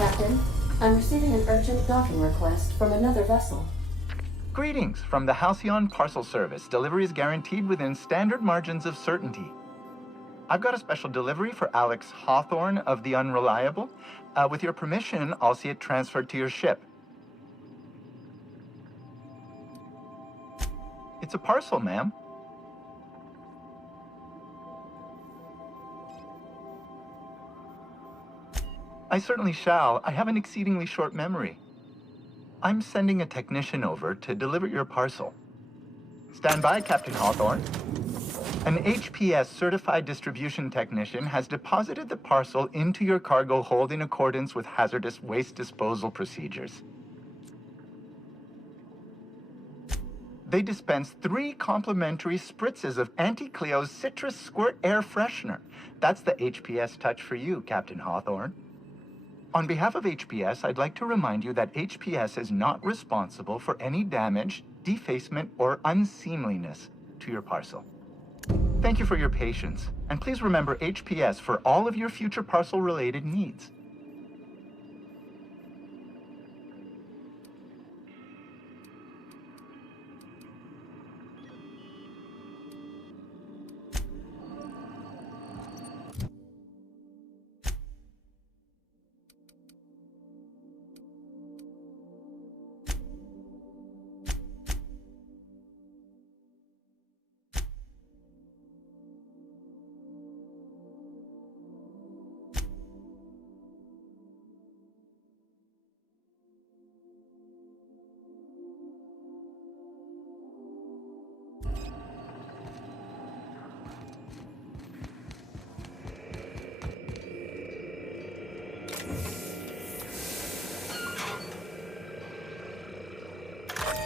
Captain, I'm receiving an urgent docking request from another vessel. Greetings from the Halcyon Parcel Service. Delivery is guaranteed within standard margins of certainty. I've got a special delivery for Alex Hawthorne of the Unreliable. With your permission, I'll see it transferred to your ship. It's a parcel, ma'am. I certainly shall. I have an exceedingly short memory. I'm sending a technician over to deliver your parcel. Stand by, Captain Hawthorne. An HPS certified distribution technician has deposited the parcel into your cargo hold in accordance with hazardous waste disposal procedures. They dispense 3 complimentary spritzes of Anti-Cleo's Citrus Squirt Air Freshener. That's the HPS touch for you, Captain Hawthorne. On behalf of HPS, I'd like to remind you that HPS is not responsible for any damage, defacement, or unseemliness to your parcel. Thank you for your patience, and please remember HPS for all of your future parcel-related needs.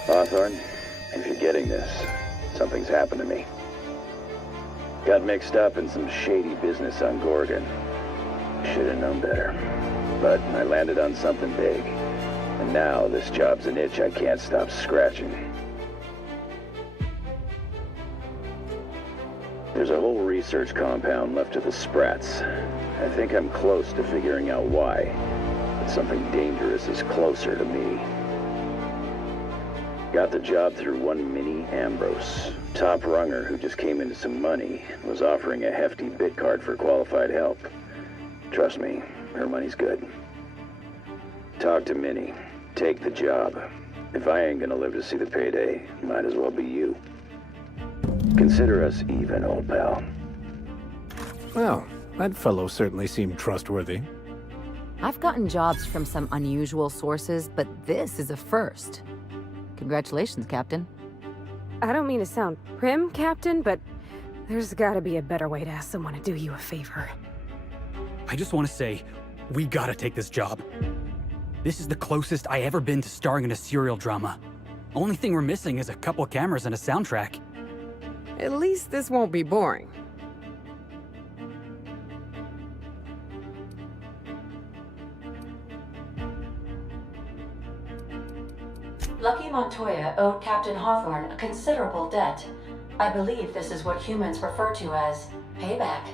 Hawthorne, if you're getting this, something's happened to me. Got mixed up in some shady business on Gorgon. Should have known better. But I landed on something big. And now this job's an itch I can't stop scratching. There's a whole research compound left of the Sprats. I think I'm close to figuring out why. But something dangerous is closer to me. Got the job through one Minnie Ambrose. Top runger who just came into some money, was offering a hefty bid card for qualified help. Trust me, her money's good. Talk to Minnie. Take the job. If I ain't gonna live to see the payday, might as well be you. Consider us even, old pal. Well, that fellow certainly seemed trustworthy. I've gotten jobs from some unusual sources, but this is a first. Congratulations, Captain. I don't mean to sound prim, Captain, but there's gotta be a better way to ask someone to do you a favor. I just want to say, we gotta take this job. This is the closest I ever been to starring in a serial drama. Only thing we're missing is a couple cameras and a soundtrack. At least this won't be boring. Lucky Montoya owed Captain Hawthorne a considerable debt. I believe this is what humans refer to as payback.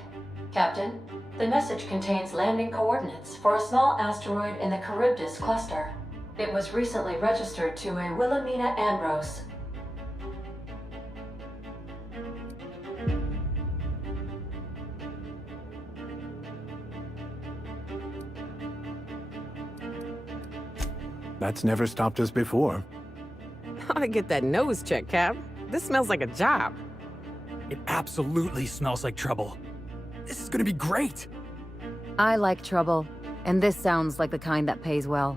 Captain, the message contains landing coordinates for a small asteroid in the Charybdis cluster. It was recently registered to a Wilhelmina Ambrose. That's never stopped us before. Ought to get that nose checked, Cap. This smells like a job. It absolutely smells like trouble. This is gonna be great! I like trouble, and this sounds like the kind that pays well.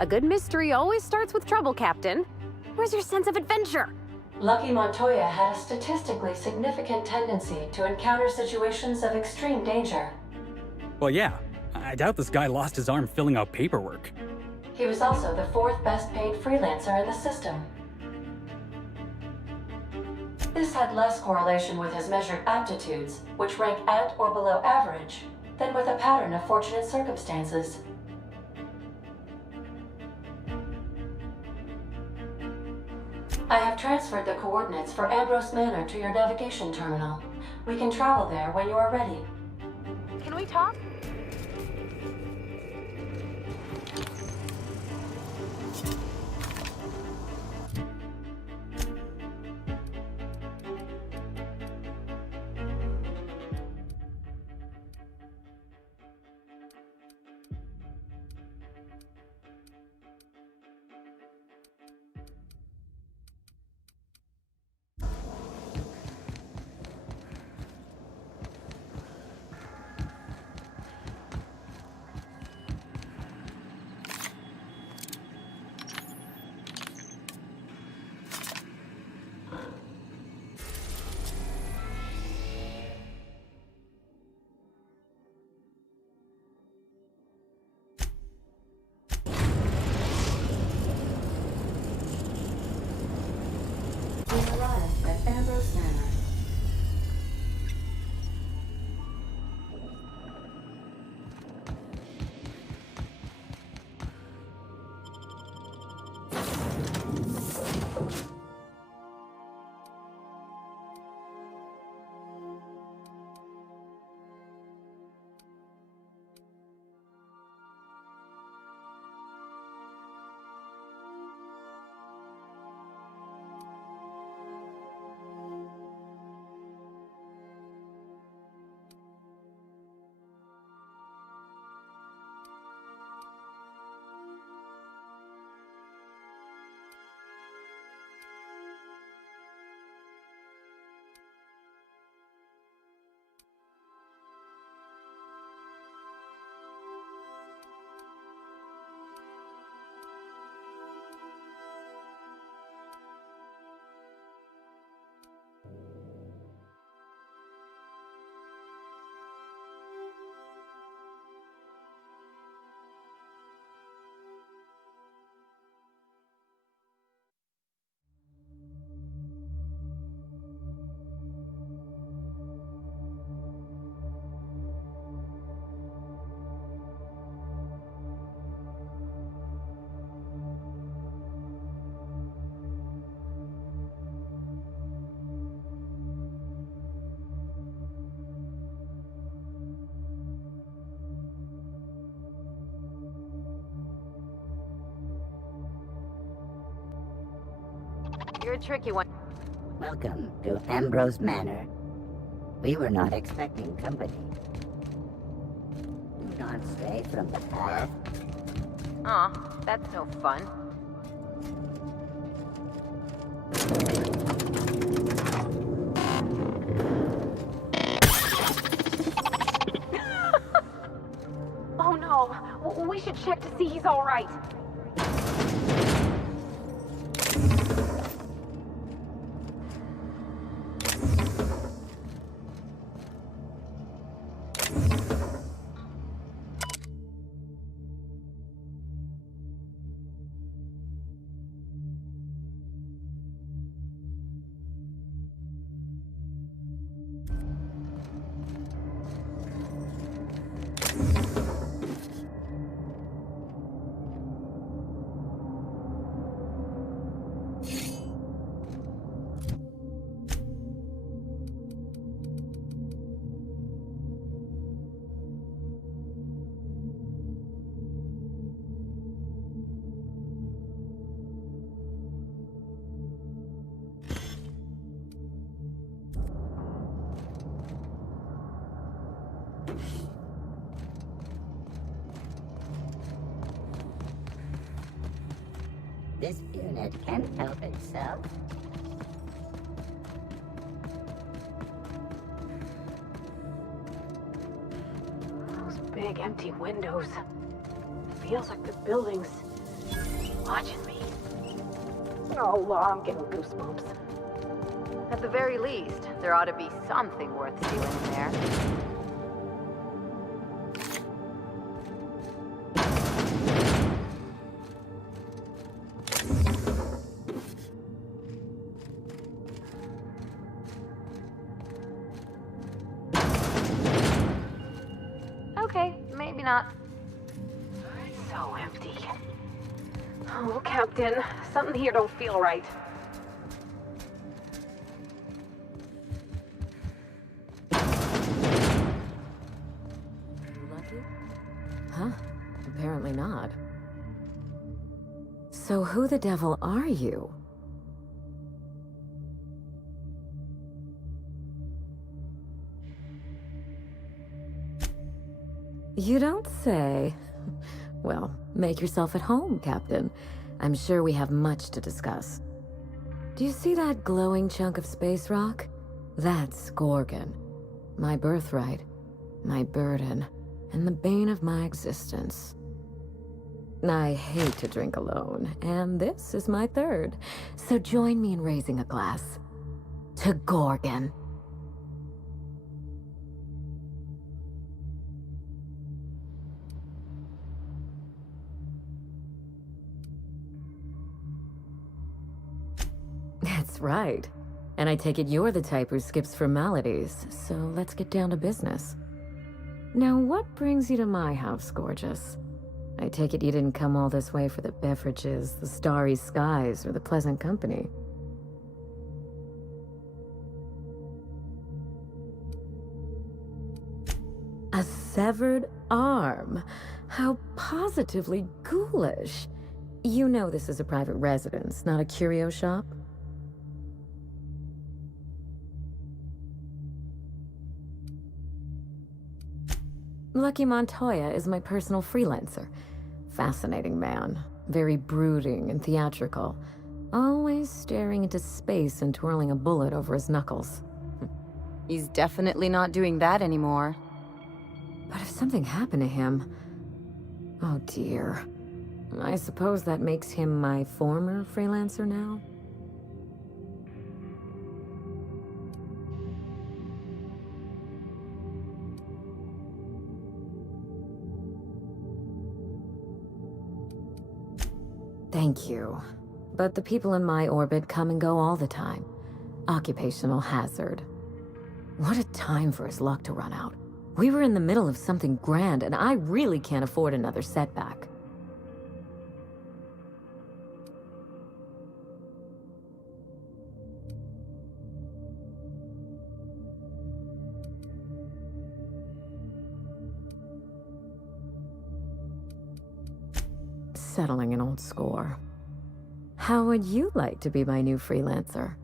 A good mystery always starts with trouble, Captain. Where's your sense of adventure? Lucky Montoya had a statistically significant tendency to encounter situations of extreme danger. Well, yeah. I doubt this guy lost his arm filling out paperwork. He was also the 4th best paid freelancer in the system. This had less correlation with his measured aptitudes, which rank at or below average, than with a pattern of fortunate circumstances. I have transferred the coordinates for Ambrose Manor to your navigation terminal. We can travel there when you are ready. Can we talk? Ambrose Manor. You're a tricky one. Welcome to Ambrose Manor. We were not expecting company. Do not stray from the path. Aw, that's no fun. Oh no! We should check to see he's alright. This unit can't help itself. Those big empty windows. Feels like the building's watching me. Oh, I'm getting goosebumps. At the very least, there ought to be something worth doing in there. Okay, maybe not. So empty. Oh, Captain, something here don't feel right. Lucky? Huh? Apparently not. So who the devil are you? You don't say. Well, make yourself at home, Captain. I'm sure we have much to discuss. Do you see that glowing chunk of space rock? That's Gorgon. My birthright, my burden, and the bane of my existence. I hate to drink alone, and this is my third. So join me in raising a glass. To Gorgon. That's right. And I take it you're the type who skips formalities, so let's get down to business. Now, what brings you to my house, gorgeous? I take it you didn't come all this way for the beverages, the starry skies, or the pleasant company. A severed arm? How positively ghoulish. You know this is a private residence, not a curio shop? Lucky Montoya is my personal freelancer. Fascinating man. Very brooding and theatrical. Always staring into space and twirling a bullet over his knuckles. He's definitely not doing that anymore. But if something happened to him... Oh dear. I suppose that makes him my former freelancer now? Thank you. But the people in my orbit come and go all the time. Occupational hazard. What a time for his luck to run out. We were in the middle of something grand, and I really can't afford another setback. Settling an old score. How would you like to be my new freelancer?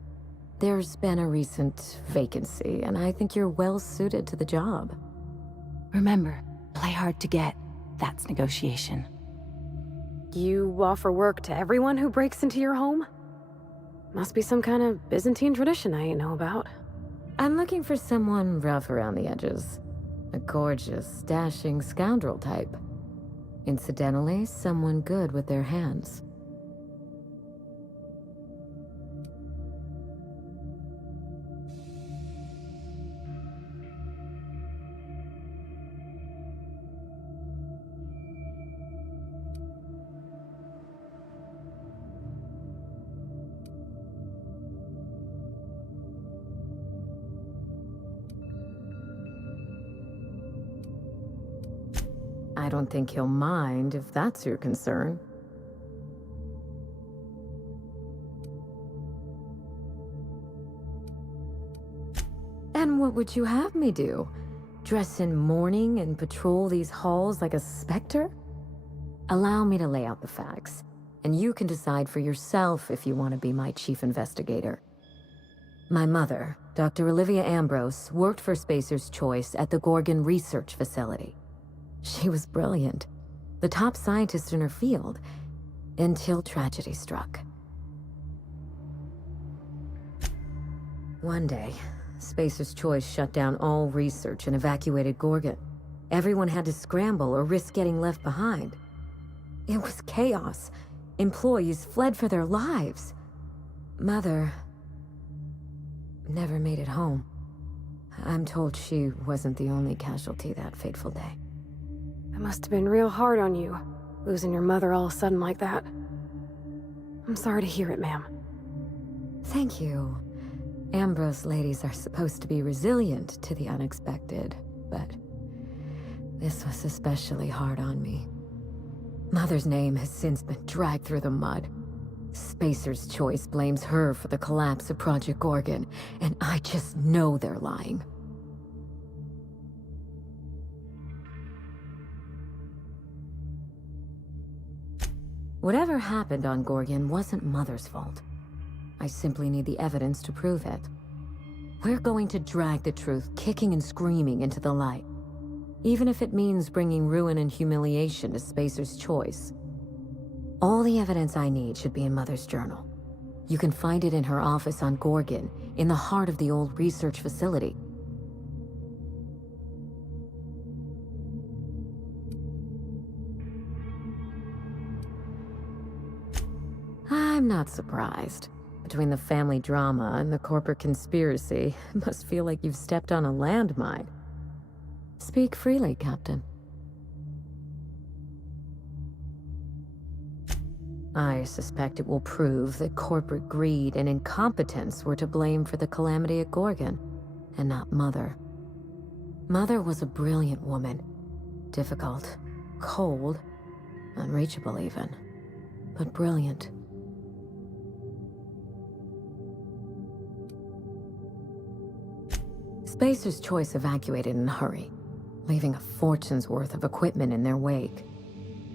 There's been a recent vacancy, and I think you're well suited to the job. Remember, play hard to get. That's negotiation. You offer work to everyone who breaks into your home? Must be some kind of Byzantine tradition I ain't know about. I'm looking for someone rough around the edges. A gorgeous, dashing scoundrel type. Incidentally, someone good with their hands. I don't think he'll mind if that's your concern. And what would you have me do? Dress in mourning and patrol these halls like a specter? Allow me to lay out the facts, and you can decide for yourself if you want to be my chief investigator. My mother, Dr. Olivia Ambrose, worked for Spacer's Choice at the Gorgon research facility. She was brilliant, the top scientist in her field, until tragedy struck. One day, Spacer's Choice shut down all research and evacuated Gorgon. Everyone had to scramble or risk getting left behind. It was chaos. Employees fled for their lives. Mother never made it home. I'm told she wasn't the only casualty that fateful day. That must have been real hard on you, losing your mother all of a sudden like that. I'm sorry to hear it, ma'am. Thank you. Ambrose ladies are supposed to be resilient to the unexpected, but this was especially hard on me. Mother's name has since been dragged through the mud. Spacer's Choice blames her for the collapse of Project Gorgon, and I just know they're lying. Whatever happened on Gorgon wasn't Mother's fault. I simply need the evidence to prove it. We're going to drag the truth kicking and screaming into the light, even if it means bringing ruin and humiliation to Spacer's Choice. All the evidence I need should be in Mother's journal. You can find it in her office on Gorgon, in the heart of the old research facility. I'm not surprised. Between the family drama and the corporate conspiracy, it must feel like you've stepped on a landmine. Speak freely, Captain. I suspect it will prove that corporate greed and incompetence were to blame for the calamity at Gorgon, and not Mother. Mother was a brilliant woman. Difficult, cold, unreachable even, but brilliant. Spacer's Choice evacuated in a hurry, leaving a fortune's worth of equipment in their wake.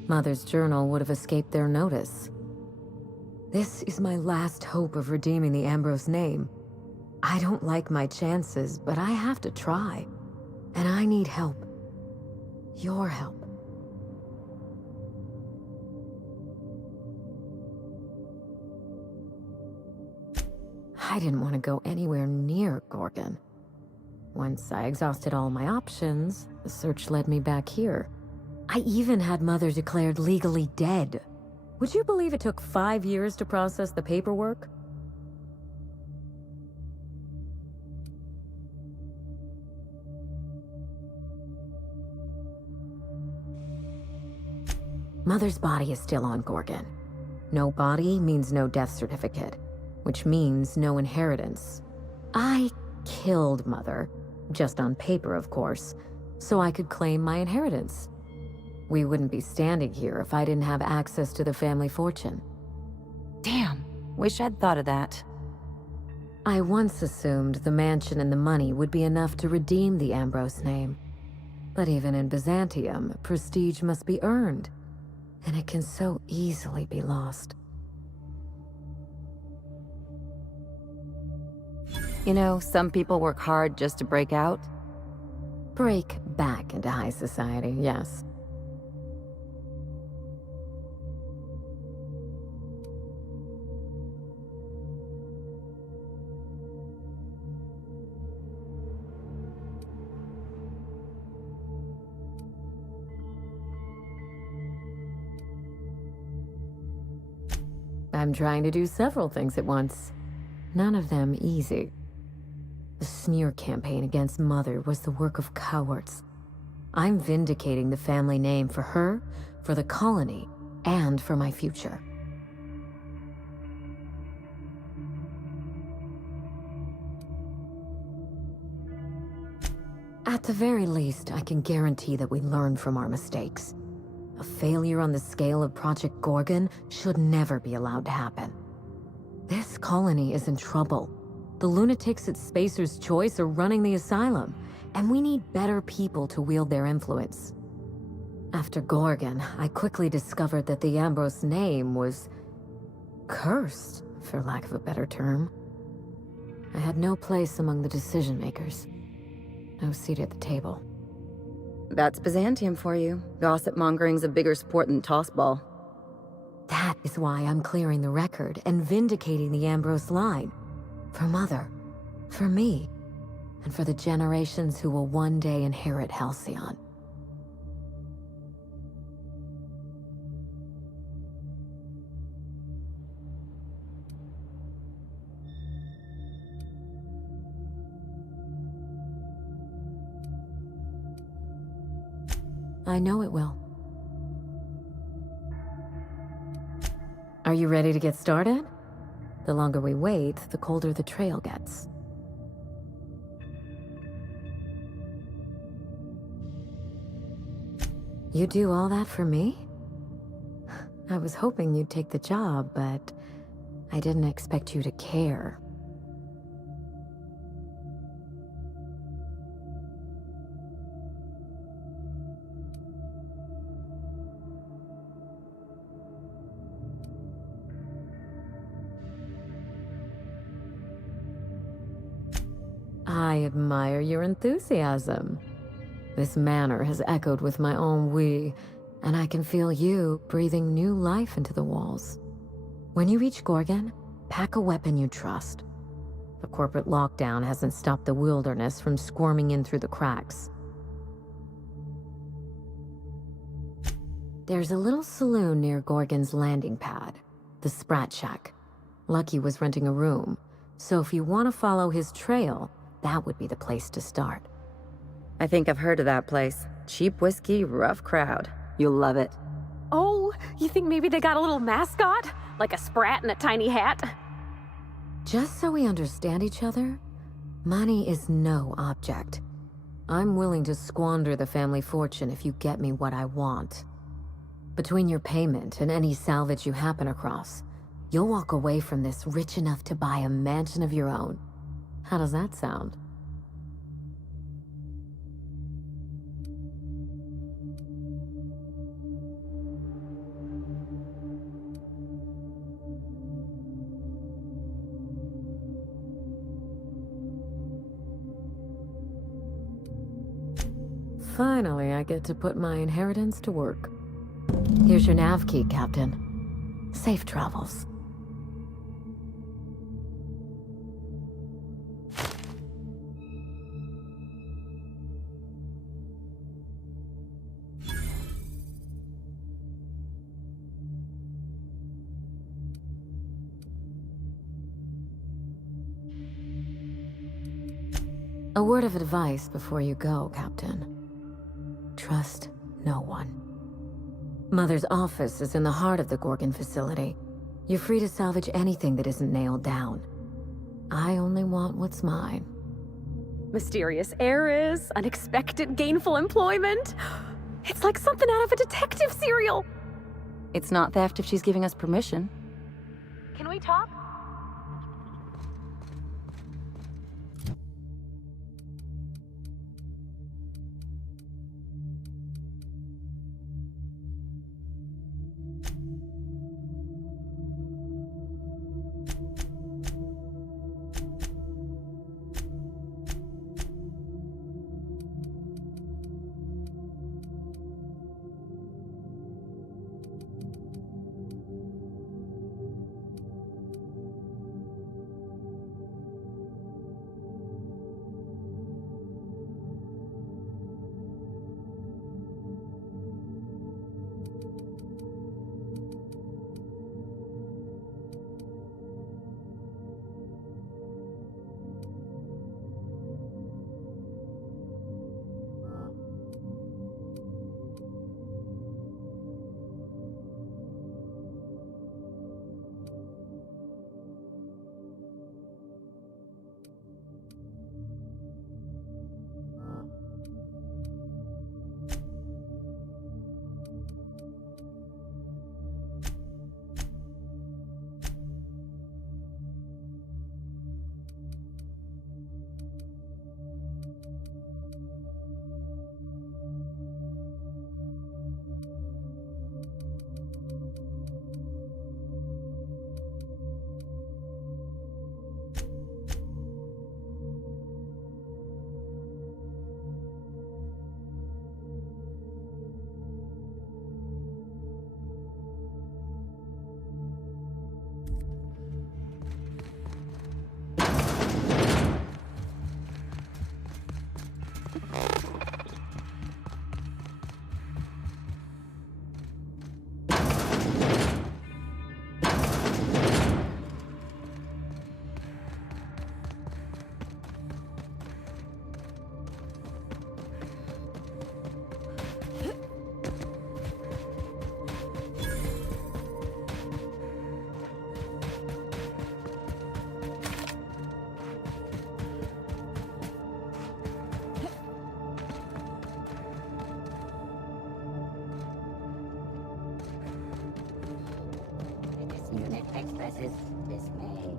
Mother's journal would have escaped their notice. This is my last hope of redeeming the Ambrose name. I don't like my chances, but I have to try. And I need help. Your help. I didn't want to go anywhere near Gorgon. Once I exhausted all my options, the search led me back here. I even had Mother declared legally dead. Would you believe it took 5 years to process the paperwork? Mother's body is still on Gorgon. No body means no death certificate, which means no inheritance. I killed Mother, just on paper, of course, so I could claim my inheritance. We wouldn't be standing here if I didn't have access to the family fortune. Damn, wish I'd thought of that. I once assumed the mansion and the money would be enough to redeem the Ambrose name. But even in Byzantium, prestige must be earned, and it can so easily be lost. You know, some people work hard just to break out. Break back into high society, yes. I'm trying to do several things at once. None of them easy. The smear campaign against Mother was the work of cowards. I'm vindicating the family name for her, for the colony, and for my future. At the very least, I can guarantee that we learn from our mistakes. A failure on the scale of Project Gorgon should never be allowed to happen. This colony is in trouble. The lunatics at Spacer's Choice are running the asylum, and we need better people to wield their influence. After Gorgon, I quickly discovered that the Ambrose name was cursed, for lack of a better term. I had no place among the decision makers. No seat at the table. That's Byzantium for you. Gossip mongering's a bigger sport than tossball. That is why I'm clearing the record and vindicating the Ambrose line. For Mother, for me, and for the generations who will one day inherit Halcyon. I know it will. Are you ready to get started? The longer we wait, the colder the trail gets. You do all that for me? I was hoping you'd take the job, but I didn't expect you to care. I admire your enthusiasm. This manor has echoed with my own we, and I can feel you breathing new life into the walls. When you reach Gorgon, pack a weapon you trust. The corporate lockdown hasn't stopped the wilderness from squirming in through the cracks. There's a little saloon near Gorgon's landing pad, the Sprat Shack. Lucky was renting a room, so if you want to follow his trail, that would be the place to start. I think I've heard of that place. Cheap whiskey, rough crowd. You'll love it. Oh, you think maybe they got a little mascot? Like a sprat in a tiny hat? Just so we understand each other, money is no object. I'm willing to squander the family fortune if you get me what I want. Between your payment and any salvage you happen across, you'll walk away from this rich enough to buy a mansion of your own. How does that sound? Finally, I get to put my inheritance to work. Here's your nav key, Captain. Safe travels. A word of advice before you go, Captain. Trust no one. Mother's office is in the heart of the Gorgon facility. You're free to salvage anything that isn't nailed down. I only want what's mine. Mysterious heiress, unexpected gainful employment. It's like something out of a detective serial. It's not theft if she's giving us permission. Can we talk? This unit expresses dismay.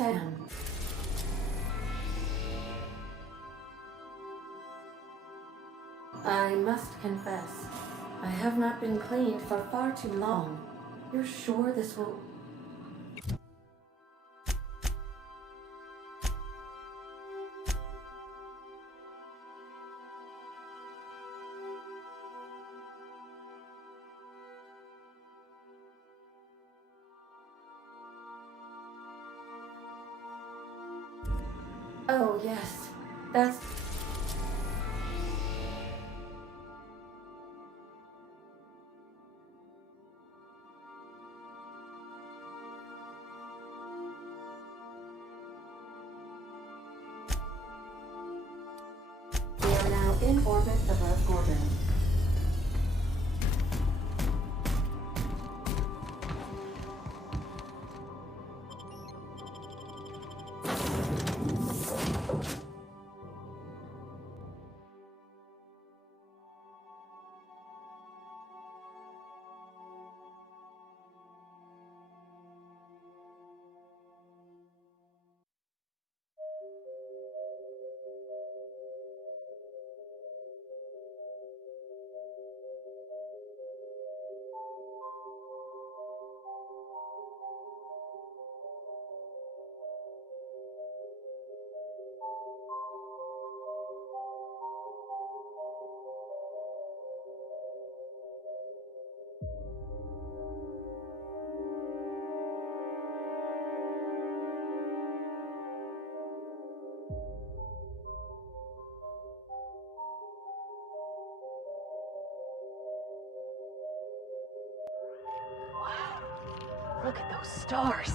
Sam. I must confess, I have not been cleaned for far too long. You're sure this will... Oh, yes. That's... We are now in orbit above Gorgon. Look at those stars.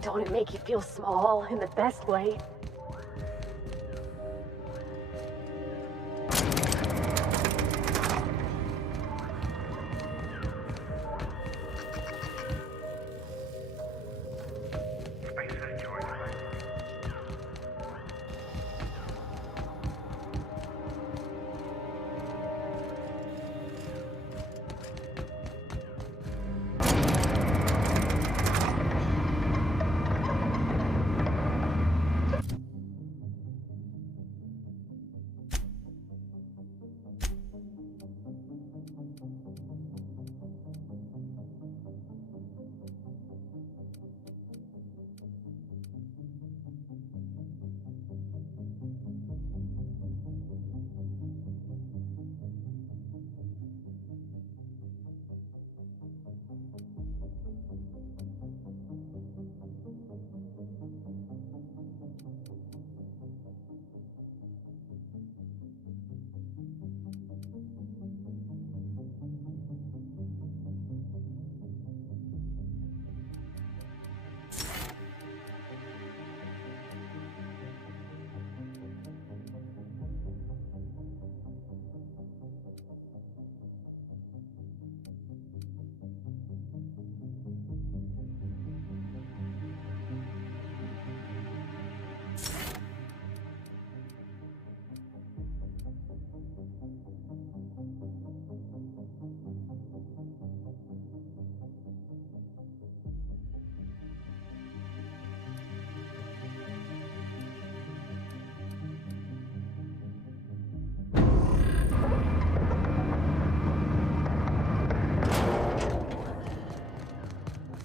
Don't it make you feel small in the best way?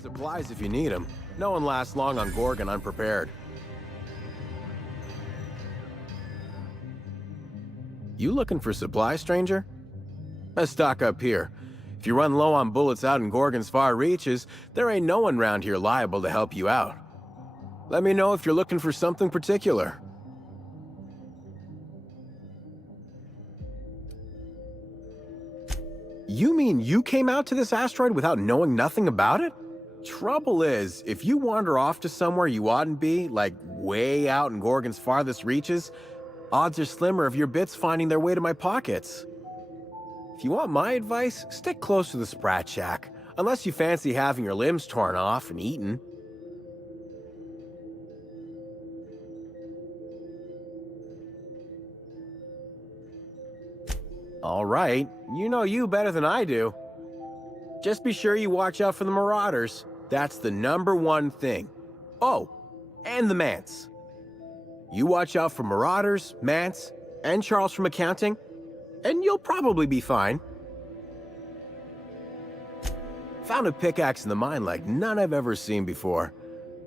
Supplies if you need them. No one lasts long on Gorgon unprepared. You looking for supplies, stranger? Let's stock up here. If you run low on bullets out in Gorgon's far reaches, there ain't no one round here liable to help you out. Let me know if you're looking for something particular. You mean you came out to this asteroid without knowing nothing about it? Trouble is, if you wander off to somewhere you oughtn't be, like way out in Gorgon's farthest reaches, odds are slimmer of your bits finding their way to my pockets. If you want my advice, stick close to the Sprat Shack, unless you fancy having your limbs torn off and eaten. All right, you know you better than I do. Just be sure you watch out for the Marauders. That's the #1 thing. Oh, and the Mance. You watch out for Marauders, Mance, and Charles from accounting, and you'll probably be fine. Found a pickaxe in the mine like none I've ever seen before.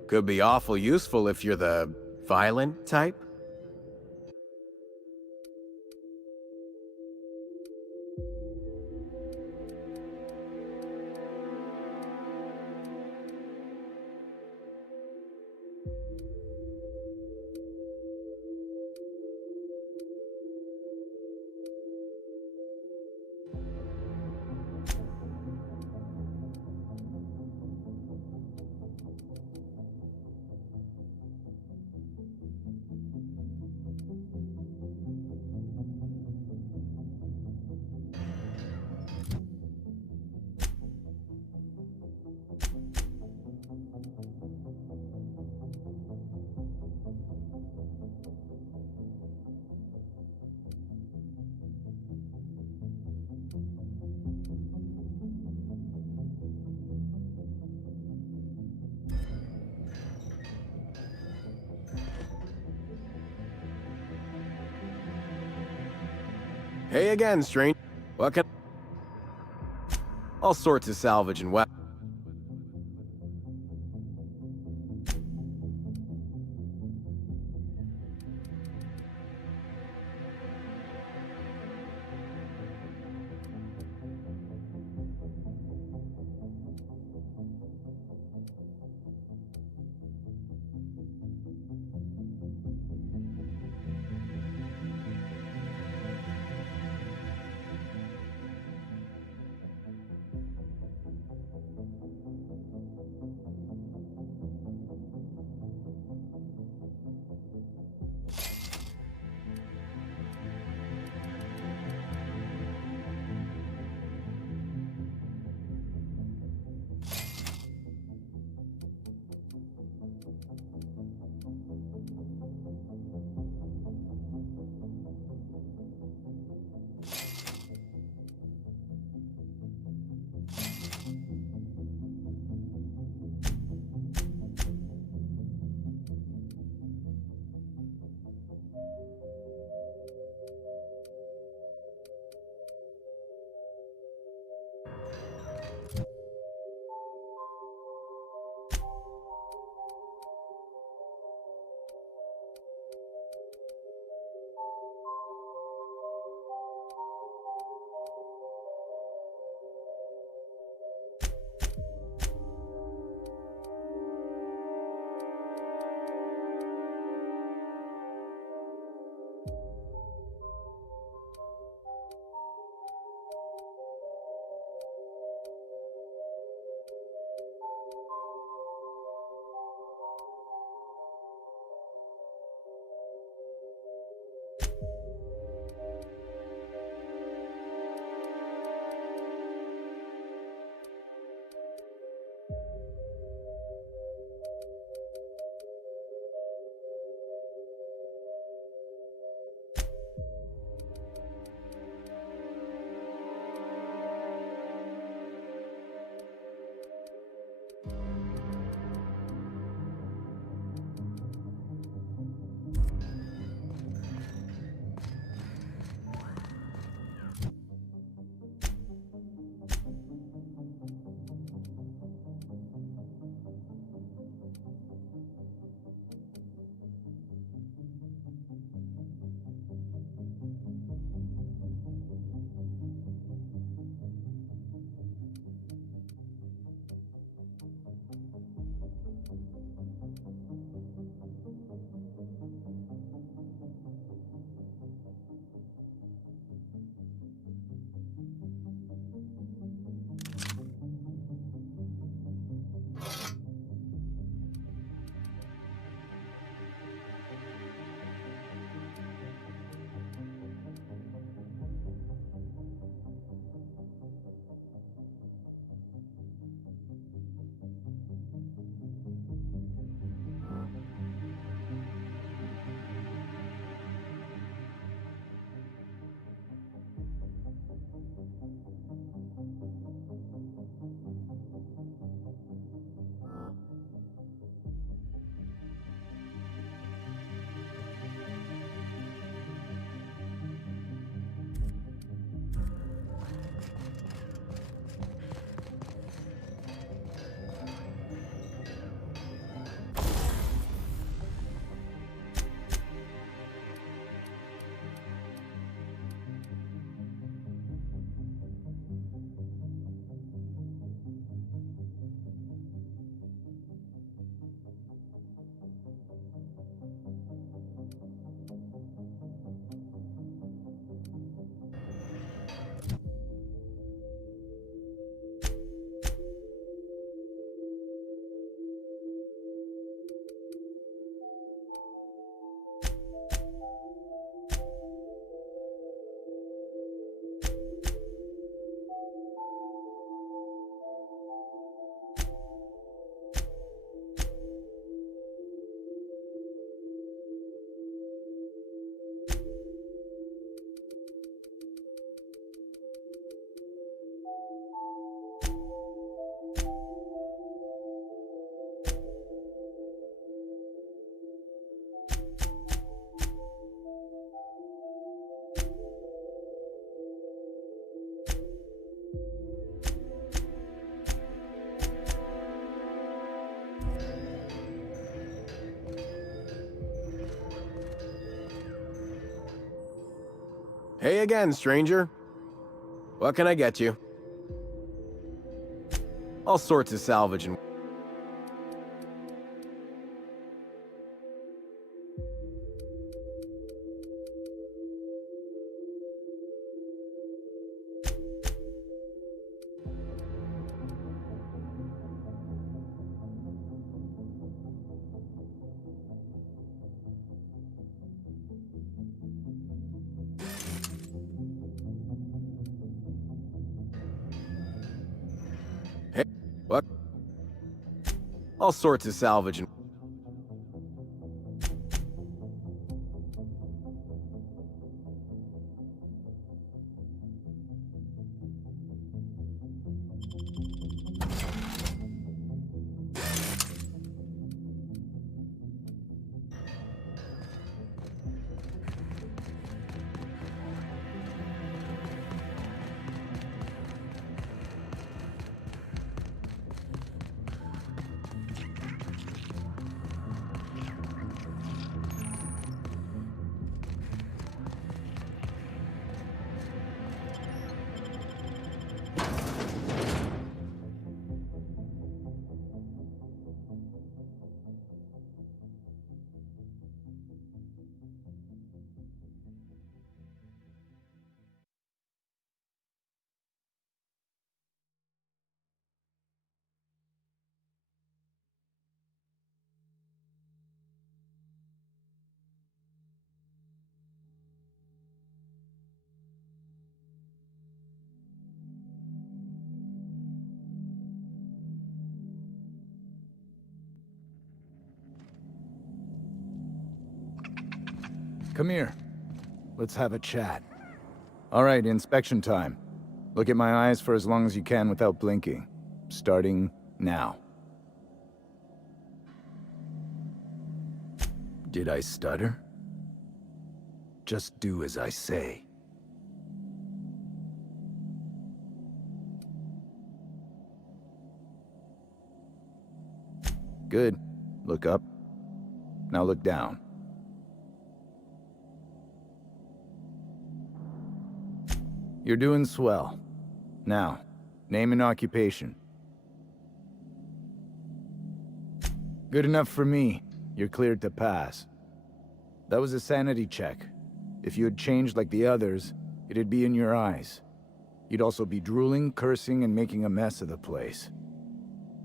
Could be awful useful if you're the violent type. Hey again, stranger. What can... All sorts of salvage and weapons. Hey again, stranger. What can I get you? All sorts of salvage and... Hey, what? All sorts of salvage and... Come here. Let's have a chat. All right, inspection time. Look at my eyes for as long as you can without blinking. Starting now. Did I stutter? Just do as I say. Good. Look up. Now look down. You're doing swell. Now, name and occupation. Good enough for me. You're cleared to pass. That was a sanity check. If you had changed like the others, it'd be in your eyes. You'd also be drooling, cursing, and making a mess of the place.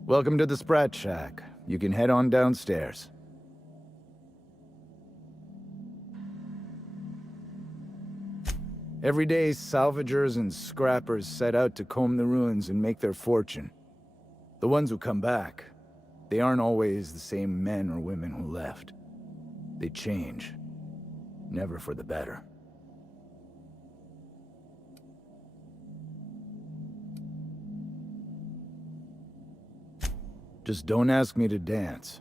Welcome to the Sprat Shack. You can head on downstairs. Every day, salvagers and scrappers set out to comb the ruins and make their fortune. The ones who come back, they aren't always the same men or women who left. They change. Never for the better. Just don't ask me to dance.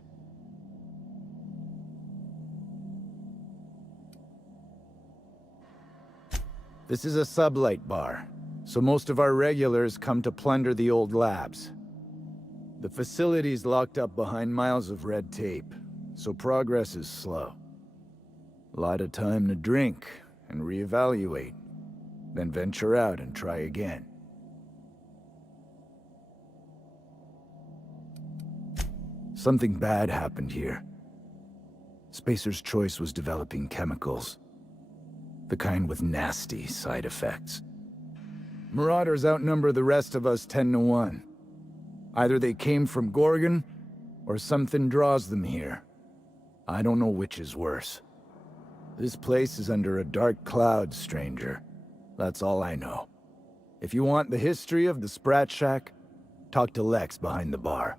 This is a sublight bar, so most of our regulars come to plunder the old labs. The facility's locked up behind miles of red tape, so progress is slow. A lot of time to drink and reevaluate, then venture out and try again. Something bad happened here. Spacer's Choice was developing chemicals. The kind with nasty side effects. Marauders outnumber the rest of us 10 to 1. Either they came from Gorgon, or something draws them here. I don't know which is worse. This place is under a dark cloud, stranger. That's all I know. If you want the history of the Sprat Shack, talk to Lex behind the bar.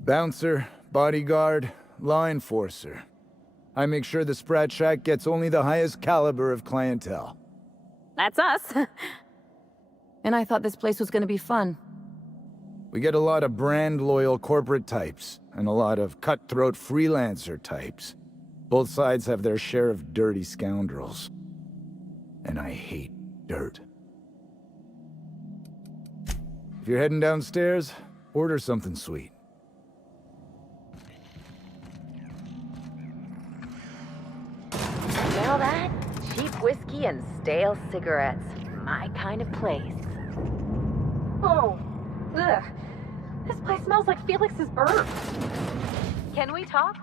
Bouncer, bodyguard, law enforcer. I make sure the Sprat Shack gets only the highest caliber of clientele. That's us. And I thought this place was gonna be fun. We get a lot of brand-loyal corporate types, and a lot of cutthroat freelancer types. Both sides have their share of dirty scoundrels. And I hate dirt. If you're heading downstairs, order something sweet. whiskey and stale cigarettes. My kind of place. Oh, ugh. This place smells like Felix's burp. Can we talk?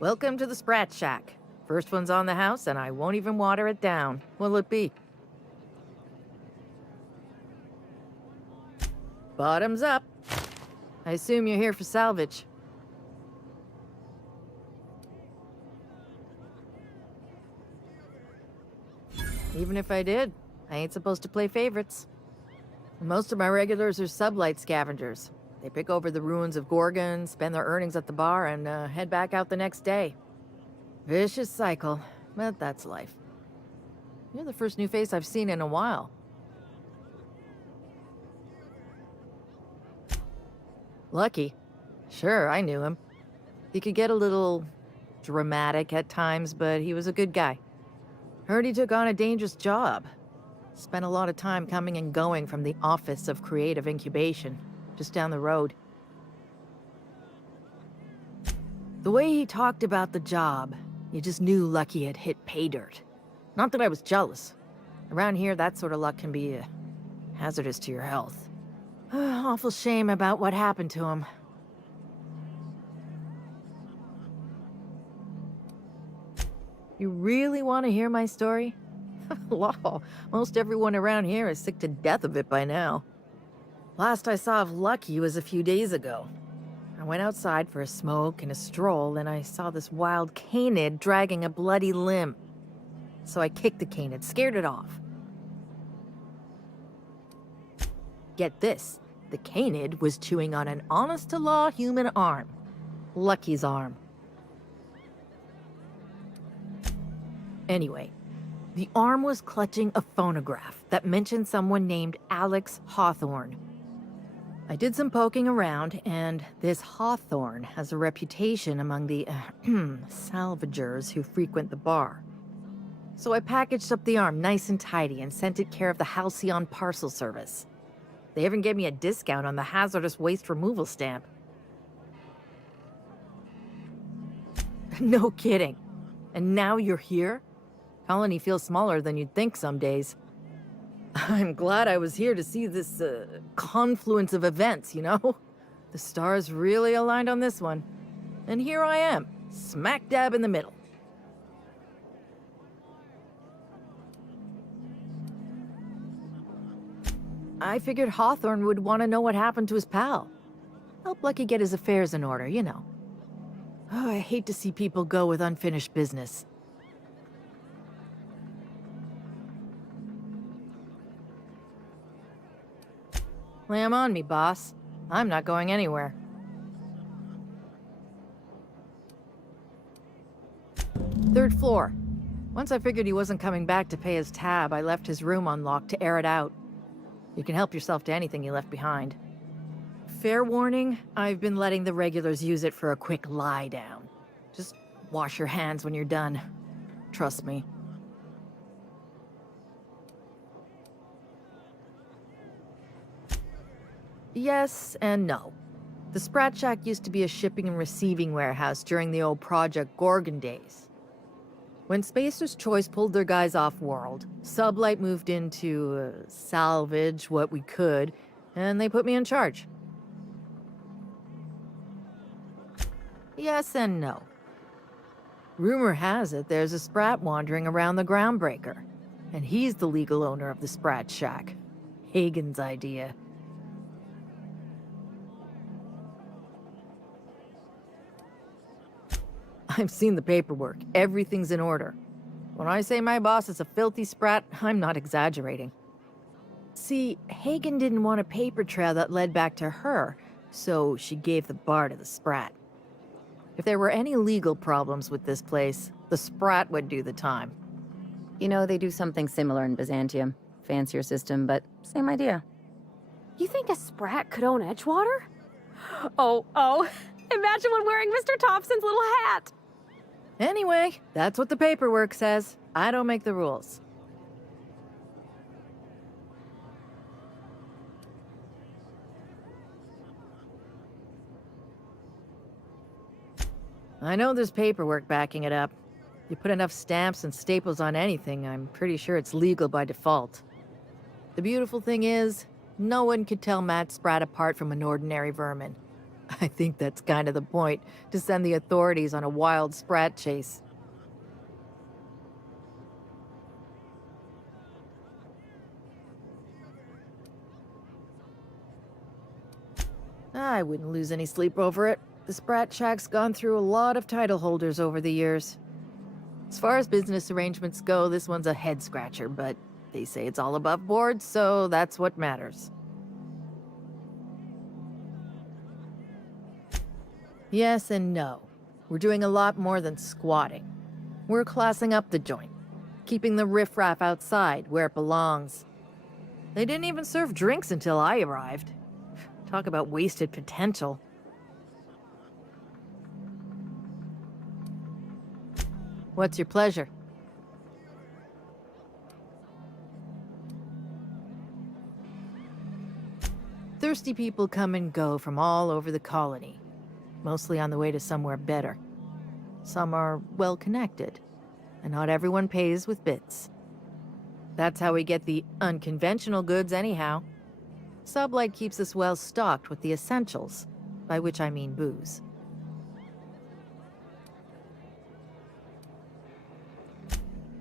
Welcome to the Sprat Shack. First one's on the house, and I won't even water it down. What'll it be? Bottoms up. I assume you're here for salvage. Even if I did, I ain't supposed to play favorites. Most of my regulars are sublight scavengers. They pick over the ruins of Gorgon, spend their earnings at the bar, and head back out the next day. Vicious cycle, but that's life. You're the first new face I've seen in a while. Lucky. Sure, I knew him. He could get a little dramatic at times, but he was a good guy. Heard he took on a dangerous job. Spent a lot of time coming and going from the Office of Creative Incubation, just down the road. The way he talked about the job, you just knew Lucky had hit pay dirt. Not that I was jealous. Around here, that sort of luck can be hazardous to your health. Awful shame about what happened to him. You really want to hear my story? Law, most everyone around here is sick to death of it by now. Last I saw of Lucky was a few days ago. I went outside for a smoke and a stroll, and I saw this wild canid dragging a bloody limb. So I kicked the canid, scared it off. Get this, the canid was chewing on an honest-to-law human arm. Lucky's arm. Anyway, the arm was clutching a phonograph that mentioned someone named Alex Hawthorne. I did some poking around, and this Hawthorne has a reputation among the salvagers who frequent the bar. So I packaged up the arm nice and tidy and sent it care of the Halcyon Parcel Service. They even gave me a discount on the hazardous waste removal stamp. No kidding. And now you're here? Colony feels smaller than you'd think some days. I'm glad I was here to see this confluence of events, you know? The stars really aligned on this one. And here I am, smack dab in the middle. I figured Hawthorne would want to know what happened to his pal. Help Lucky get his affairs in order, you know. Oh, I hate to see people go with unfinished business. Lay 'em on me, boss. I'm not going anywhere. Third floor. Once I figured he wasn't coming back to pay his tab, I left his room unlocked to air it out. You can help yourself to anything you left behind. Fair warning, I've been letting the regulars use it for a quick lie down. Just wash your hands when you're done. Trust me. Yes and no. The Sprat Shack used to be a shipping and receiving warehouse during the old Project Gorgon days. When Spacer's Choice pulled their guys off-world, Sublight moved in to salvage what we could, and they put me in charge. Yes and no. Rumor has it there's a Sprat wandering around the Groundbreaker, and he's the legal owner of the Sprat Shack. Hagen's idea. I've seen the paperwork. Everything's in order. When I say my boss is a filthy sprat, I'm not exaggerating. See, Hagen didn't want a paper trail that led back to her, so she gave the bar to the sprat. If there were any legal problems with this place, the sprat would do the time. You know, they do something similar in Byzantium. Fancier system, but same idea. You think a sprat could own Edgewater? Oh, imagine one wearing Mr. Thompson's little hat! Anyway, that's what the paperwork says. I don't make the rules. I know there's paperwork backing it up. You put enough stamps and staples on anything, I'm pretty sure it's legal by default. The beautiful thing is, no one could tell Matt Spratt apart from an ordinary vermin. I think that's kind of the point, to send the authorities on a wild Spratt chase. I wouldn't lose any sleep over it. The Spratt Shack's gone through a lot of title holders over the years. As far as business arrangements go, this one's a head-scratcher, but they say it's all above board, so that's what matters. Yes and no. We're doing a lot more than squatting. We're classing up the joint, keeping the riffraff outside where it belongs. They didn't even serve drinks until I arrived. Talk about wasted potential. What's your pleasure? Thirsty people come and go from all over the colony, mostly on the way to somewhere better. Some are well-connected, and not everyone pays with bits. That's how we get the unconventional goods anyhow. Sublight keeps us well-stocked with the essentials, by which I mean booze.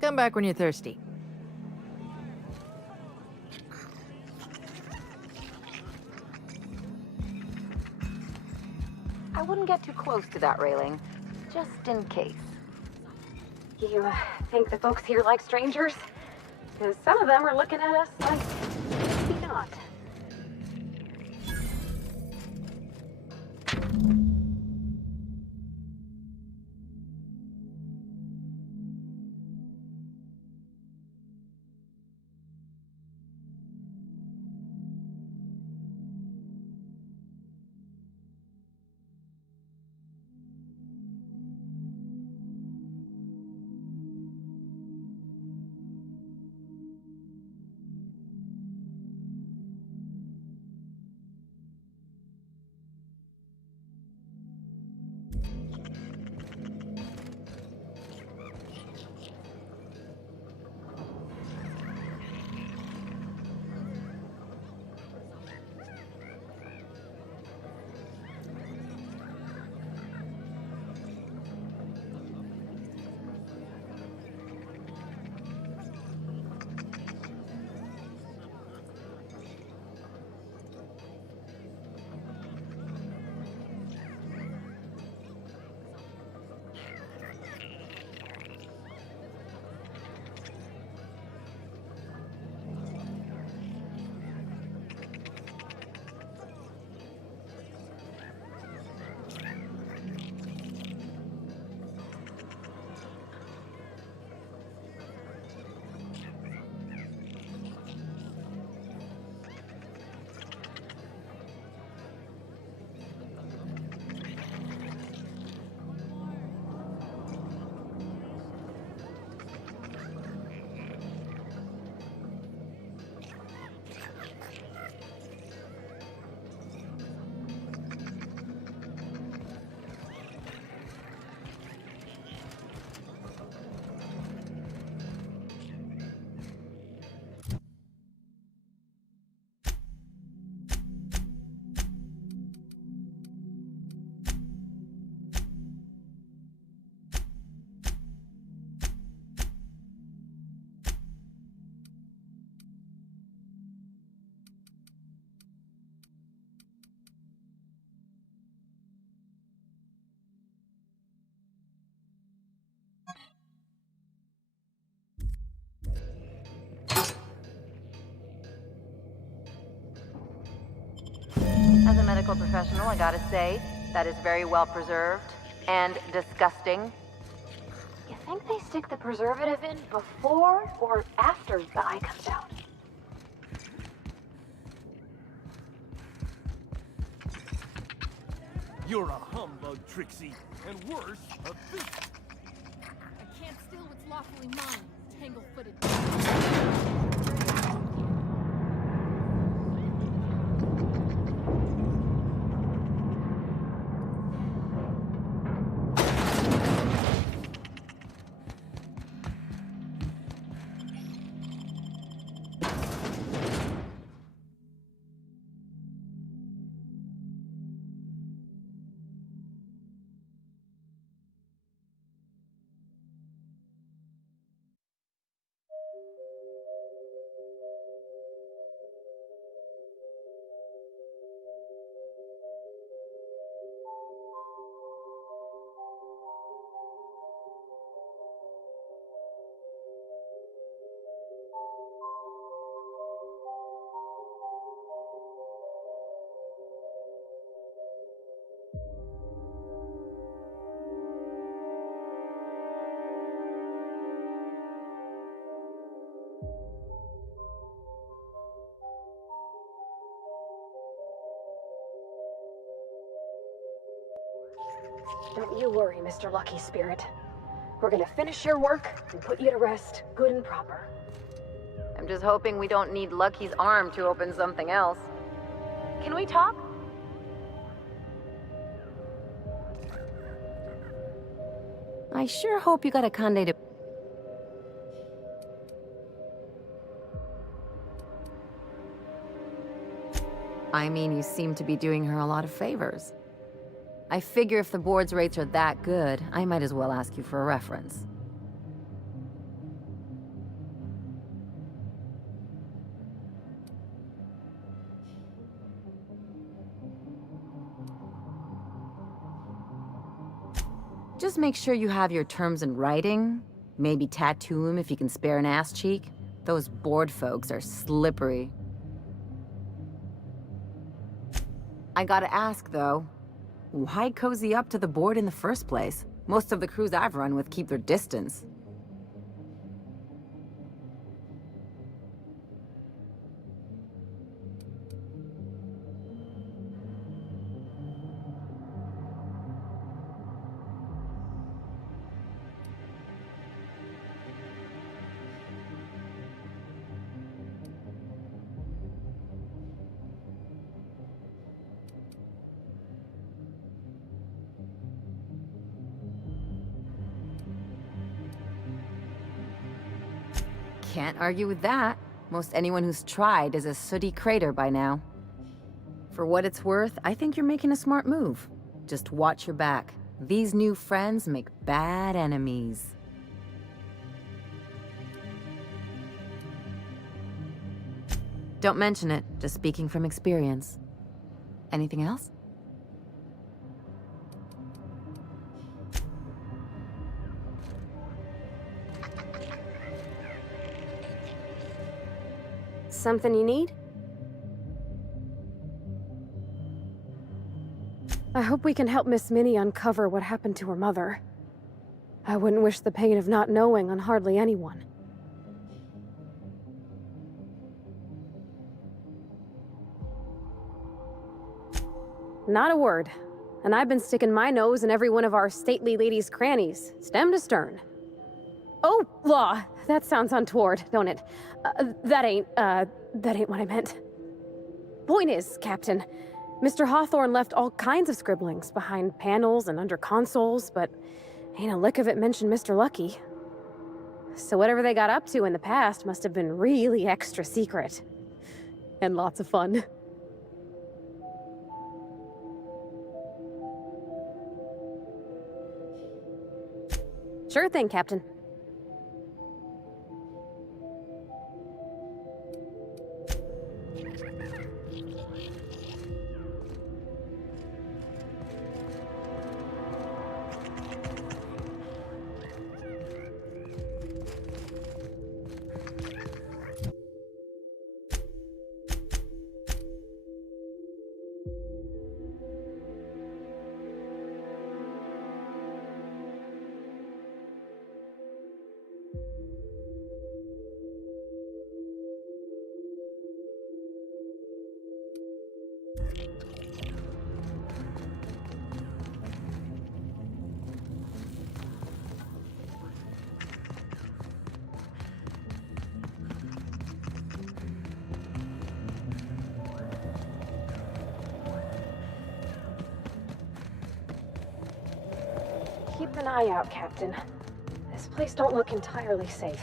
Come back when you're thirsty. I wouldn't get too close to that railing, just in case. You think the folks here like strangers? Because some of them are looking at us like maybe not. As a medical professional, I gotta say, that is very well preserved and disgusting. You think they stick the preservative in before or after the eye comes out? You're a humbug, Trixie, and worse, a thief. Definitely mine, tangle-footed. Don't you worry, Mr. Lucky Spirit. We're gonna finish your work and put you to rest good and proper. I'm just hoping we don't need Lucky's arm to open something else. Can we talk? I sure hope you got a Conde to... I mean, you seem to be doing her a lot of favors. I figure if the board's rates are that good, I might as well ask you for a reference. Just make sure you have your terms in writing. Maybe tattoo them if you can spare an ass cheek. Those board folks are slippery. I gotta ask, though. Why cozy up to the board in the first place? Most of the crews I've run with keep their distance. Can't argue with that. Most anyone who's tried is a sooty crater by now. For what it's worth, I think you're making a smart move. Just watch your back. These new friends make bad enemies. Don't mention it, just speaking from experience. Anything else? Something you need? I hope we can help Miss Minnie uncover what happened to her mother. I wouldn't wish the pain of not knowing on hardly anyone. Not a word. And I've been sticking my nose in every one of our stately ladies' crannies, stem to stern. Oh, law! That sounds untoward, don't it? That ain't what I meant. Point is, Captain, Mr. Hawthorne left all kinds of scribblings behind panels and under consoles, but ain't a lick of it mentioned Mr. Lucky. So whatever they got up to in the past must have been really extra secret. And lots of fun. Sure thing, Captain. Keep an eye out, Captain. This place don't look entirely safe.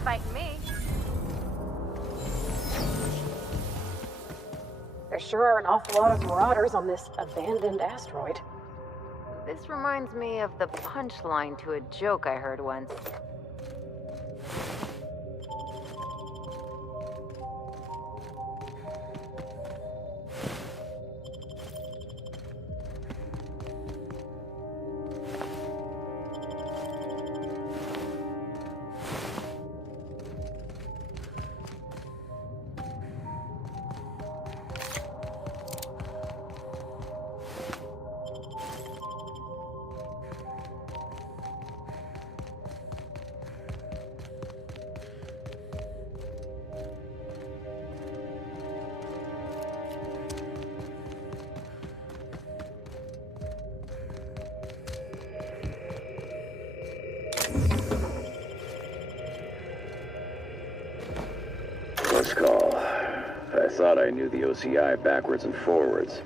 fighting me. There sure are an awful lot of marauders on this abandoned asteroid. This reminds me of the punchline to a joke I heard once. Close call. I thought I knew the OCI backwards and forwards.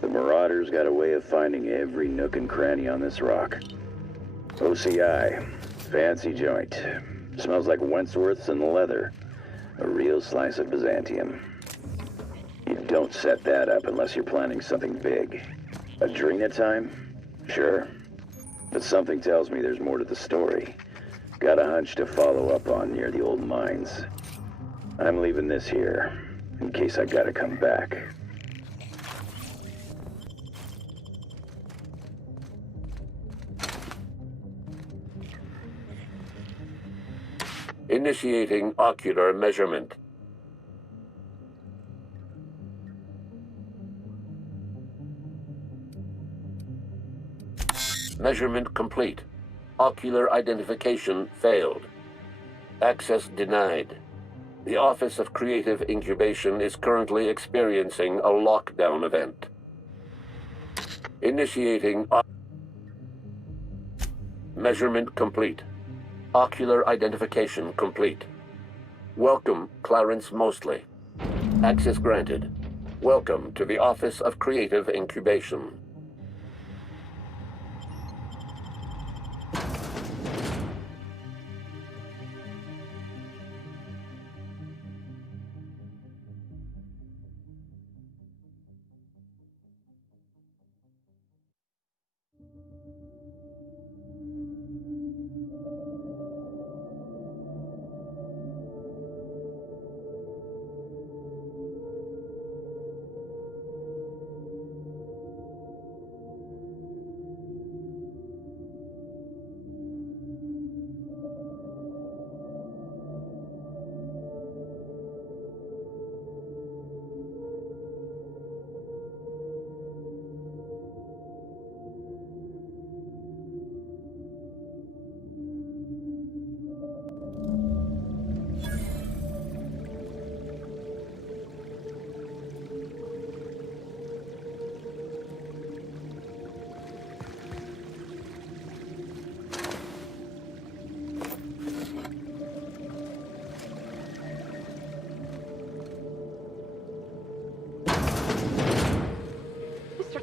The Marauders got a way of finding every nook and cranny on this rock. OCI. Fancy joint. Smells like Wentworth's and leather. A real slice of Byzantium. You don't set that up unless you're planning something big. Adrena time? Sure. But something tells me there's more to the story. Got a hunch to follow up on near the old mines. I'm leaving this here, in case I gotta come back. Initiating ocular measurement. Measurement complete. Ocular identification failed. Access denied. The Office of Creative Incubation is currently experiencing a lockdown event. Initiating measurement complete. Ocular identification complete. Welcome, Clarence Mostly. Access granted. Welcome to the Office of Creative Incubation.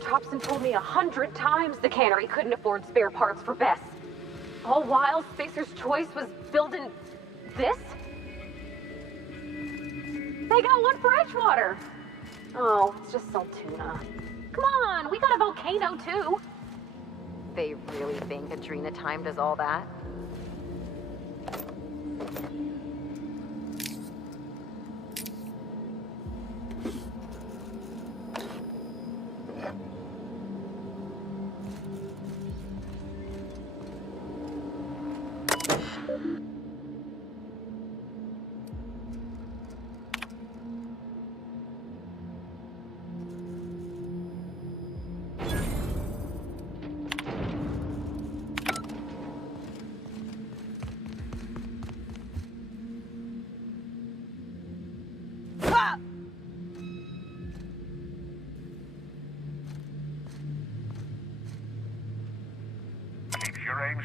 Thompson told me 100 times the cannery couldn't afford spare parts for Bess. All while Spacer's Choice was building this? They got one for Edgewater. Oh, it's just salt tuna. Come on, we got a volcano too. They really think Adrena time does all that?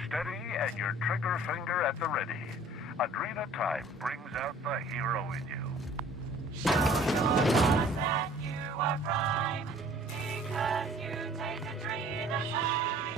Steady and your trigger finger at the ready. Adrena time brings out the hero in you. Show your boss that you are prime, because you take Adrena time.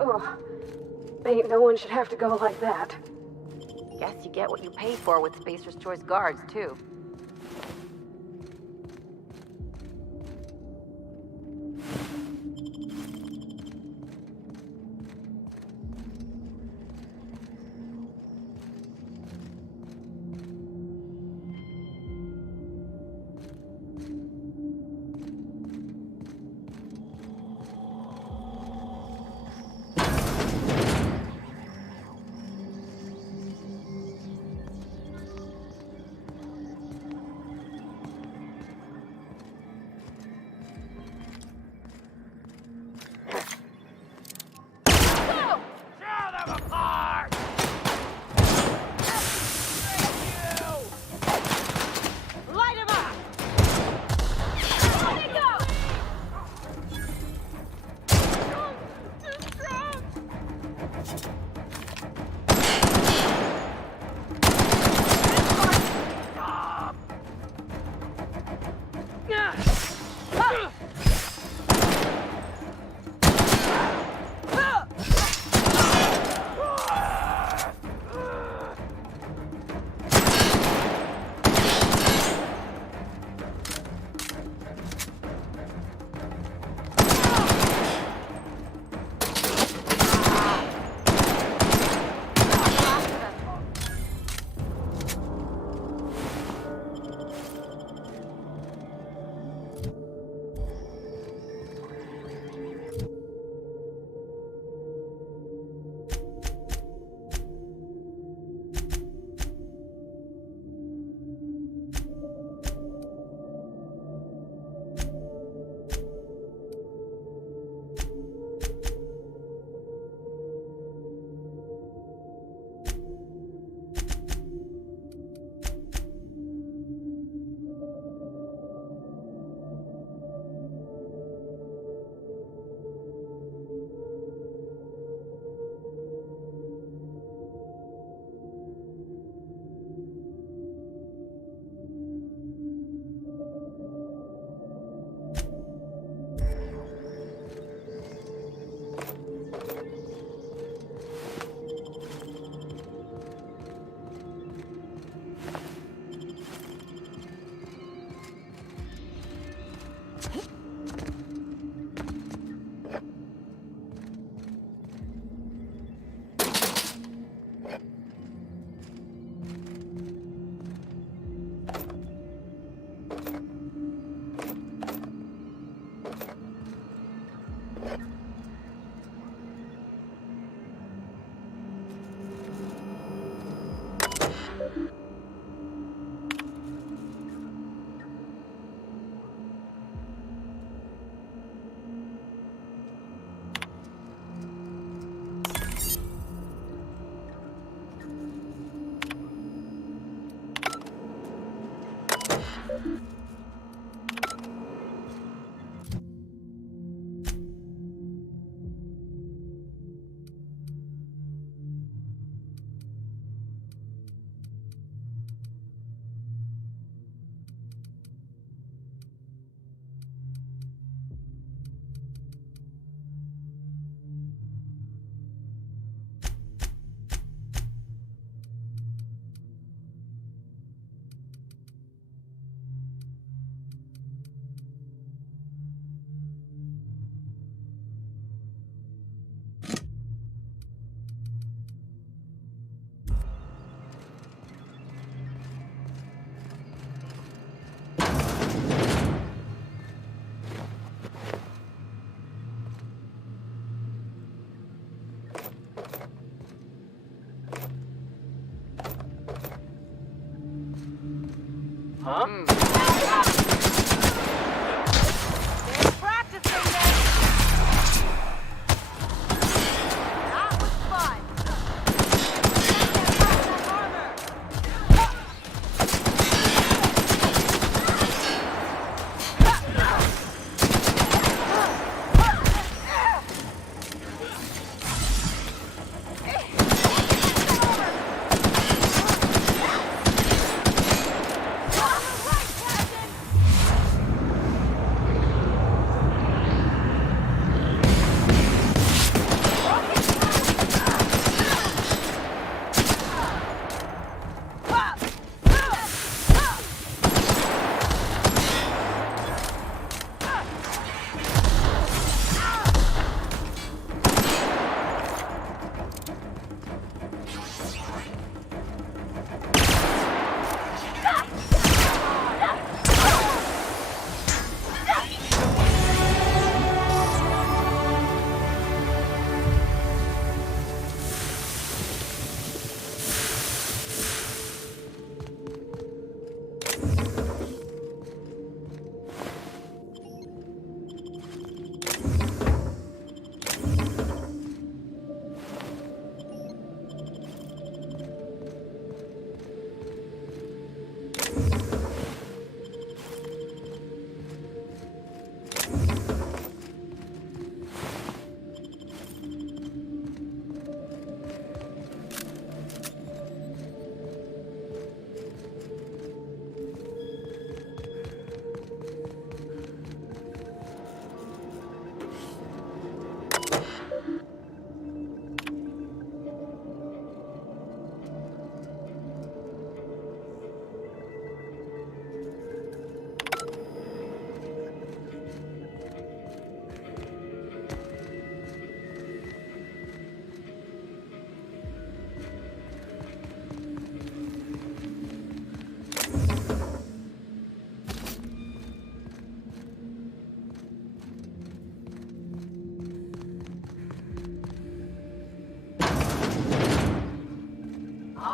Ugh. Ain't no one should have to go like that. Guess you get what you pay for with Spacer's Choice guards, too.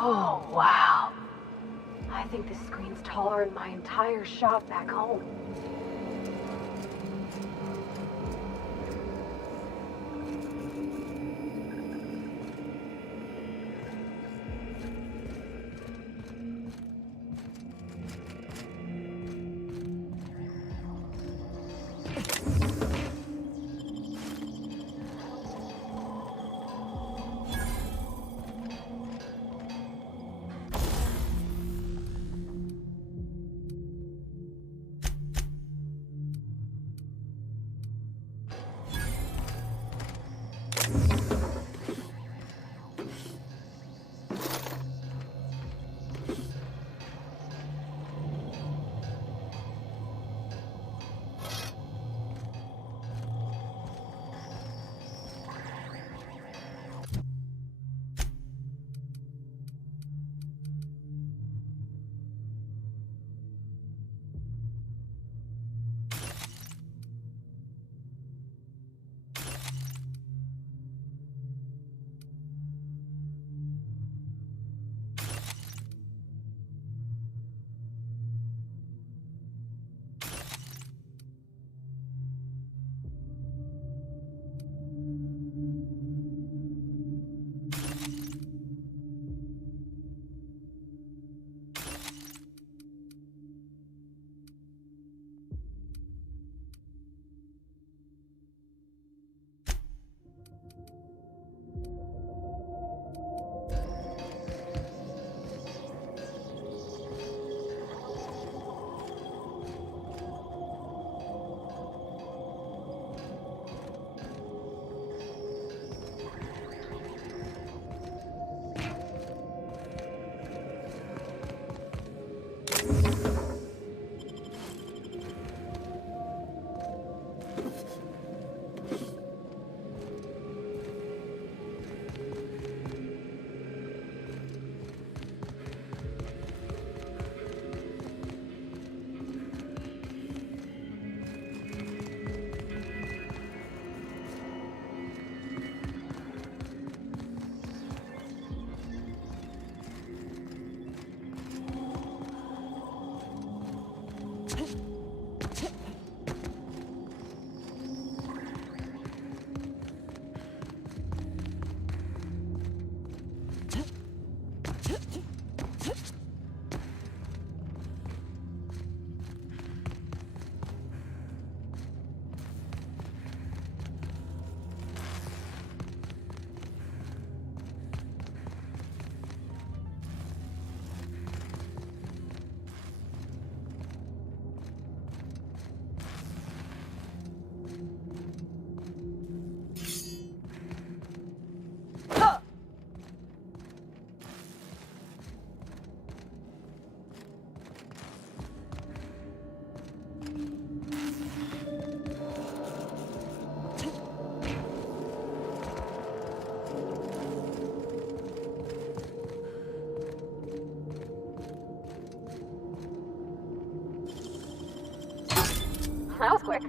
Oh, wow. I think this screen's taller than my entire shop back home. that was quick.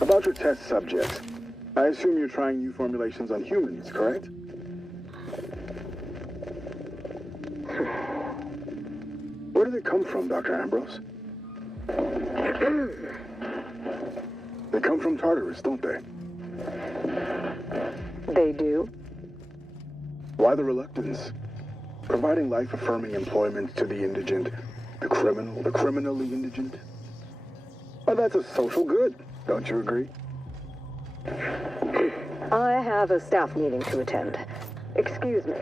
About your test subjects, I assume you're trying new formulations on humans, correct? Where do they come from, Dr. Ambrose? They come from Tartarus, don't they? They do. Why the reluctance? Providing life-affirming employment to the indigent, the criminally indigent? Well, that's a social good, don't you agree? I have a staff meeting to attend. Excuse me.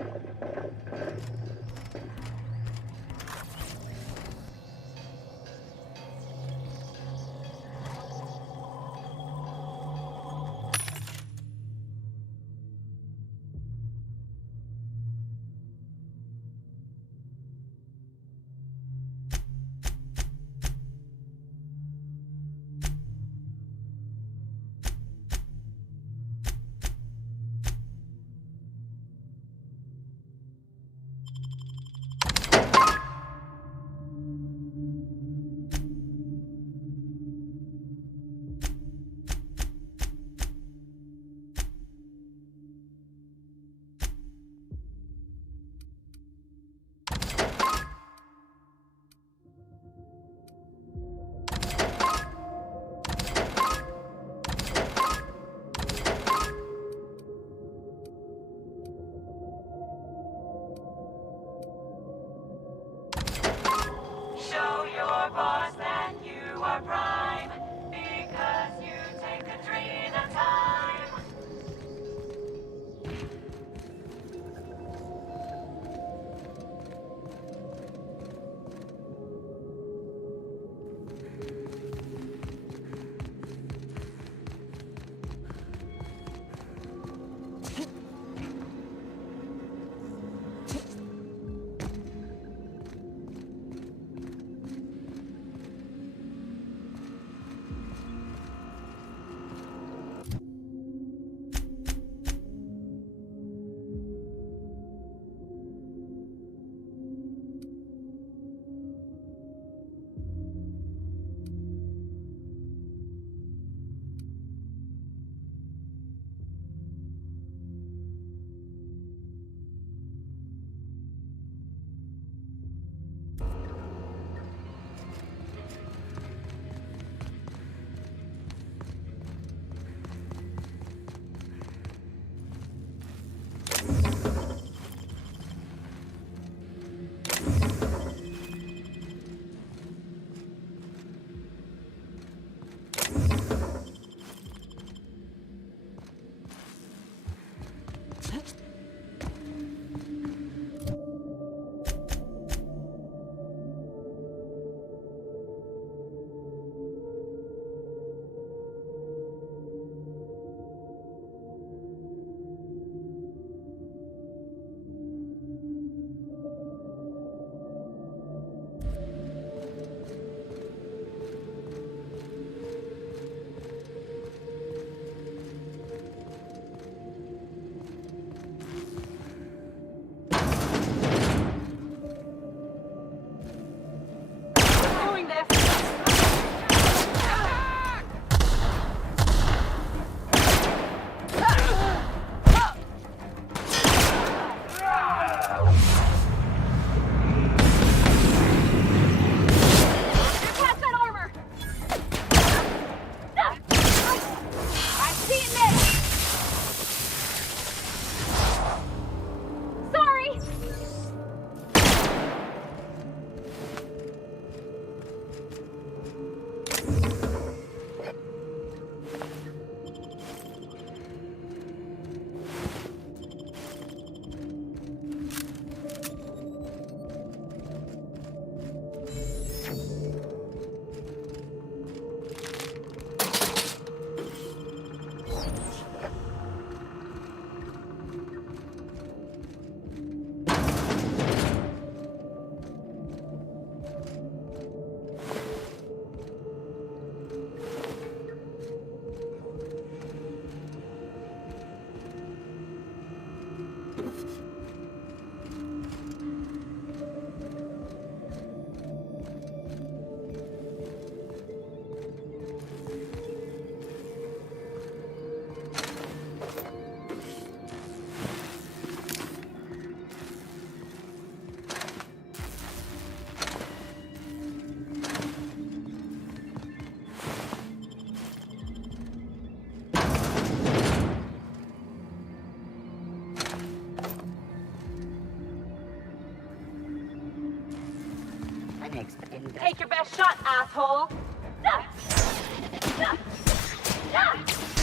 take your best shot, asshole!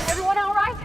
Everyone all right?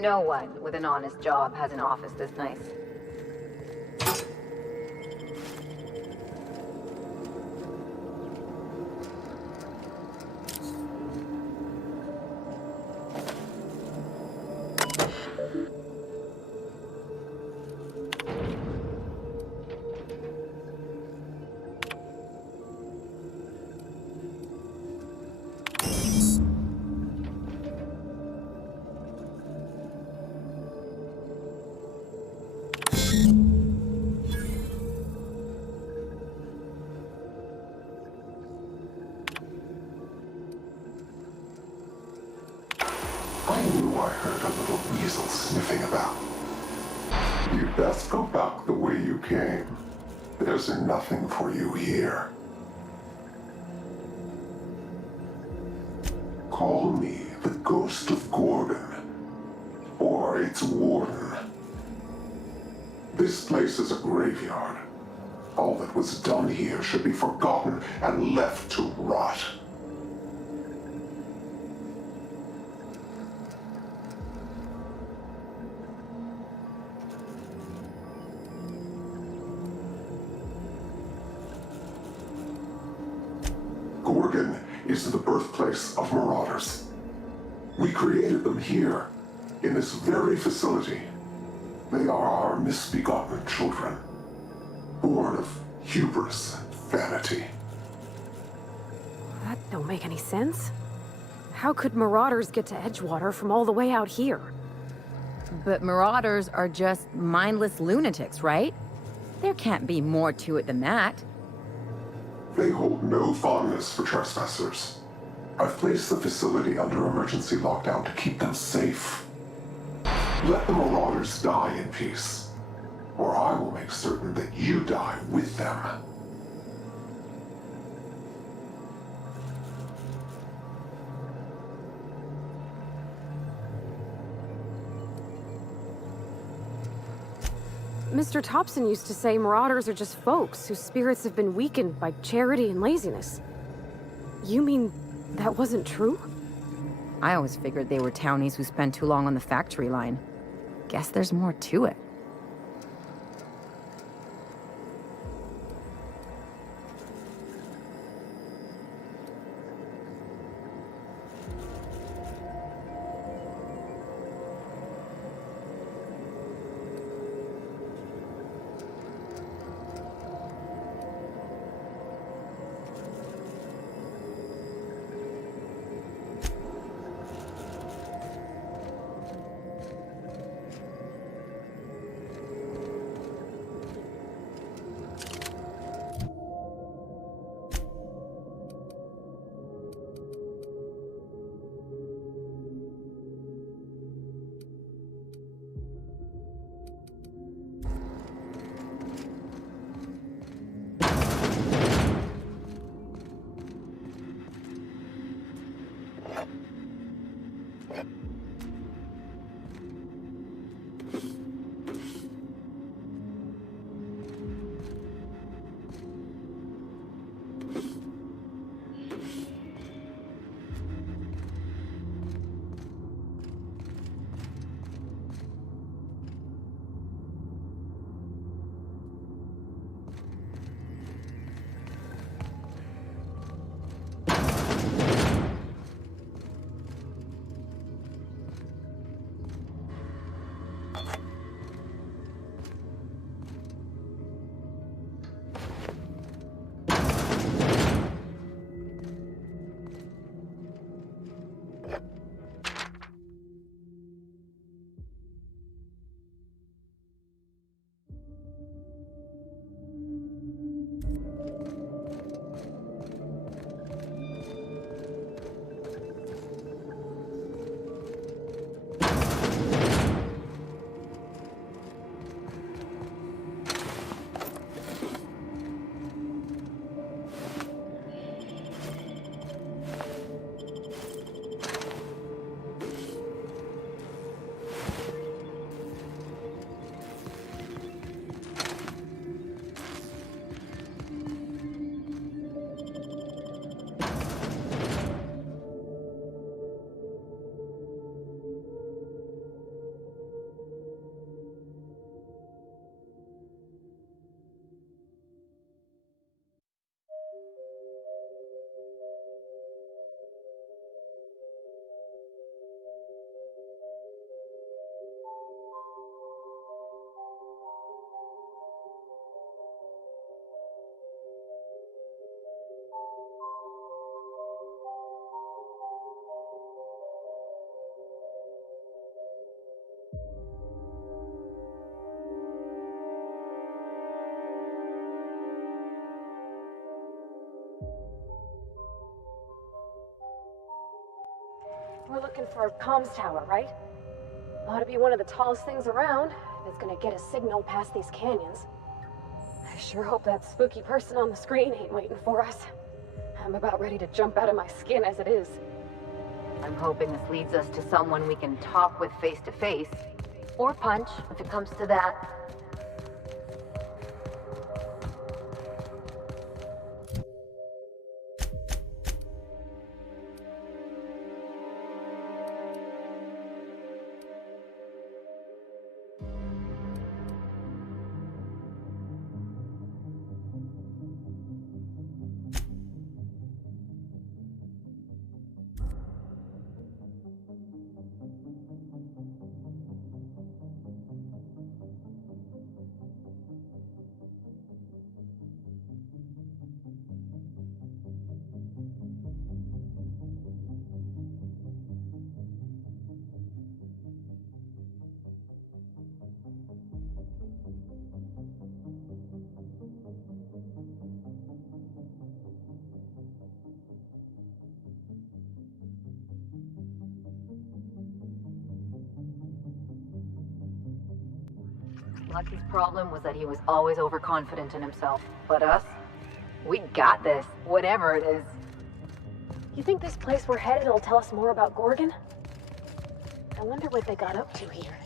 No one with an honest job has an office this nice. I knew I heard a little weasel sniffing about. You'd best go back the way you came. There's nothing for you here. Call me the Ghost of Gorgon, or its warden. This place is a graveyard. All that was done here should be forgotten and left to rot. Gorgon is the birthplace of marauders. We created them here, in this very facility. They are our misbegotten children, born of hubris and vanity. That don't make any sense. How could marauders get to Edgewater from all the way out here? But marauders are just mindless lunatics, right? There can't be more to it than that. They hold no fondness for trespassers. I've placed the facility under emergency lockdown to keep them safe. Let the marauders die in peace, or I will make certain that you die with them. Mr. Thompson used to say marauders are just folks whose spirits have been weakened by charity and laziness. You mean That wasn't true? I always figured they were townies who spent too long on the factory line. Guess there's more to it. We're looking for a comms tower, right? Ought to be one of the tallest things around if it's gonna get a signal past these canyons. I sure hope that spooky person on the screen ain't waiting for us. I'm about ready to jump out of my skin as it is. I'm hoping this leads us to someone we can talk with face to face. Or punch, if it comes to that. Lucky's problem was that he was always overconfident in himself. But us? We got this, whatever it is. You think this place we're headed will tell us more about Gorgon? I wonder what they got up to here.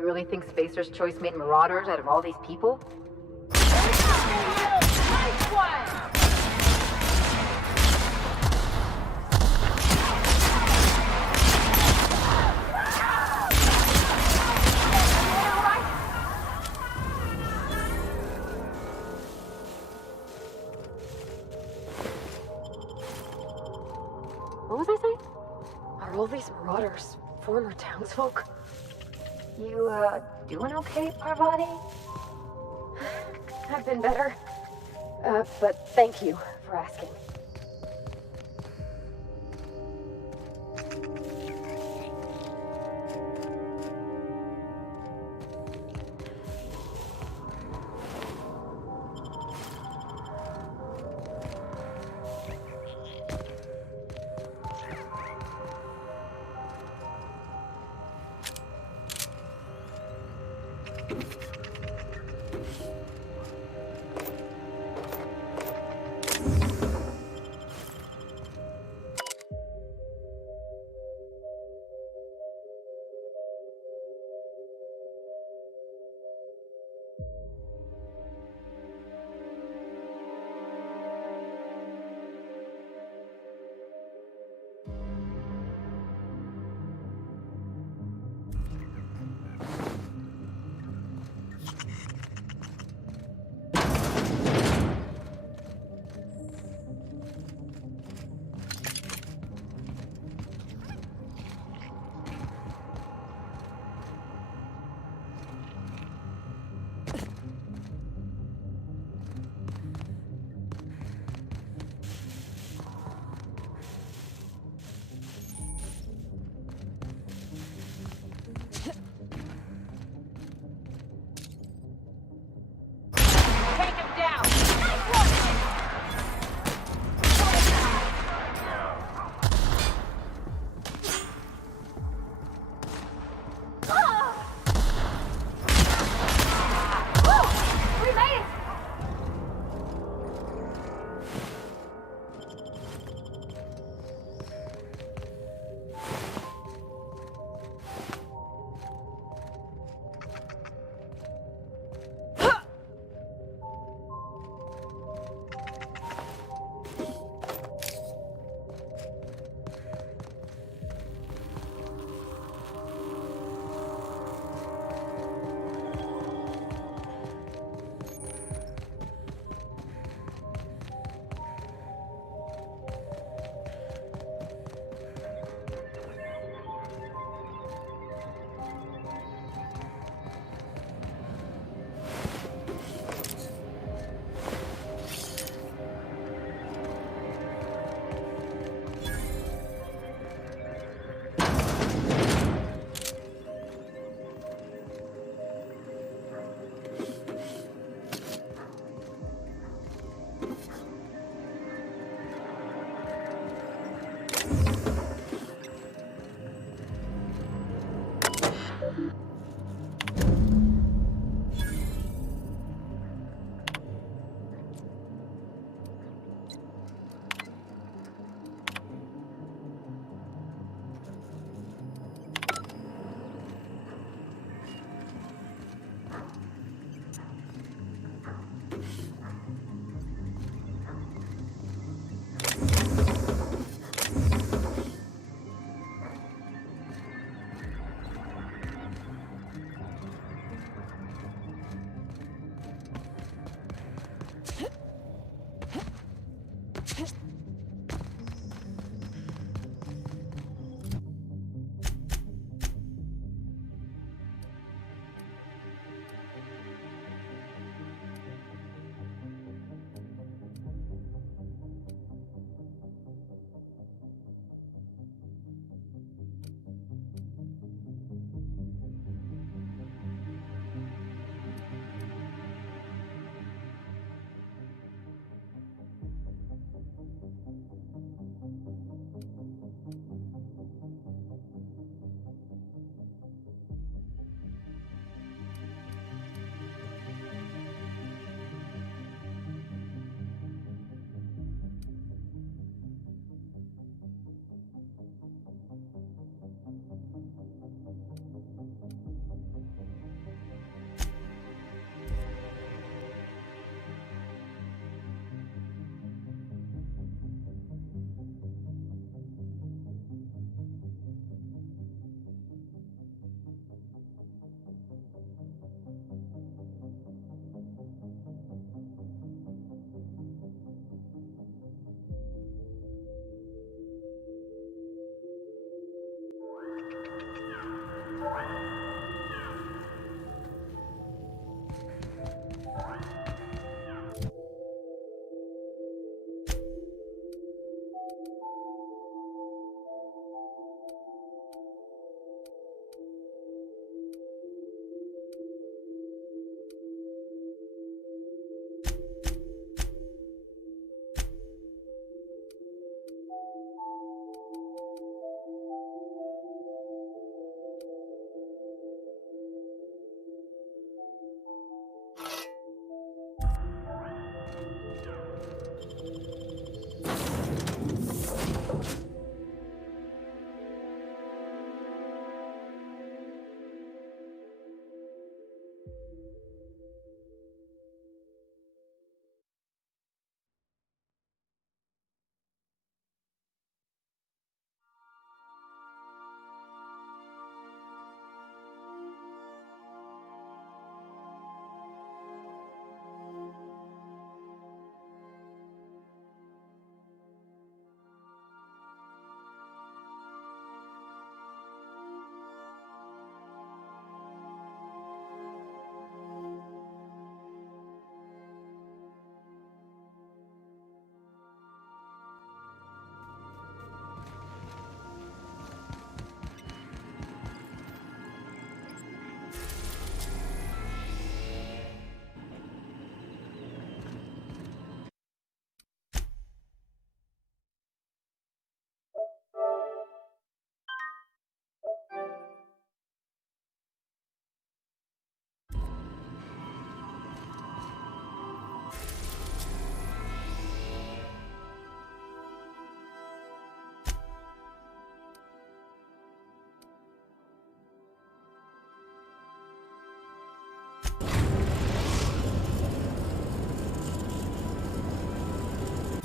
You really think Spacer's Choice made marauders out of all these people? Nice one! What was I saying? Are all these marauders former townsfolk? You, doing okay, Parvati? I've been better. But thank you for asking.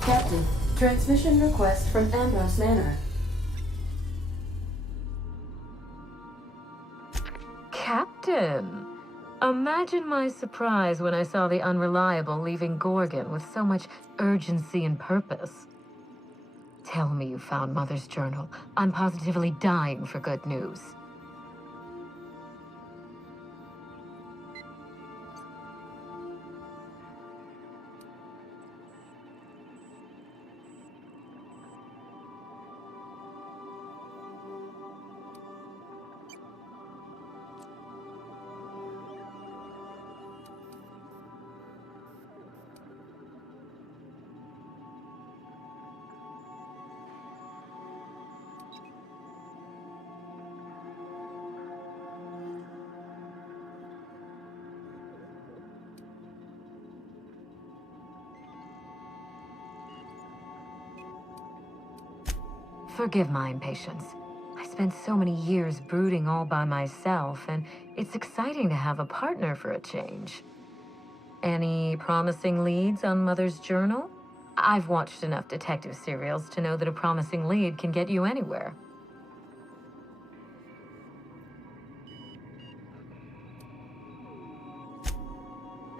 Captain, transmission request from Ambrose Manor. Captain! Imagine my surprise when I saw the Unreliable leaving Gorgon with so much urgency and purpose. Tell me you found Mother's journal. I'm positively dying for good news. Forgive my impatience. I spent so many years brooding all by myself, and it's exciting to have a partner for a change. Any promising leads on Mother's journal? I've watched enough detective serials to know that a promising lead can get you anywhere.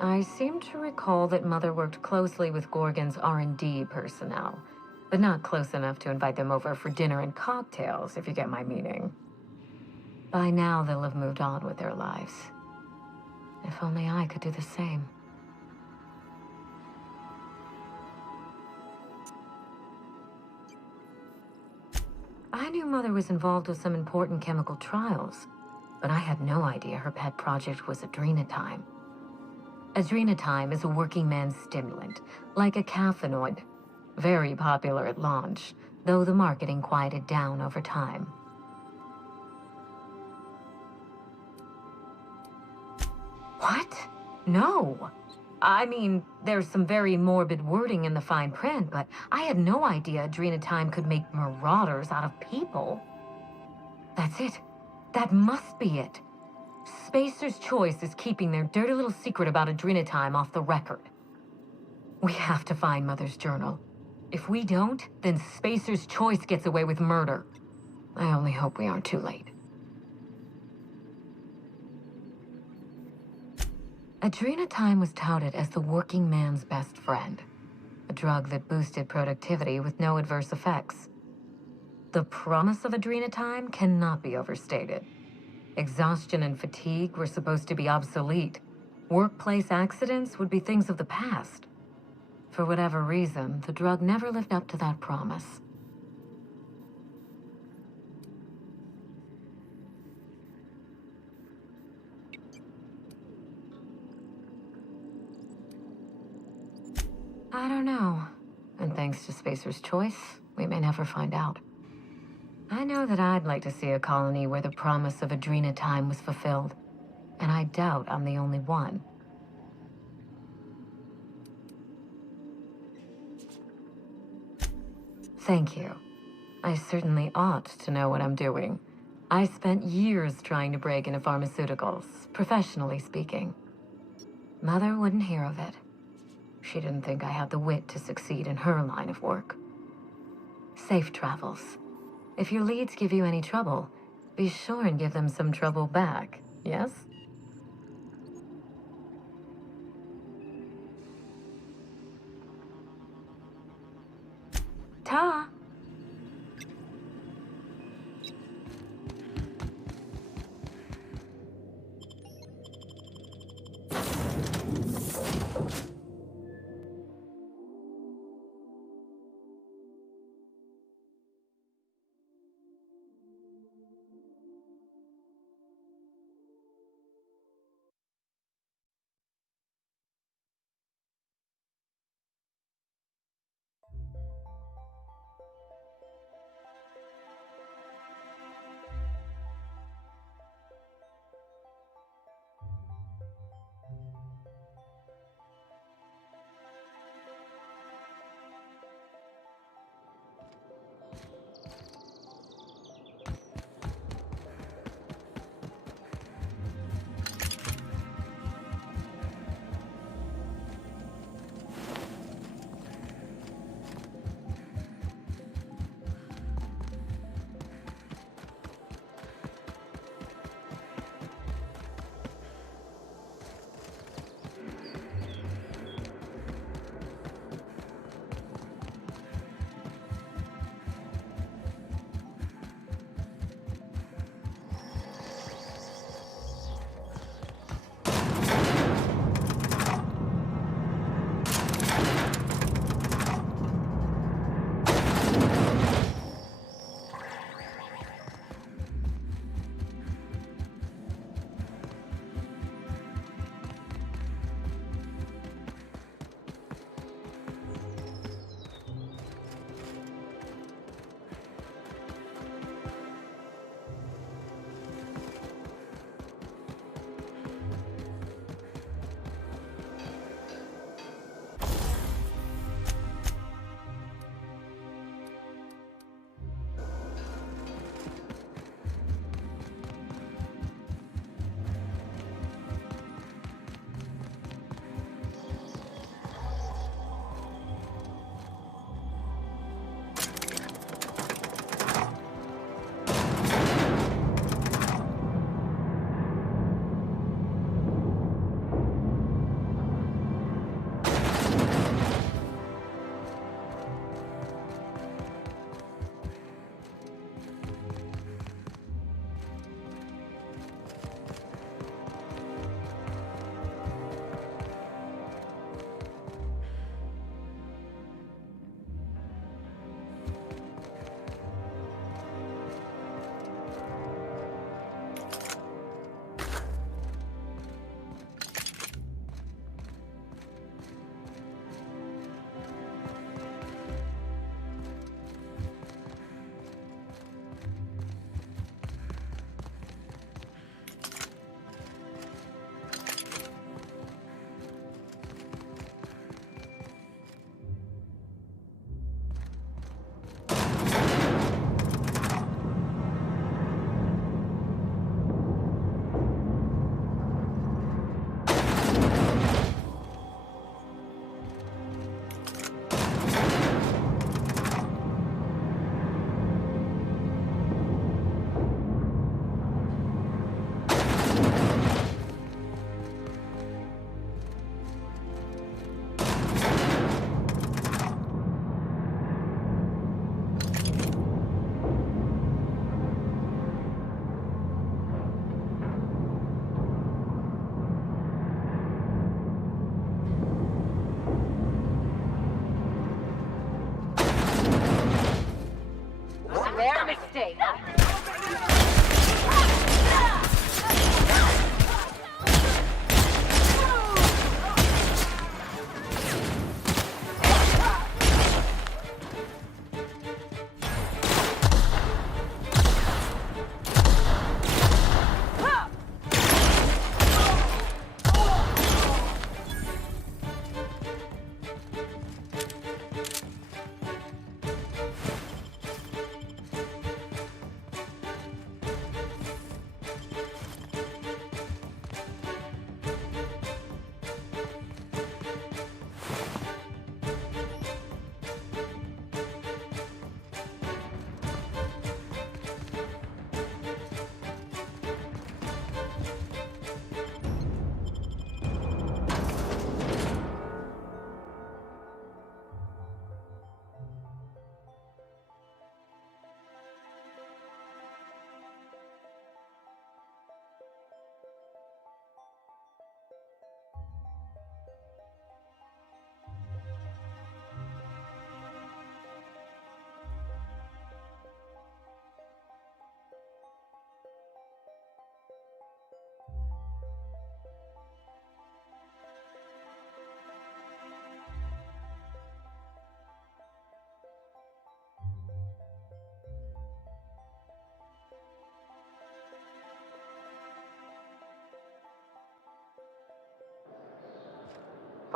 I seem to recall that Mother worked closely with Gorgon's R&D personnel, but not close enough to invite them over for dinner and cocktails, if you get my meaning. By now, they'll have moved on with their lives. If only I could do the same. I knew Mother was involved with some important chemical trials, but I had no idea her pet project was adrenatime. Adrenatime is a working man's stimulant, like a caffeinoid. Very popular at launch, though the marketing quieted down over time. What? No. I mean, there's some very morbid wording in the fine print, but I had no idea adrenatime could make marauders out of people. That's it. That must be it. Spacer's Choice is keeping their dirty little secret about adrenatime off the record. We have to find Mother's journal. If we don't, then Spacer's Choice gets away with murder. I only hope we aren't too late. Adrenatime was touted as the working man's best friend, a drug that boosted productivity with no adverse effects. The promise of adrenatime cannot be overstated. Exhaustion and fatigue were supposed to be obsolete. Workplace accidents would be things of the past. For whatever reason, the drug never lived up to that promise. I don't know. And thanks to Spacer's Choice, we may never find out. I know that I'd like to see a colony where the promise of adrenatime was fulfilled, and I doubt I'm the only one. Thank you. I certainly ought to know what I'm doing. I spent years trying to break into pharmaceuticals, professionally speaking. Mother wouldn't hear of it. She didn't think I had the wit to succeed in her line of work. Safe travels. If your leads give you any trouble, be sure and give them some trouble back, yes? Ta! say, huh?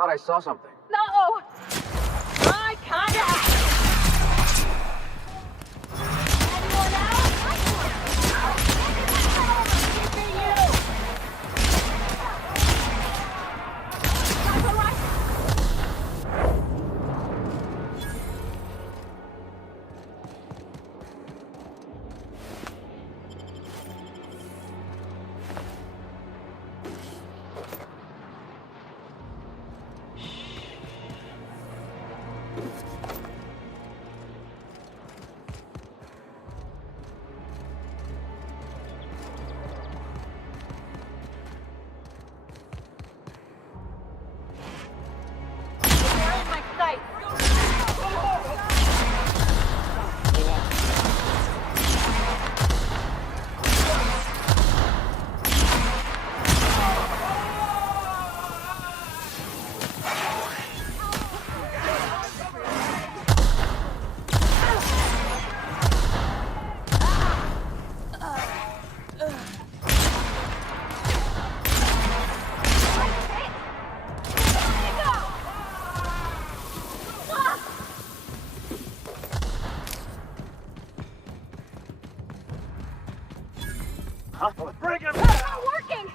Thought I saw something. No! My contact! Anyone Bring him! It's not working!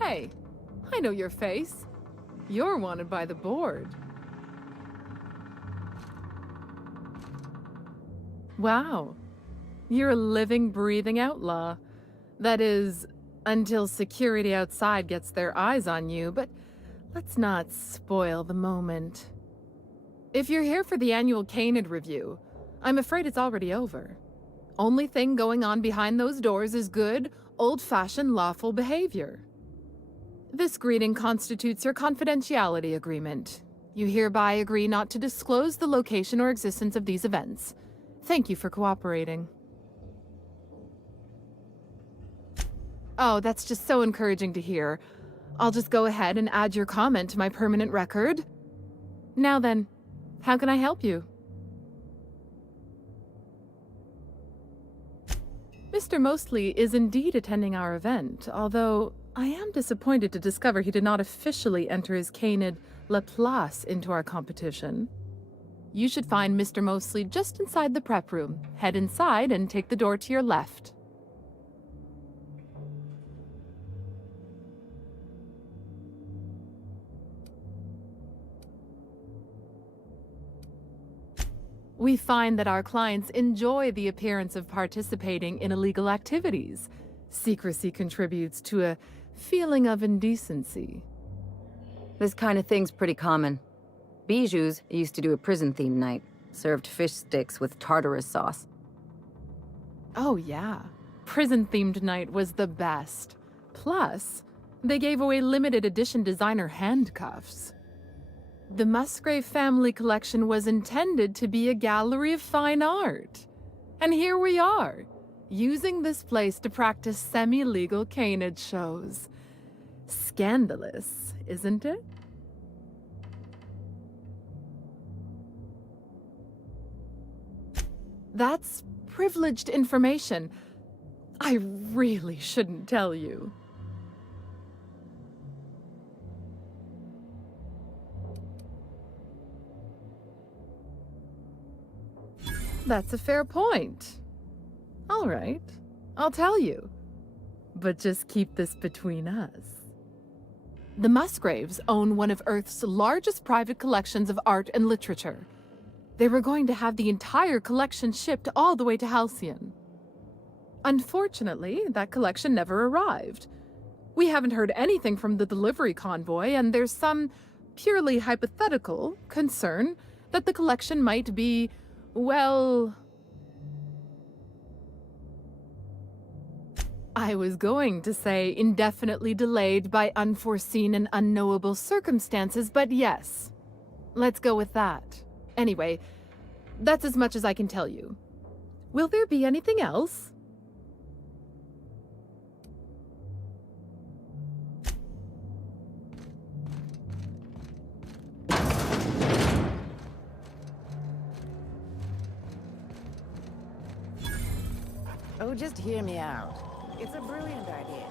Hey, I know your face. You're wanted by the board. Wow. You're a living, breathing outlaw. That is, until security outside gets their eyes on you, but let's not spoil the moment. If you're here for the annual Canid review, I'm afraid it's already over. Only thing going on behind those doors is good, old-fashioned lawful behavior. This greeting constitutes your confidentiality agreement. You hereby agree not to disclose the location or existence of these events. Thank you for cooperating. Oh, that's just so encouraging to hear. I'll just go ahead and add your comment to my permanent record. Now then, how can I help you? Mr. Mostly is indeed attending our event, although I am disappointed to discover he did not officially enter his Canid La Place into our competition. You should find Mr. Mostly just inside the prep room. Head inside and take the door to your left. We find that our clients enjoy the appearance of participating in illegal activities. Secrecy contributes to a feeling of indecency. This kind of thing's pretty common. Bijou's used to do a prison-themed night. Served fish sticks with tartarus sauce. Oh yeah. Prison-themed night was the best. Plus, they gave away limited edition designer handcuffs. The Musgrave family collection was intended to be a gallery of fine art. And here we are, using this place to practice semi-legal canid shows. Scandalous, isn't it? That's privileged information. I really shouldn't tell you. That's a fair point. All right, I'll tell you. But just keep this between us. The Musgraves own one of Earth's largest private collections of art and literature. They were going to have the entire collection shipped all the way to Halcyon. Unfortunately, that collection never arrived. We haven't heard anything from the delivery convoy, and there's some purely hypothetical concern that the collection might be, well... I was going to say indefinitely delayed by unforeseen and unknowable circumstances, but yes. Let's go with that. Anyway, that's as much as I can tell you. Will there be anything else? Oh, just hear me out. It's a brilliant idea.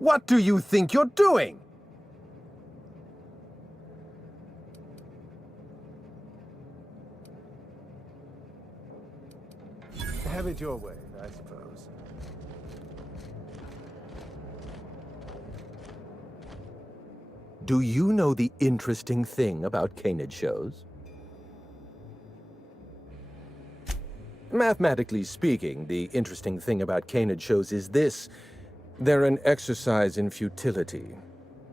What do you think you're doing? Have it your way, I suppose. Do you know the interesting thing about canid shows? Mathematically speaking, the interesting thing about canid shows is this. They're an exercise in futility.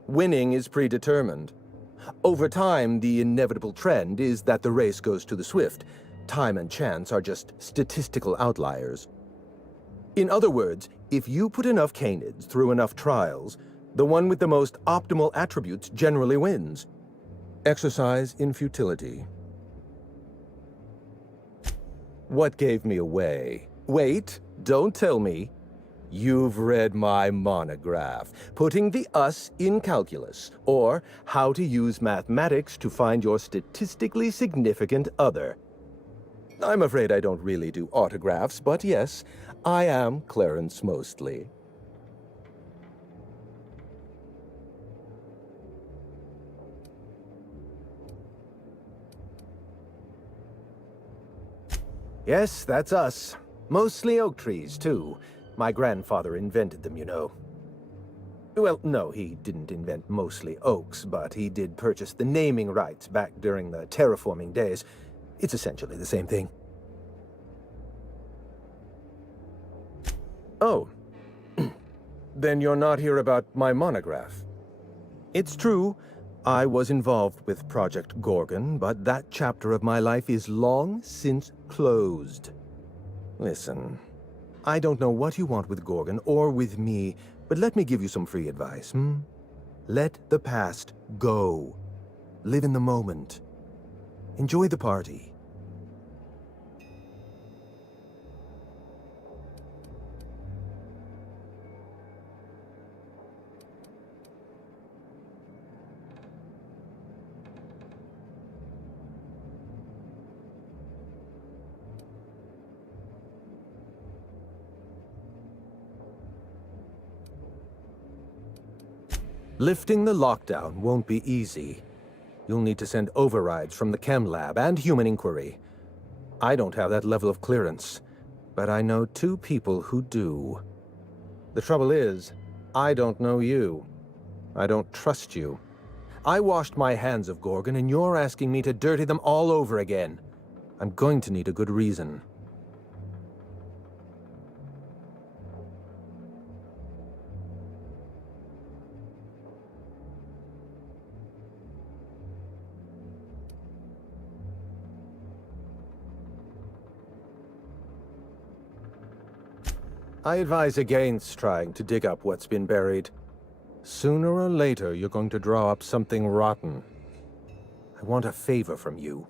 Winning is predetermined. Over time, the inevitable trend is that the race goes to the swift. Time and chance are just statistical outliers. In other words, if you put enough canids through enough trials, the one with the most optimal attributes generally wins. Exercise in futility. What gave me away? Wait, Don't tell me you've read my monograph, Putting the Us in Calculus, or How to Use Mathematics to Find Your Statistically Significant Other. I'm afraid I don't really do autographs, but yes, I am Clarence Mostly. Yes, that's us. Mostly oak trees, too. My grandfather invented them, you know. Well, no, he didn't invent mostly oaks, but he did purchase the naming rights back during the terraforming days. It's essentially the same thing. Oh. Then you're not here about my monograph. It's true, I was involved with Project Gorgon, but that chapter of my life is long since closed. Listen, I don't know what you want with Gorgon or with me, but let me give you some free advice, Let the past go. Live in the moment. Enjoy the party. Lifting the lockdown won't be easy. You'll need to send overrides from the chem lab and human inquiry. I don't have that level of clearance, but I know 2 people who do. The trouble is, I don't know you. I don't trust you. I washed my hands of Gorgon, and you're asking me to dirty them all over again. I'm going to need a good reason. I advise against trying to dig up what's been buried. Sooner or later, you're going to draw up something rotten. I want a favor from you.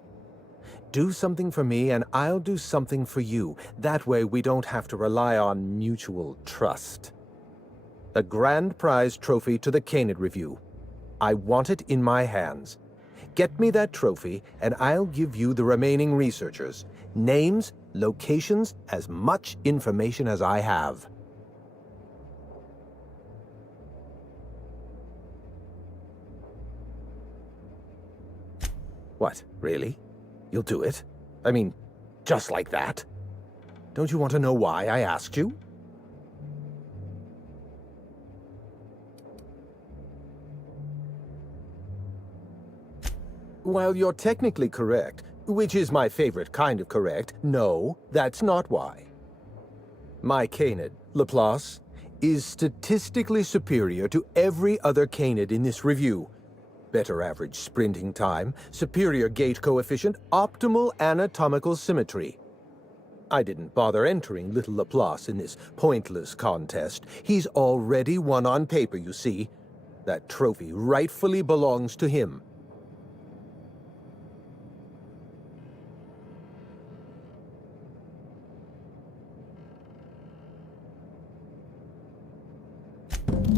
Do something for me, and I'll do something for you. That way, we don't have to rely on mutual trust. A grand prize trophy to the Canid Review. I want it in my hands. Get me that trophy, and I'll give you the remaining researchers. Names, locations, as much information as I have. What, really? You'll do it? I mean, just like that? Don't you want to know why I asked you? While you're technically correct, which is my favorite kind of correct, no, that's not why. My Canid, Laplace, is statistically superior to every other Canid in this review. Better average sprinting time, superior gait coefficient, optimal anatomical symmetry. I didn't bother entering little Laplace in this pointless contest. He's already won on paper, you see. That trophy rightfully belongs to him.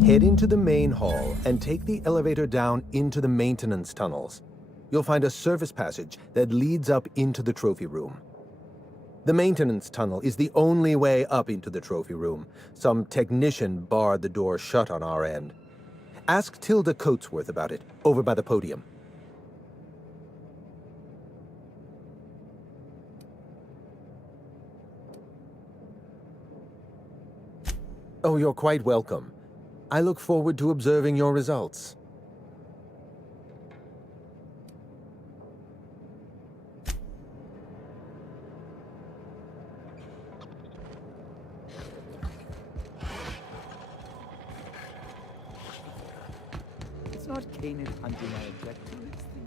Head into the main hall and take the elevator down into the maintenance tunnels. You'll find a service passage that leads up into the trophy room. The maintenance tunnel is the only way up into the trophy room. Some technician barred the door shut on our end. Ask Tilda Coatsworth about it, over by the podium. Oh, you're quite welcome. I look forward to observing your results. It's not Canid hunting my objective, it's the...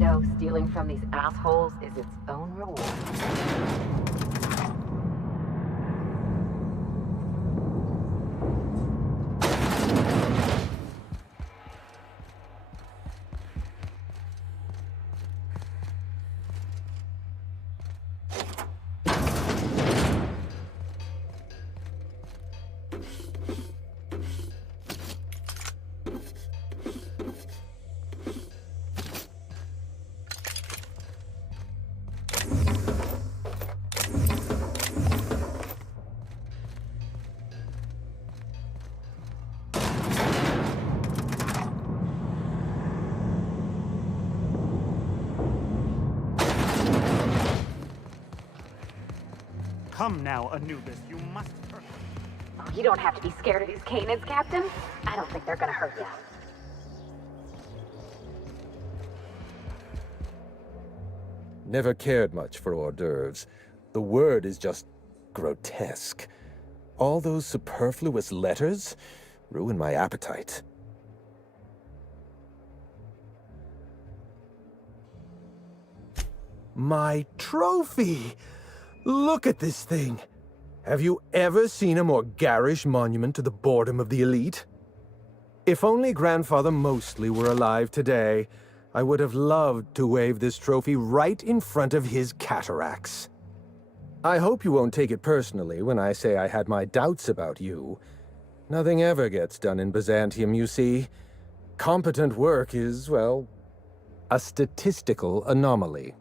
know stealing from these assholes is its own reward. Come now, Anubis, you must hurt. Oh, you don't have to be scared of these canids, Captain. I don't think they're gonna hurt you. Never cared much for hors d'oeuvres. The word is just grotesque. All those superfluous letters ruin my appetite. My trophy! Look at this thing! Have you ever seen a more garish monument to the boredom of the elite? If only Grandfather Mostly were alive today, I would have loved to wave this trophy right in front of his cataracts. I hope you won't take it personally when I say I had my doubts about you. Nothing ever gets done in Byzantium, you see. Competent work is, well, a statistical anomaly.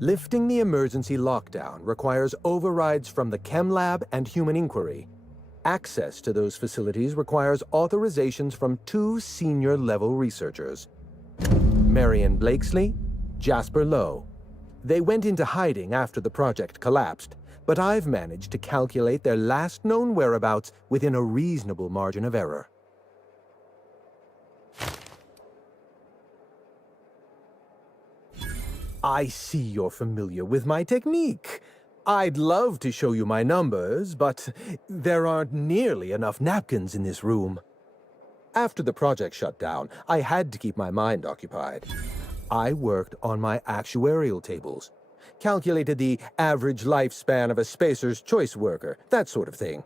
Lifting the emergency lockdown requires overrides from the Chem Lab and Human Inquiry. Access to those facilities requires authorizations from 2 senior-level researchers. Marion Blakesley, Jasper Lowe. They went into hiding after the project collapsed, but I've managed to calculate their last known whereabouts within a reasonable margin of error. I see you're familiar with my technique. I'd love to show you my numbers, but there aren't nearly enough napkins in this room. After the project shut down, I had to keep my mind occupied. I worked on my actuarial tables, calculated the average lifespan of a Spacer's Choice worker, that sort of thing.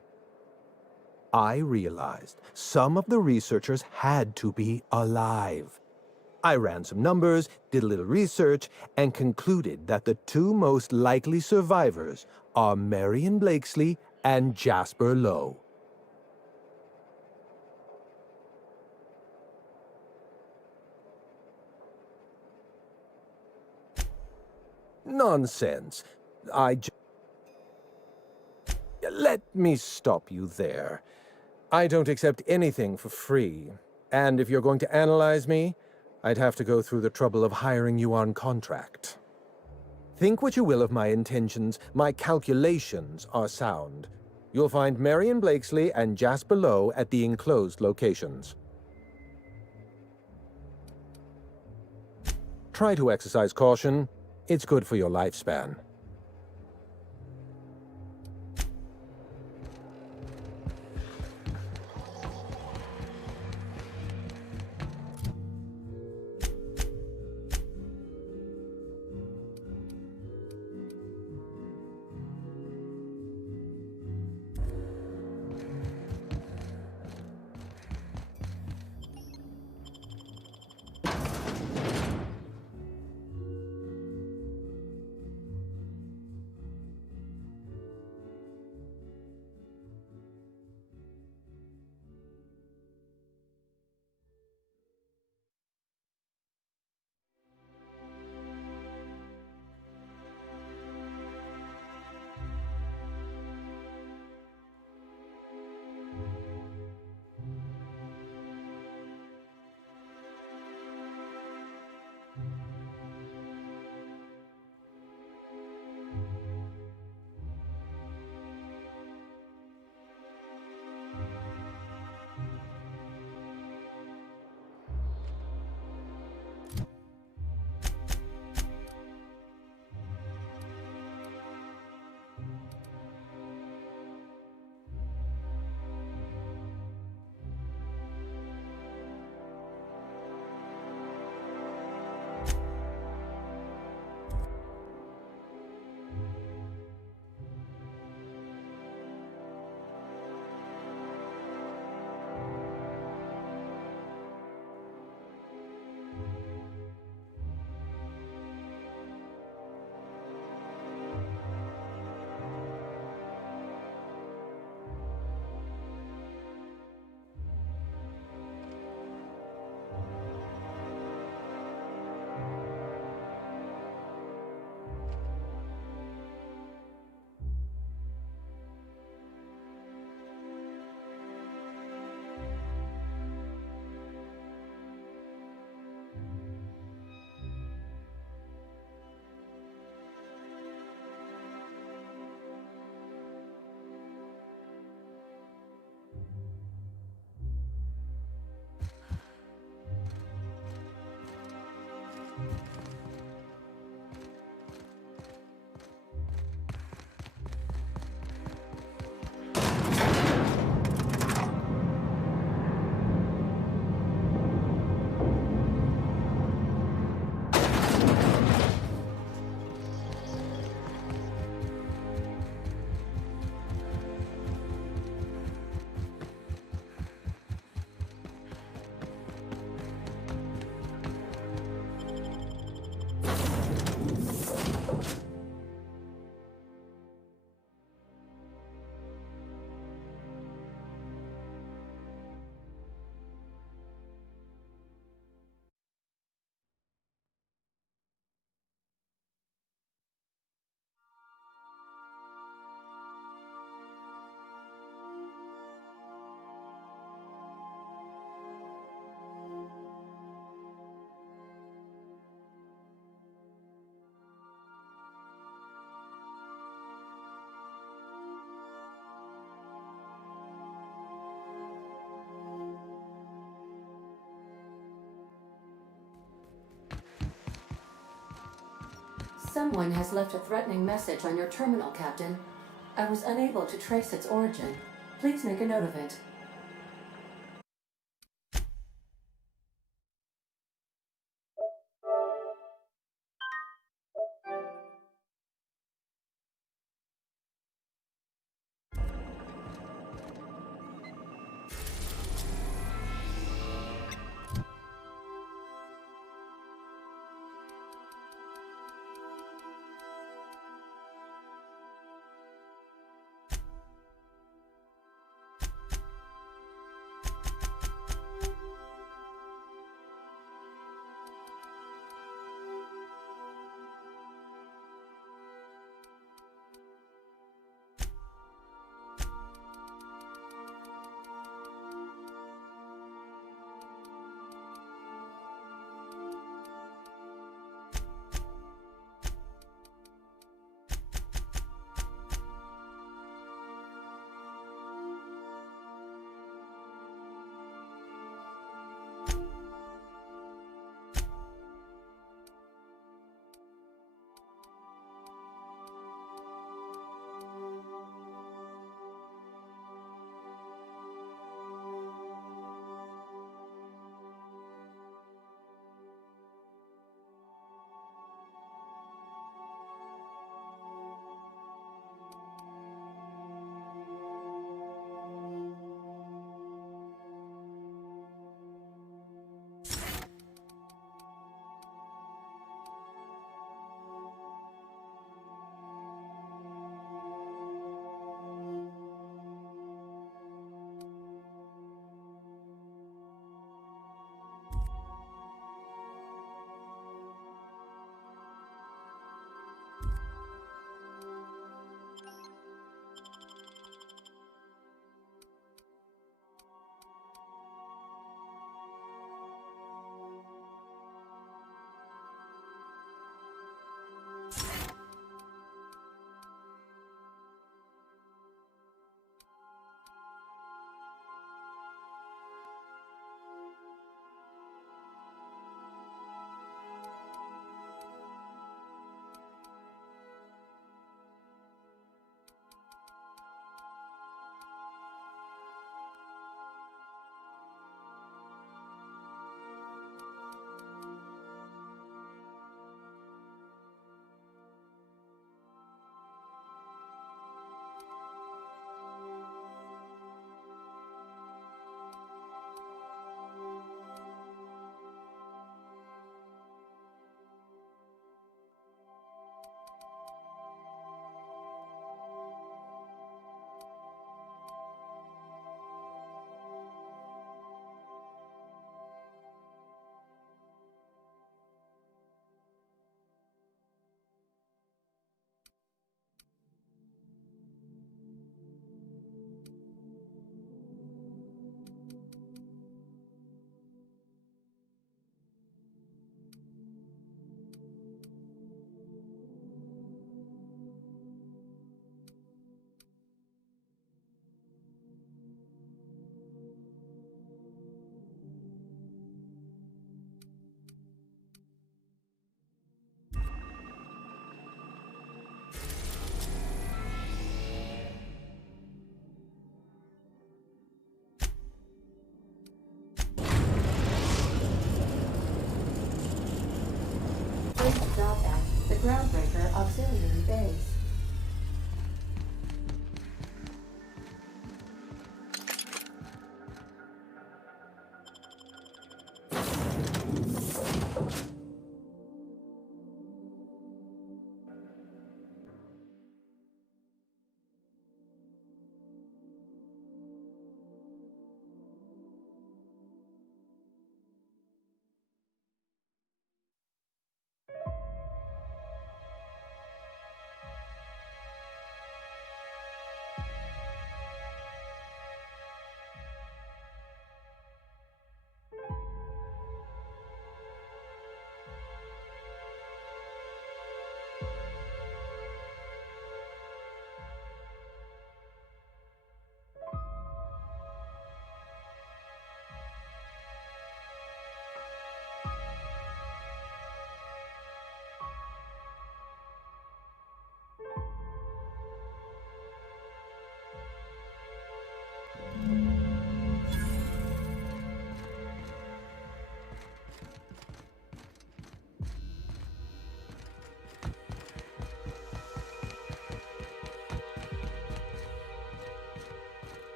I realized some of the researchers had to be alive. I ran some numbers, did a little research, and concluded that the 2 most likely survivors are Marion Blakesley and Jasper Lowe. Nonsense. Let me stop you there. I don't accept anything for free, and if you're going to analyze me, I'd have to go through the trouble of hiring you on contract. Think what you will of my intentions, my calculations are sound. You'll find Marion Blakesley and Jasper Lowe at the enclosed locations. Try to exercise caution. It's good for your lifespan. Someone has left a threatening message on your terminal, Captain. I was unable to trace its origin. Please make a note of it. Stop at the Groundbreaker Auxiliary Base.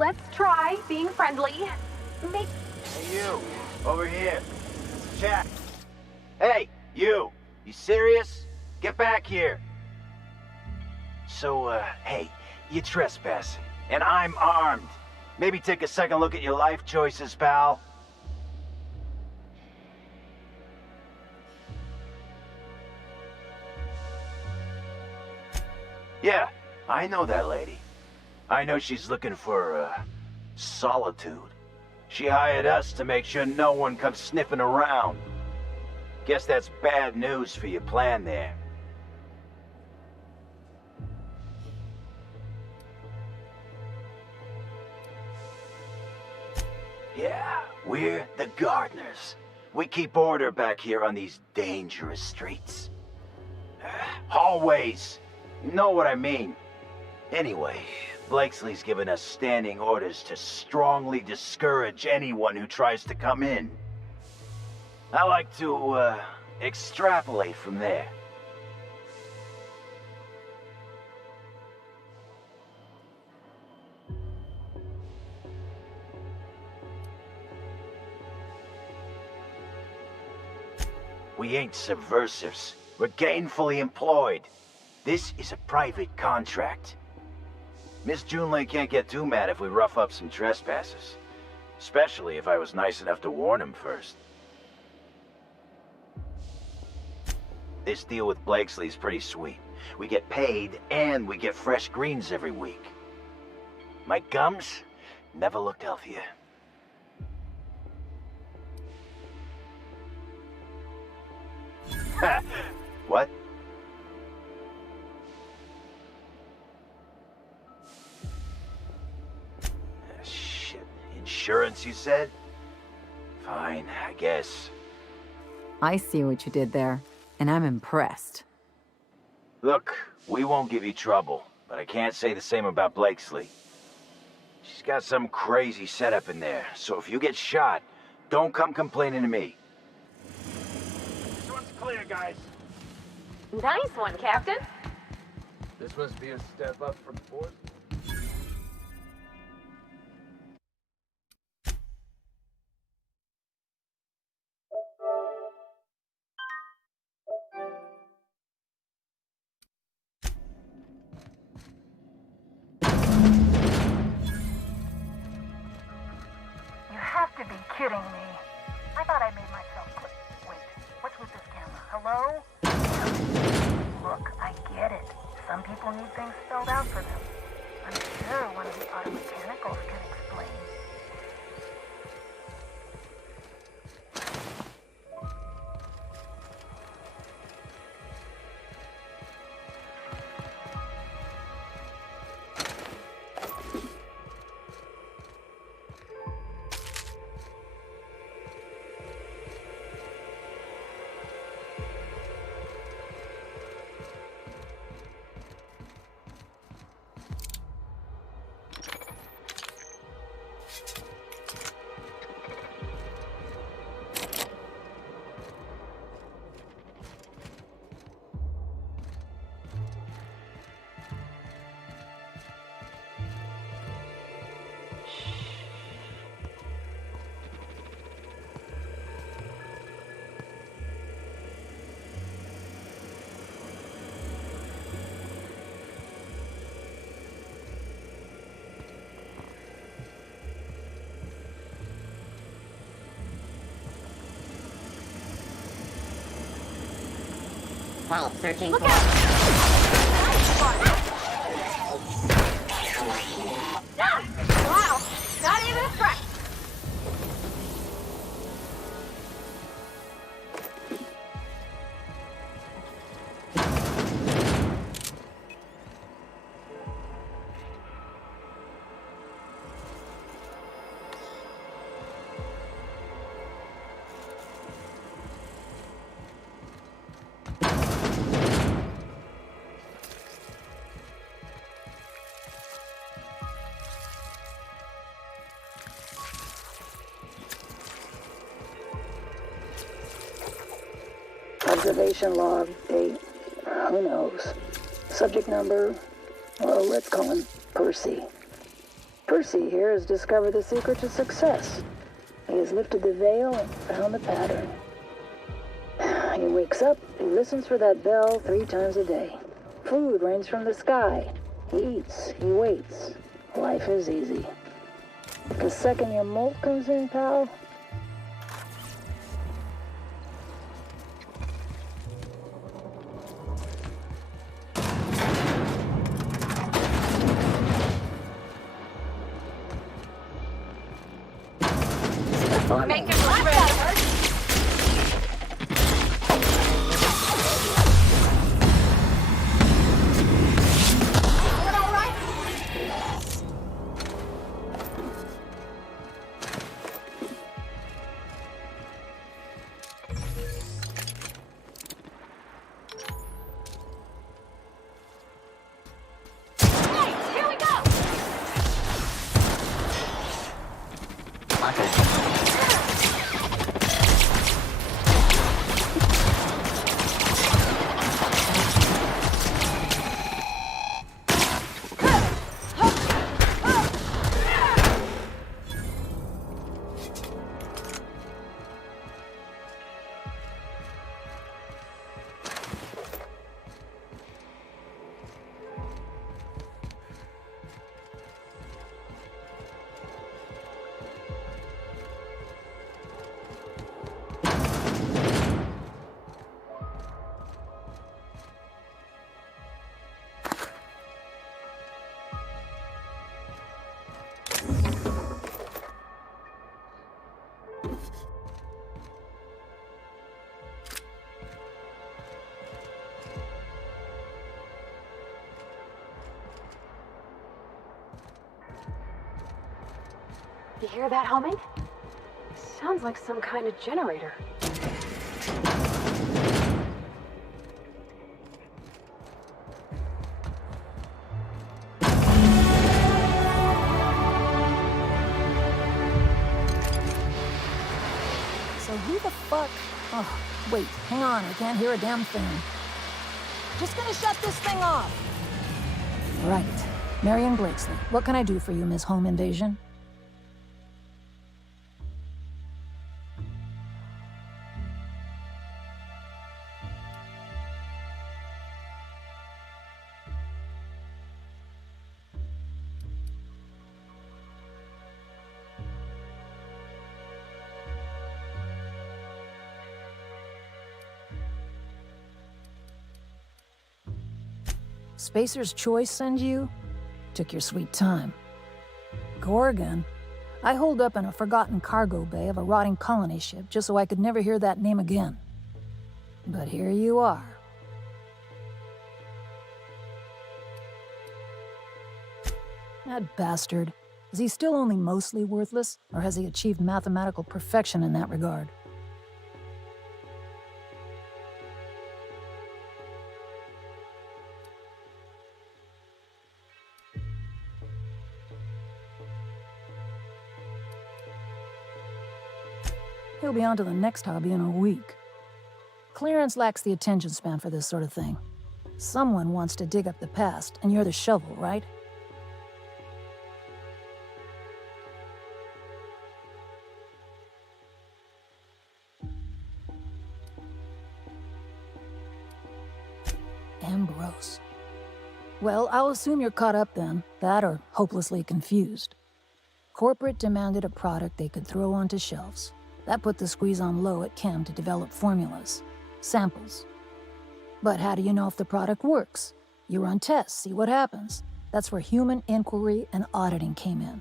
let's try being friendly. Make... Hey, you. Over here. Let's chat. Hey, you. You serious? Get back here. So, hey, you're trespassing, and I'm armed. Maybe take a second look at your life choices, pal. Yeah, I know that lady. I know she's looking for, solitude. She hired us to make sure no one comes sniffing around. Guess that's bad news for your plan there. Yeah, we're the gardeners. We keep order back here on these dangerous streets. Hallways. Know what I mean. Anyway, Blakesley's given us standing orders to strongly discourage anyone who tries to come in. I like to, extrapolate from there. We ain't subversives. We're gainfully employed. This is a private contract. Miss Junlei can't get too mad if we rough up some trespassers. Especially if I was nice enough to warn him first. This deal with Blakesley's pretty sweet. We get paid, and we get fresh greens every week. My gums never looked healthier. What? Shit. Insurance, you said? Fine, I guess. I see what you did there, and I'm impressed. Look, we won't give you trouble, but I can't say the same about Blakesley. She's got some crazy setup in there, so if you get shot, don't come complaining to me. This one's clear, guys. Nice one, Captain. This must be a step up from fourth. You have to be kidding me. I thought I made myself clear. Wait, what's with this camera? Hello? Look, I get it. Some people need things spelled out for them. I'm sure one of the auto mechanicals can explain. While searching Look for... out! Wow, not even a scratch. Observation log, date, who knows. Subject number, well, let's call him Percy. Percy here has discovered the secret to success. He has lifted the veil and found the pattern. He wakes up, he listens for that bell 3 times a day. Food rains from the sky. He eats, he waits. Life is easy. The second your molt comes in, pal, Make it look better. You hear that humming? Sounds like some kind of generator. So who the fuck? Oh, wait, hang on, I can't hear a damn thing. Just gonna shut this thing off. Right. Marion Blakesley, what can I do for you, Ms. Home Invasion? Spacer's Choice send you? Took your sweet time. Gorgon? I holed up in a forgotten cargo bay of a rotting colony ship just so I could never hear that name again. But here you are. That bastard. Is he still only mostly worthless, or has he achieved mathematical perfection in that regard? He'll be on to the next hobby in a week. Clarence lacks the attention span for this sort of thing. Someone wants to dig up the past, and you're the shovel, right? Ambrose. Well, I'll assume you're caught up then. That or hopelessly confused. Corporate demanded a product they could throw onto shelves. That put the squeeze on low at Chem to develop formulas, samples. But how do you know if the product works? You run tests, see what happens. That's where human inquiry and auditing came in.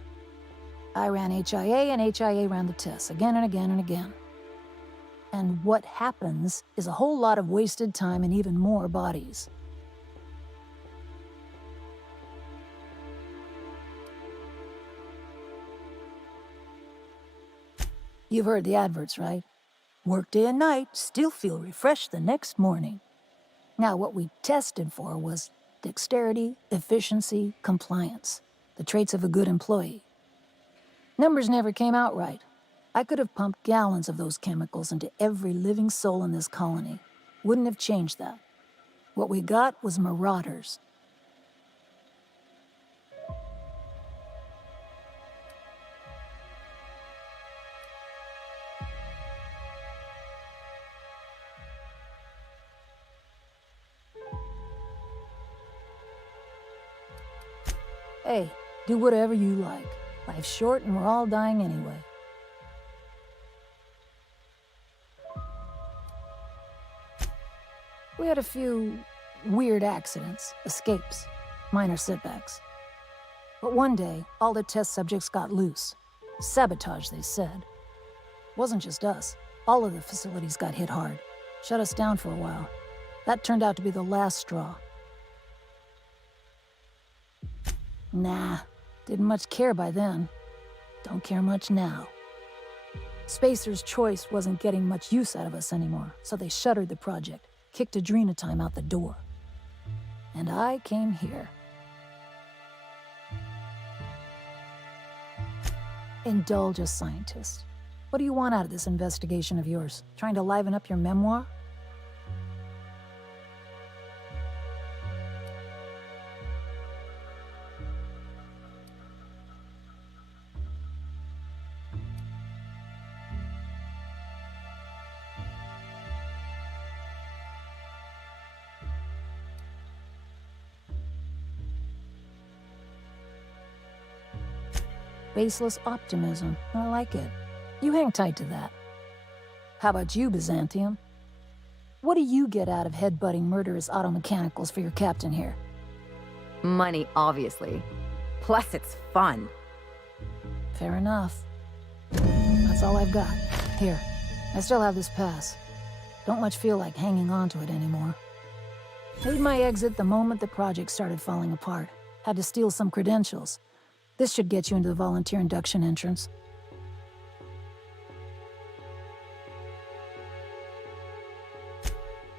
I ran HIA, and HIA ran the tests again and again and again. And what happens is a whole lot of wasted time and even more bodies. You've heard the adverts, right? Work day and night, still feel refreshed the next morning. Now, what we tested for was dexterity, efficiency, compliance, the traits of a good employee. Numbers never came out right. I could have pumped gallons of those chemicals into every living soul in this colony. Wouldn't have changed that. What we got was marauders. Hey, do whatever you like. Life's short and we're all dying anyway. We had a few weird accidents, escapes, minor setbacks. But one day, all the test subjects got loose. Sabotage, they said. Wasn't just us. All of the facilities got hit hard. Shut us down for a while. That turned out to be the last straw. Nah, didn't much care by then. Don't care much now. Spacer's Choice wasn't getting much use out of us anymore, so they shuttered the project, kicked Adrena Time out the door. And I came here. Indulge a scientist. What do you want out of this investigation of yours? Trying to liven up your memoir? Baseless optimism. I like it. You hang tight to that. How about you, Byzantium? What do you get out of headbutting murderous automechanicals for your captain here? Money, obviously. Plus, it's fun. Fair enough. That's all I've got. Here, I still have this pass. Don't much feel like hanging on to it anymore. Made my exit the moment the project started falling apart. Had to steal some credentials. This should get you into the volunteer induction entrance.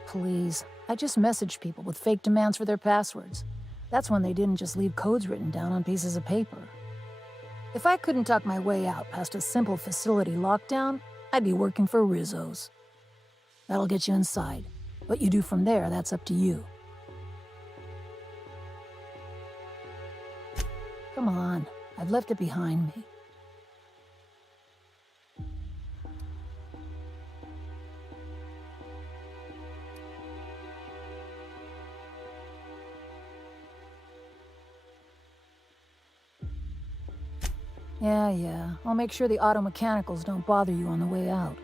Please, I just messaged people with fake demands for their passwords. That's when they didn't just leave codes written down on pieces of paper. If I couldn't talk my way out past a simple facility lockdown, I'd be working for Rizzo's. That'll get you inside. What you do from there, that's up to you. Come on, I've left it behind me. Yeah. I'll make sure the automechanicals don't bother you on the way out.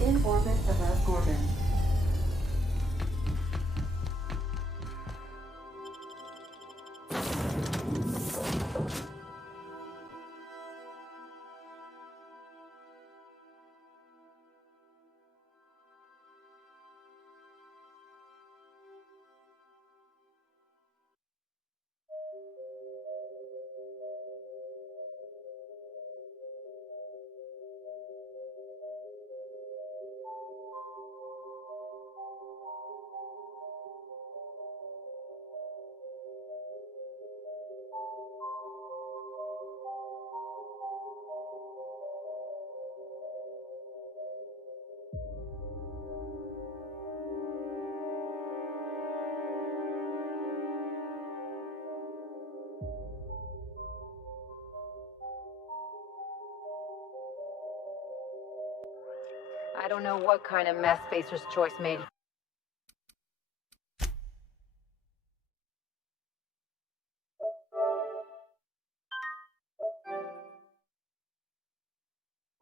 In orbit above Gorgon. I don't know what kind of mess Spacer's Choice made.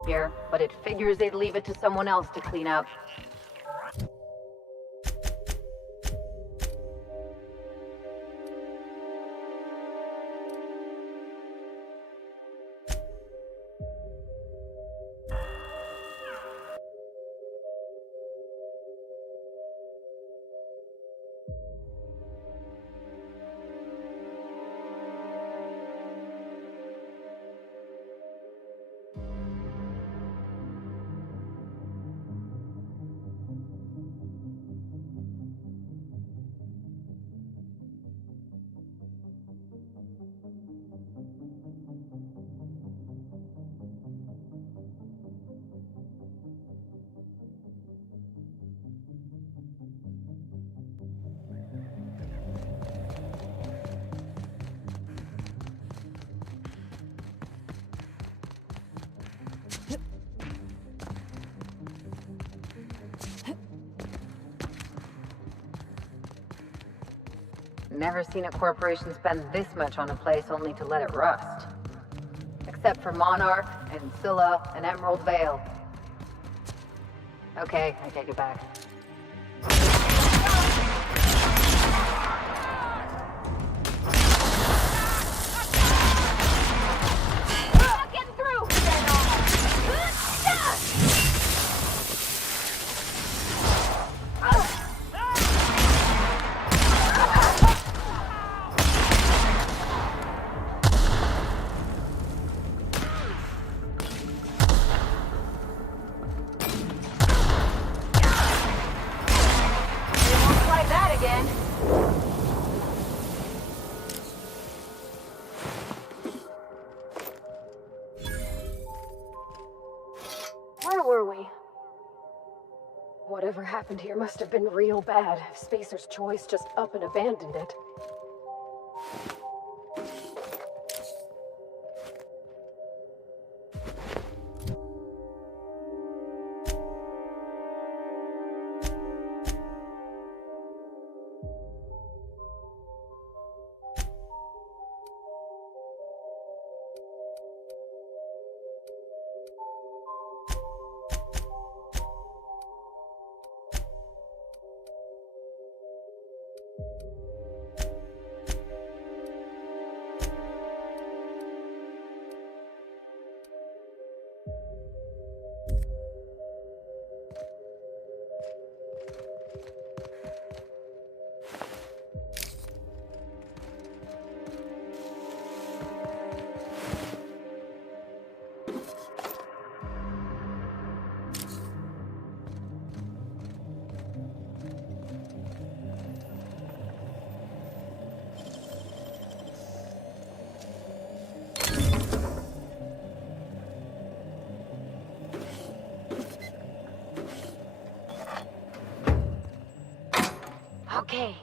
Here, but it figures they'd leave it to someone else to clean up. Never seen a corporation spend this much on a place only to let it rust. Except for Monarch, and Scylla, and Emerald Vale. Okay, I take it back. Getting through! Whatever happened here must have been real bad if Spacer's Choice just up and abandoned it. Okay.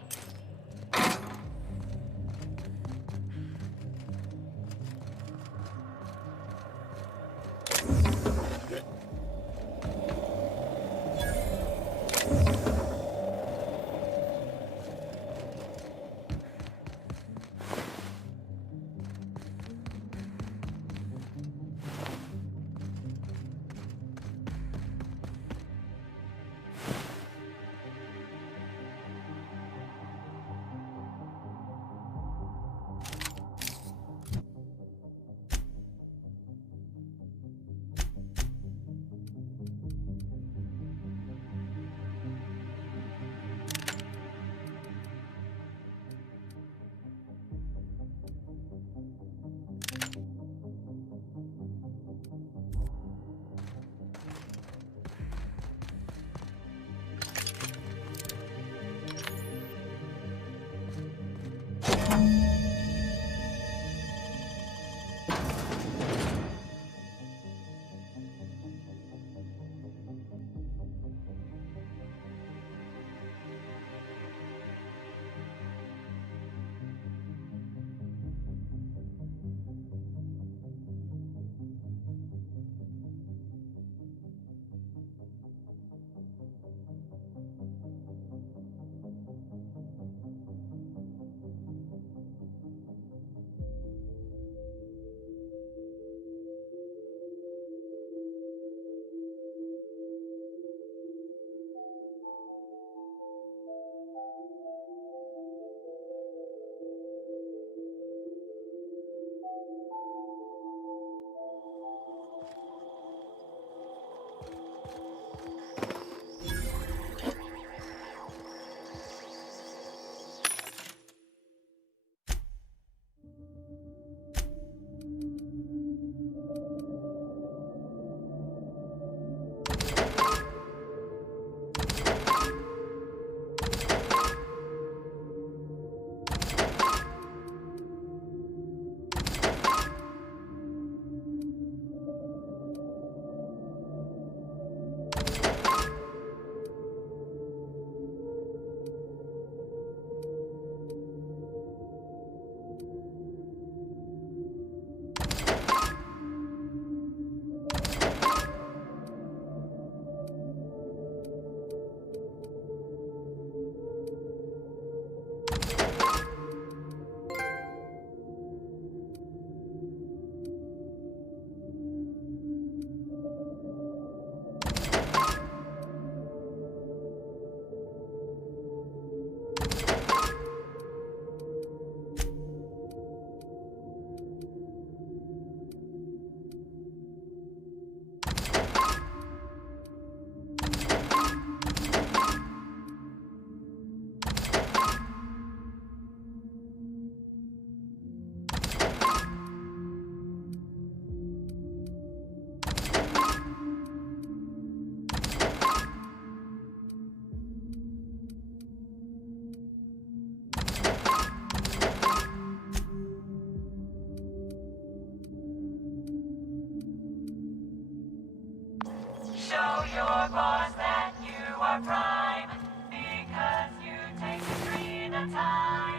are prime, because you take a tree at a time.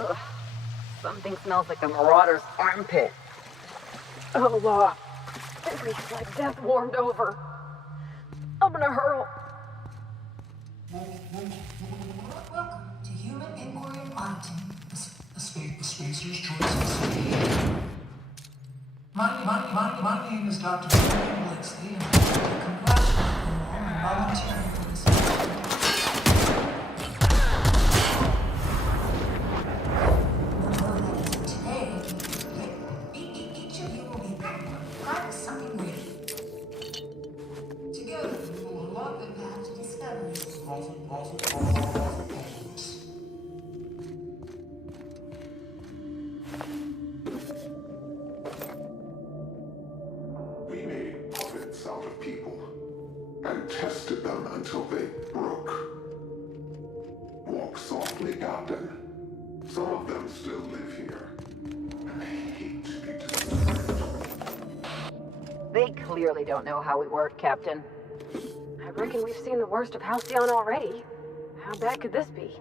Ugh. Something smells like a marauder's armpit. Oh, Law. It reeks like death warmed over. I'm gonna hurl. Welcome to Human Inquiry Auditing, the Spacer's Choice. My name is Dr. Blixley, and I congratulate you all on volunteering for this experiment. Today, each of you will be practice something new. Together, we will unlock the path to discoveries. We made puppets out of people and tested them until they broke. Walk softly, Captain. Some of them still live here, and they hate to be disturbed. They clearly don't know how we work, Captain. I reckon we've seen the worst of Halcyon already. How bad could this be?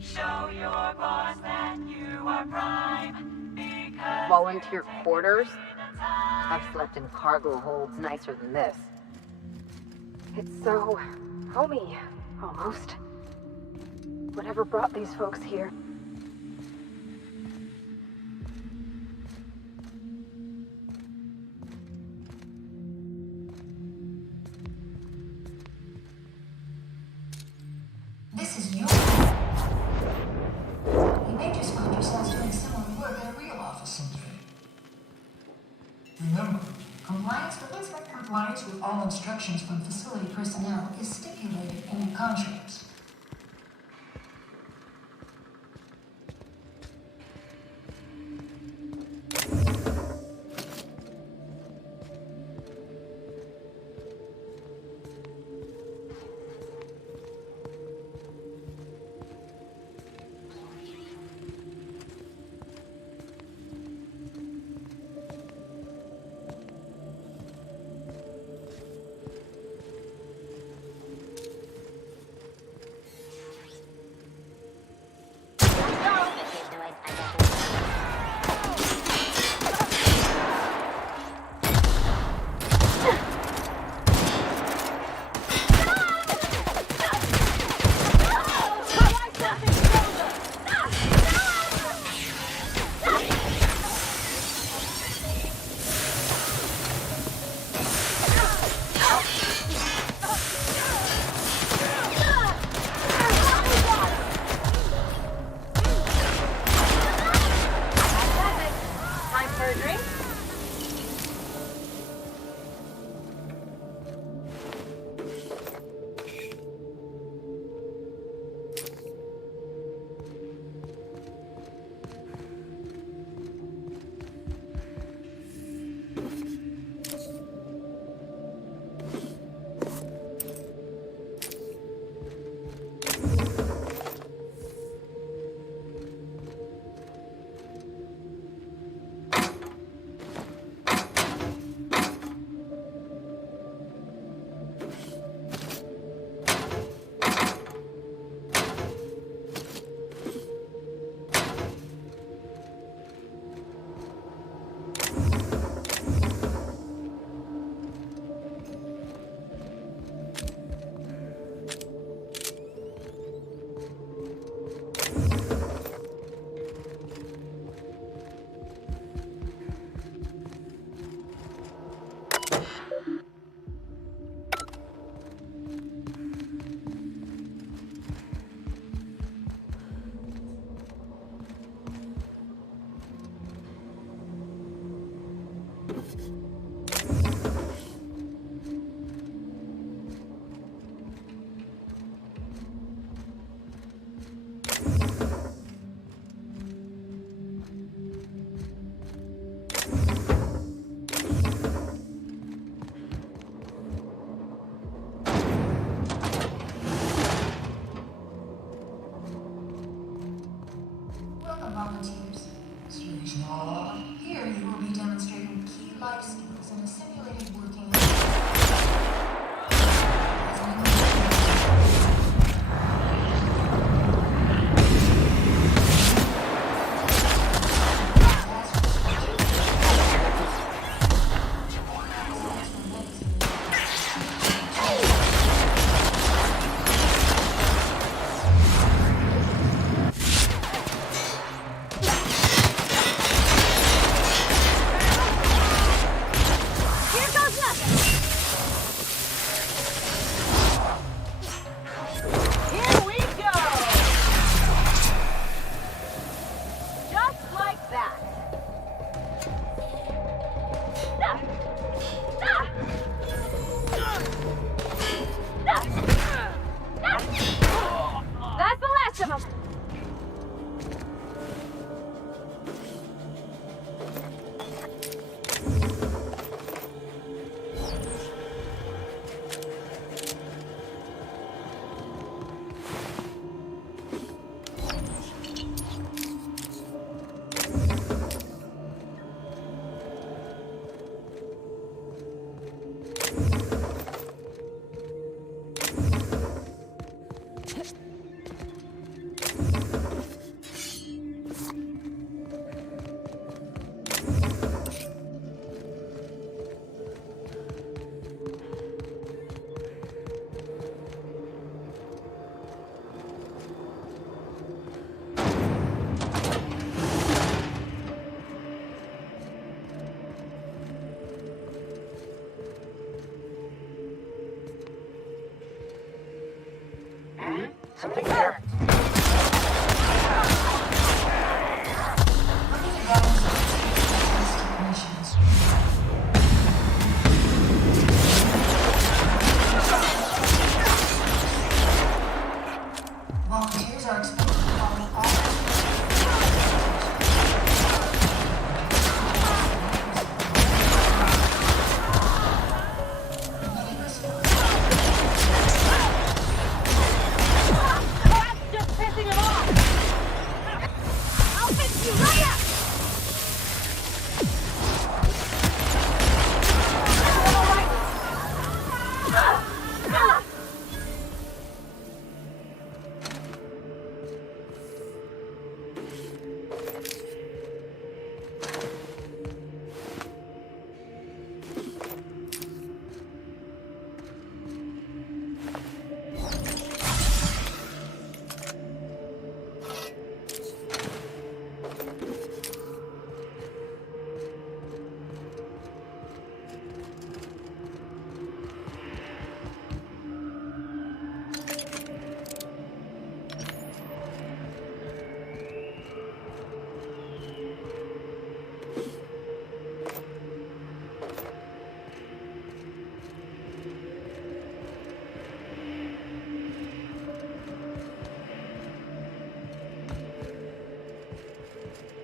Show your boss that you are prime, because Volunteer quarters? I've slept in cargo holds nicer than this. It's so homey, almost. Whatever brought these folks here. This is your... You may just find yourselves doing similar work at a real office someday. Remember, compliance with all instructions from facility personnel is stipulated in your contracts. Welcome, volunteers. Solution all. Here you will be demonstrating key life skills in a simulated working That's the last of them! Something there. Volunteers are expected to follow all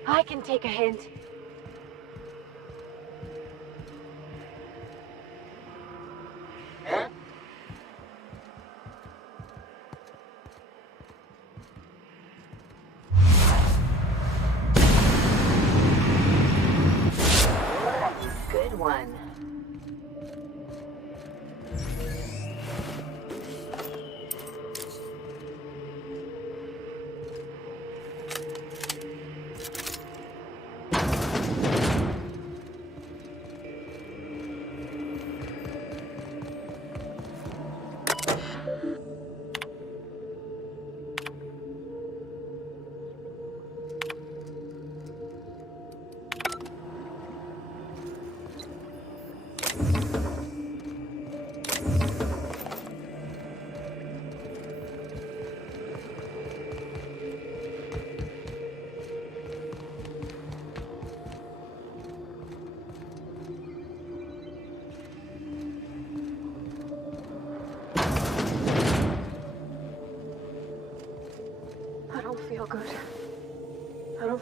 I can take a hint. Good one.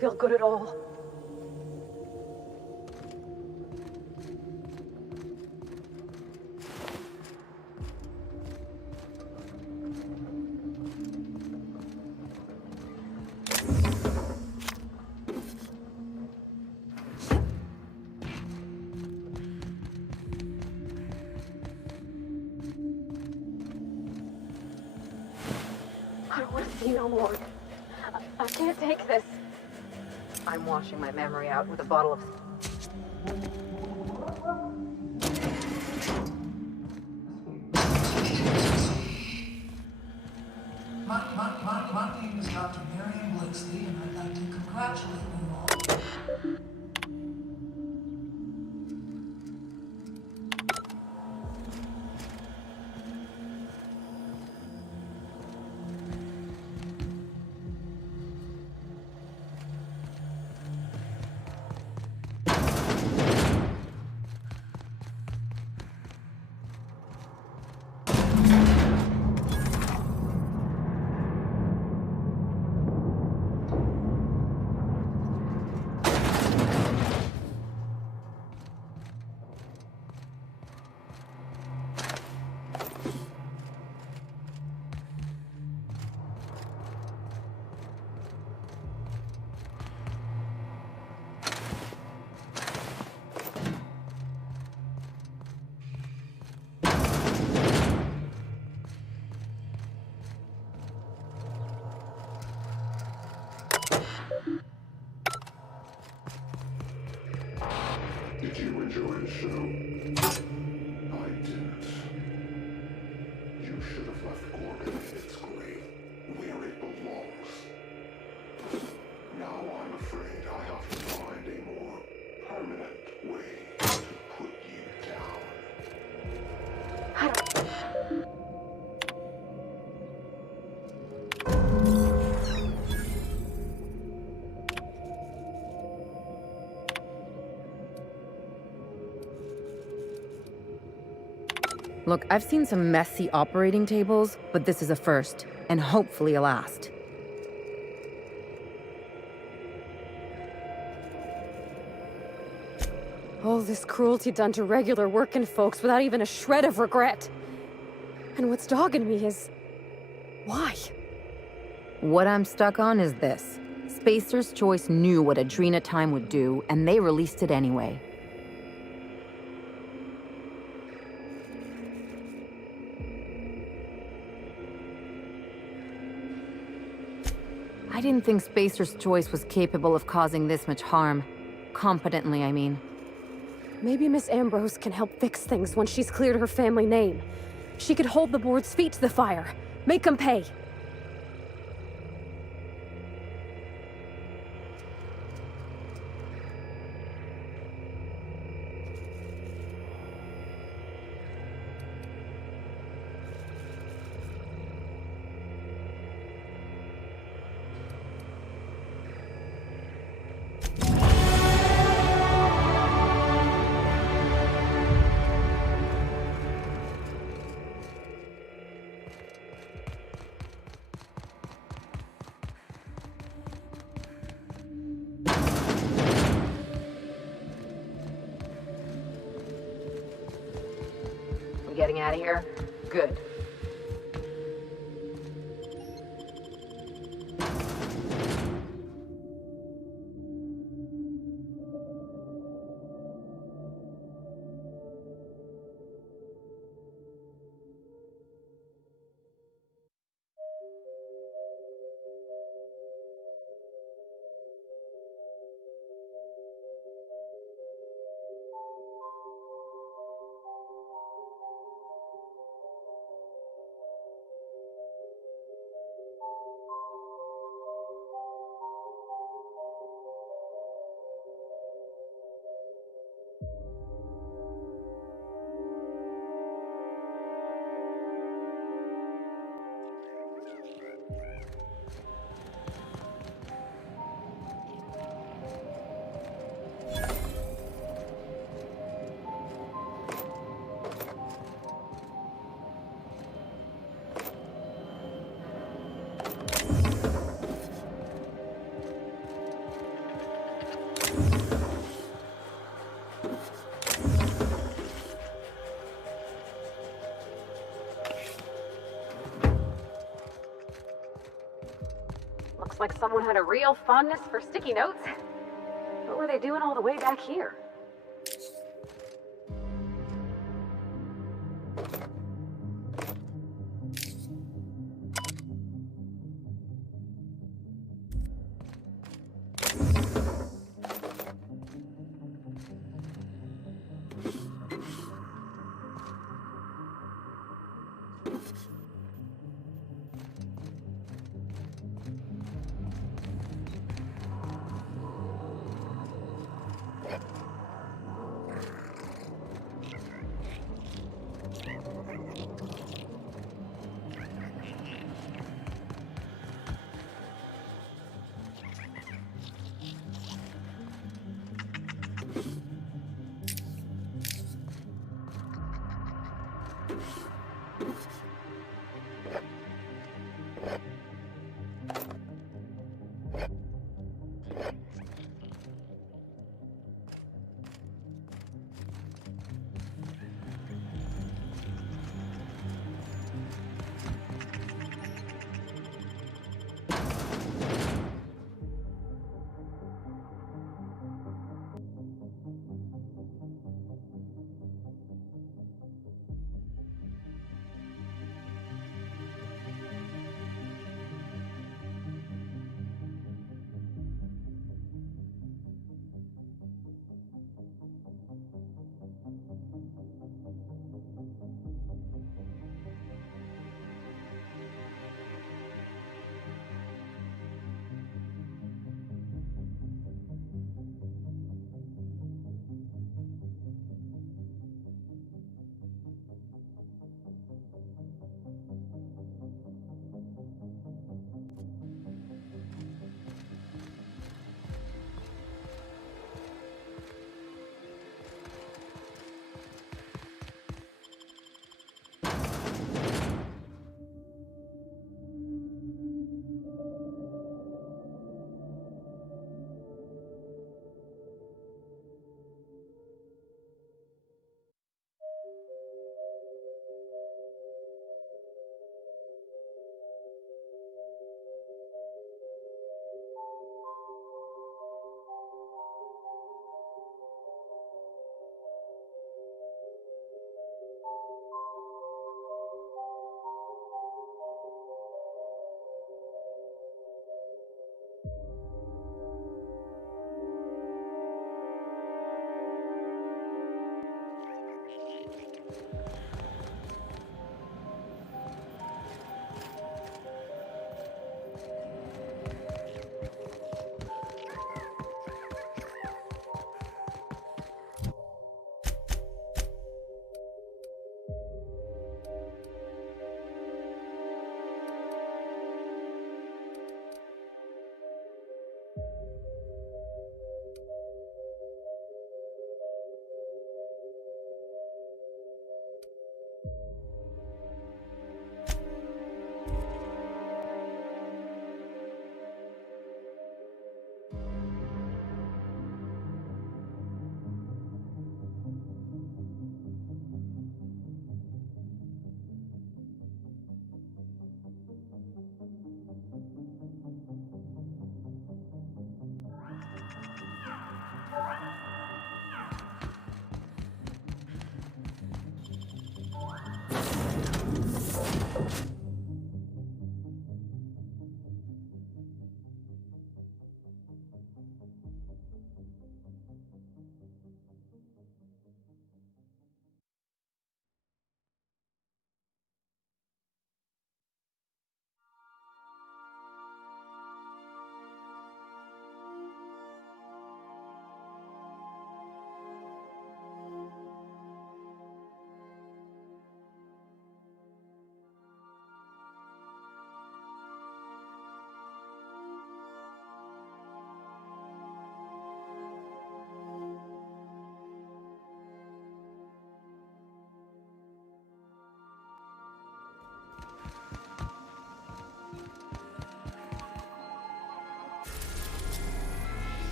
feel good at all. I don't want to see you no more. I can't take this. I'm washing my memory out with a bottle of... My name is Dr. Marion Blixley, and I'd like to congratulate you all. Did you enjoy the show? I didn't. You should have left Gorgon in its grave, where it belongs. Now I'm afraid I have to find a more permanent way to put you down. I don't... Look, I've seen some messy operating tables, but this is a first, and hopefully a last. All this cruelty done to regular working folks without even a shred of regret. And what's dogging me is... why? What I'm stuck on is this. Spacer's Choice knew what Adrena Time would do, and they released it anyway. I didn't think Spacer's Choice was capable of causing this much harm. Competently, I mean. Maybe Miss Ambrose can help fix things once she's cleared her family name. She could hold the board's feet to the fire. Make them pay. We getting out of here? Good. like someone had a real fondness for sticky notes. What were they doing all the way back here?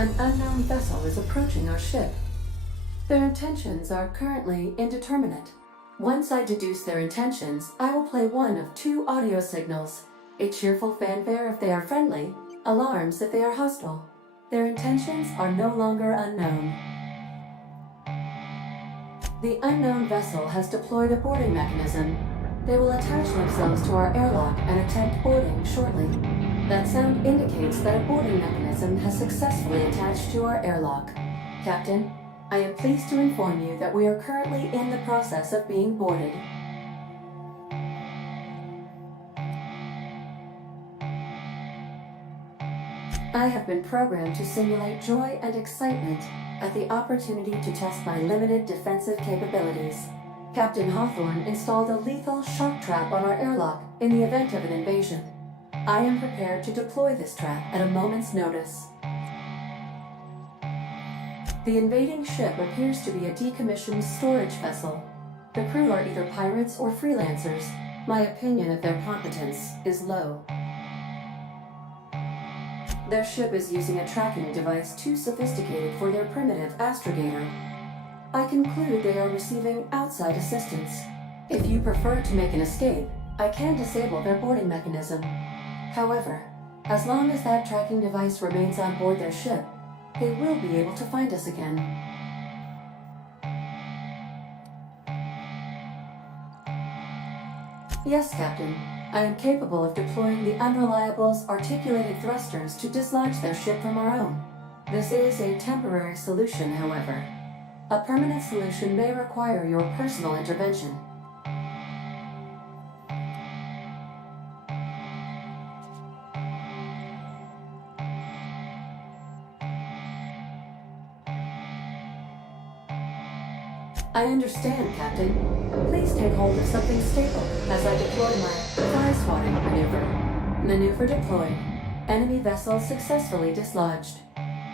An unknown vessel is approaching our ship. Their intentions are currently indeterminate. Once I deduce their intentions, I will play one of two audio signals. A cheerful fanfare if they are friendly, alarms if they are hostile. Their intentions are no longer unknown. The unknown vessel has deployed a boarding mechanism. They will attach themselves to our airlock and attempt boarding shortly. That sound indicates that a boarding mechanism has successfully attached to our airlock. Captain, I am pleased to inform you that we are currently in the process of being boarded. I have been programmed to simulate joy and excitement at the opportunity to test my limited defensive capabilities. Captain Hawthorne installed a lethal shock trap on our airlock in the event of an invasion. I am prepared to deploy this trap at a moment's notice. The invading ship appears to be a decommissioned storage vessel. The crew are either pirates or freelancers. My opinion of their competence is low. Their ship is using a tracking device too sophisticated for their primitive astrogator. I conclude they are receiving outside assistance. If you prefer to make an escape, I can disable their boarding mechanism. However, as long as that tracking device remains on board their ship, they will be able to find us again. Yes, Captain. I am capable of deploying the Unreliable's articulated thrusters to dislodge their ship from our own. This is a temporary solution, however. A permanent solution may require your personal intervention. I understand, Captain. Please take hold of something stable as I deploy my fly-swatting maneuver. Maneuver deployed. Enemy vessel successfully dislodged.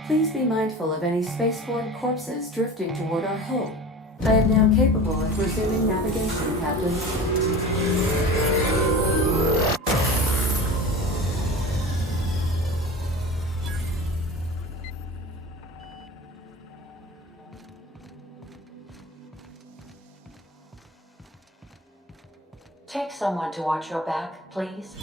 Please be mindful of any spaceborne corpses drifting toward our hull. I am now capable of resuming navigation, Captain. Take someone to watch your back, please.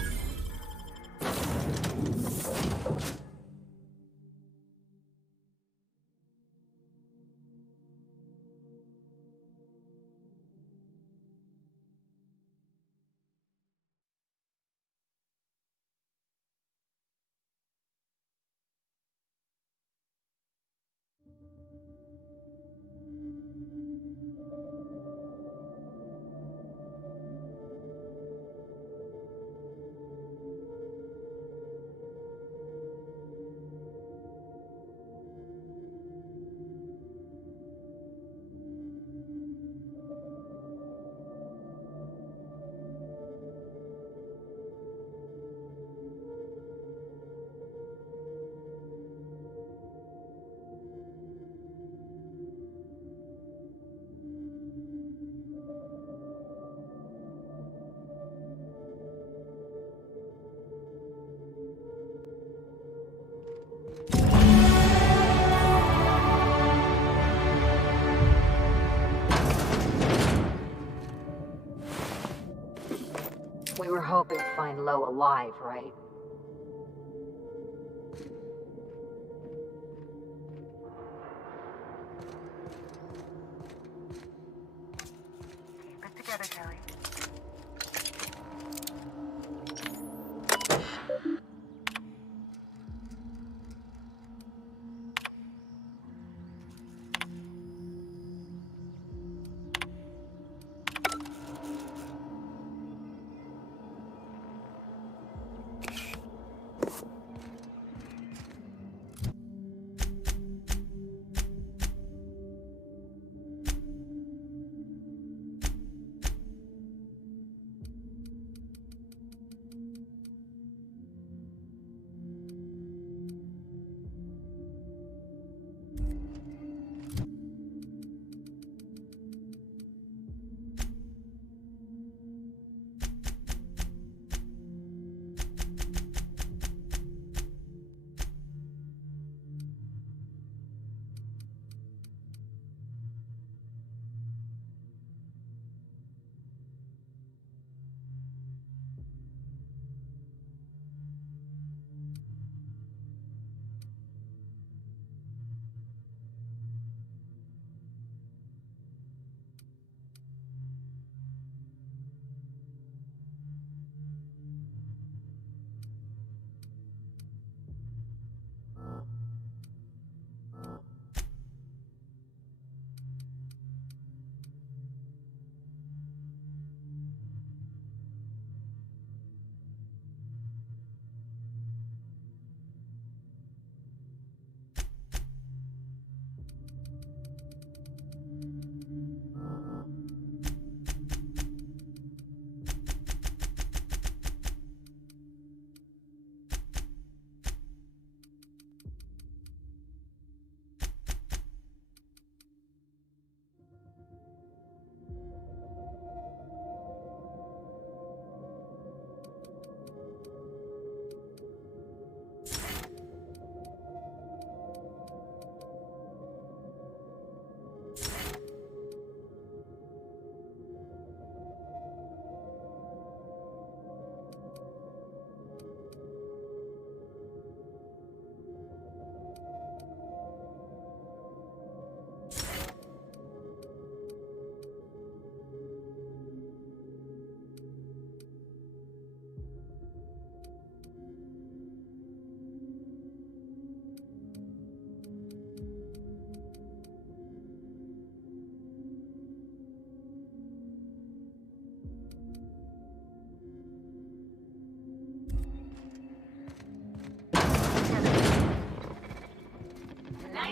We were hoping to find Lo alive, right? Keep it together, Kelly.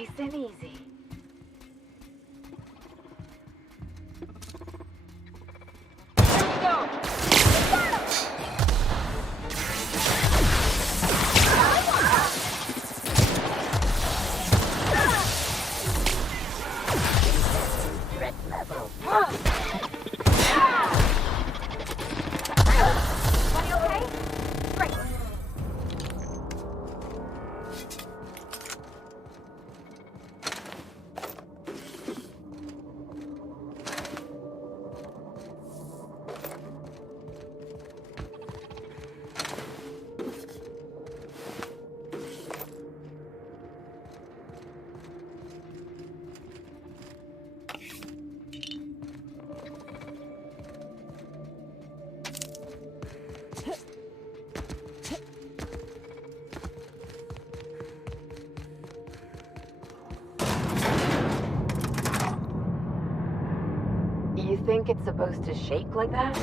Nice and easy. Here we go! Threat level. Buddy, okay? Great. You think it's supposed to shake like that?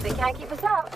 They can't keep us out.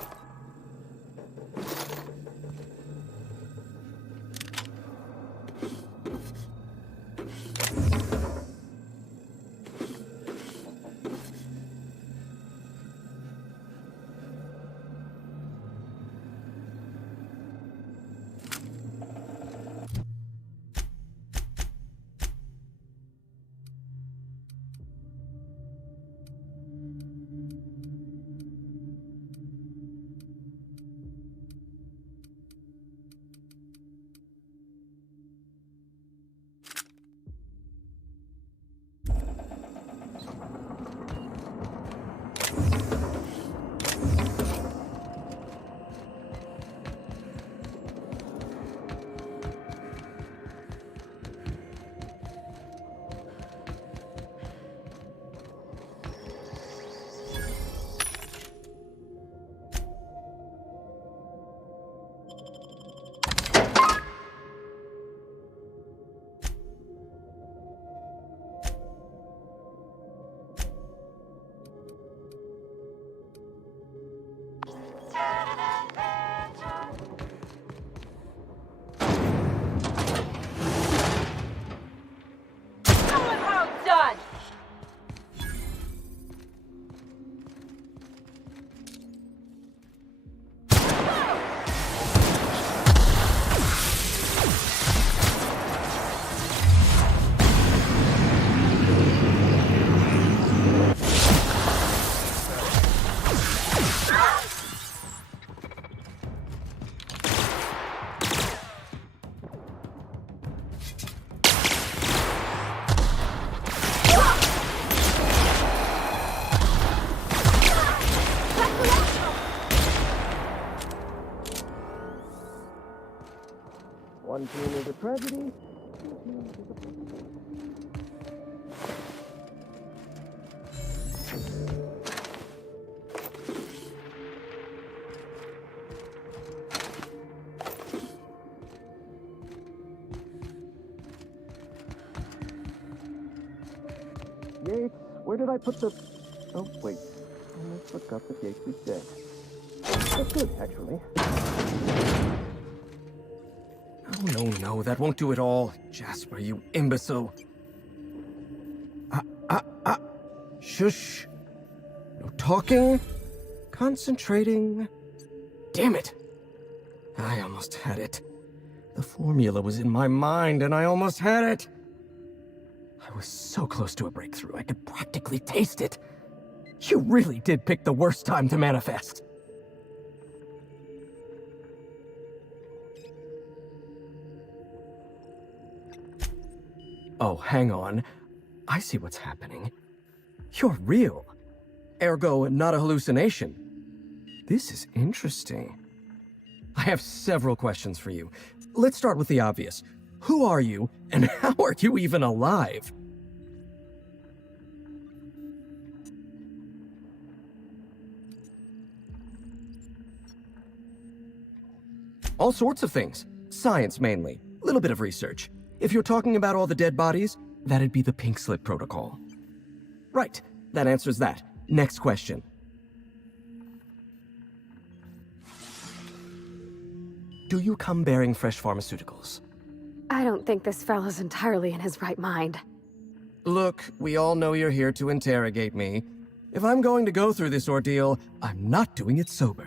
One team is a tragedy. Yates, where did I put the... Oh, wait. I forgot that Yates is dead. That's good, actually. Oh, no, that won't do it all. Jasper, you imbecile. Shush. No talking. Concentrating. Damn it. I almost had it. The formula was in my mind, and I almost had it. I was so close to a breakthrough, I could practically taste it. You really did pick the worst time to manifest. Oh, hang on. I see what's happening. You're real. Ergo, not a hallucination. This is interesting. I have several questions for you. Let's start with the obvious. Who are you, and how are you even alive? All sorts of things. Science, mainly. A little bit of research. If you're talking about all the dead bodies, that'd be the pink slip protocol. Right. That answers that. Next question. Do you come bearing fresh pharmaceuticals? I don't think this fellow's entirely in his right mind. Look, we all know you're here to interrogate me. If I'm going to go through this ordeal, I'm not doing it sober.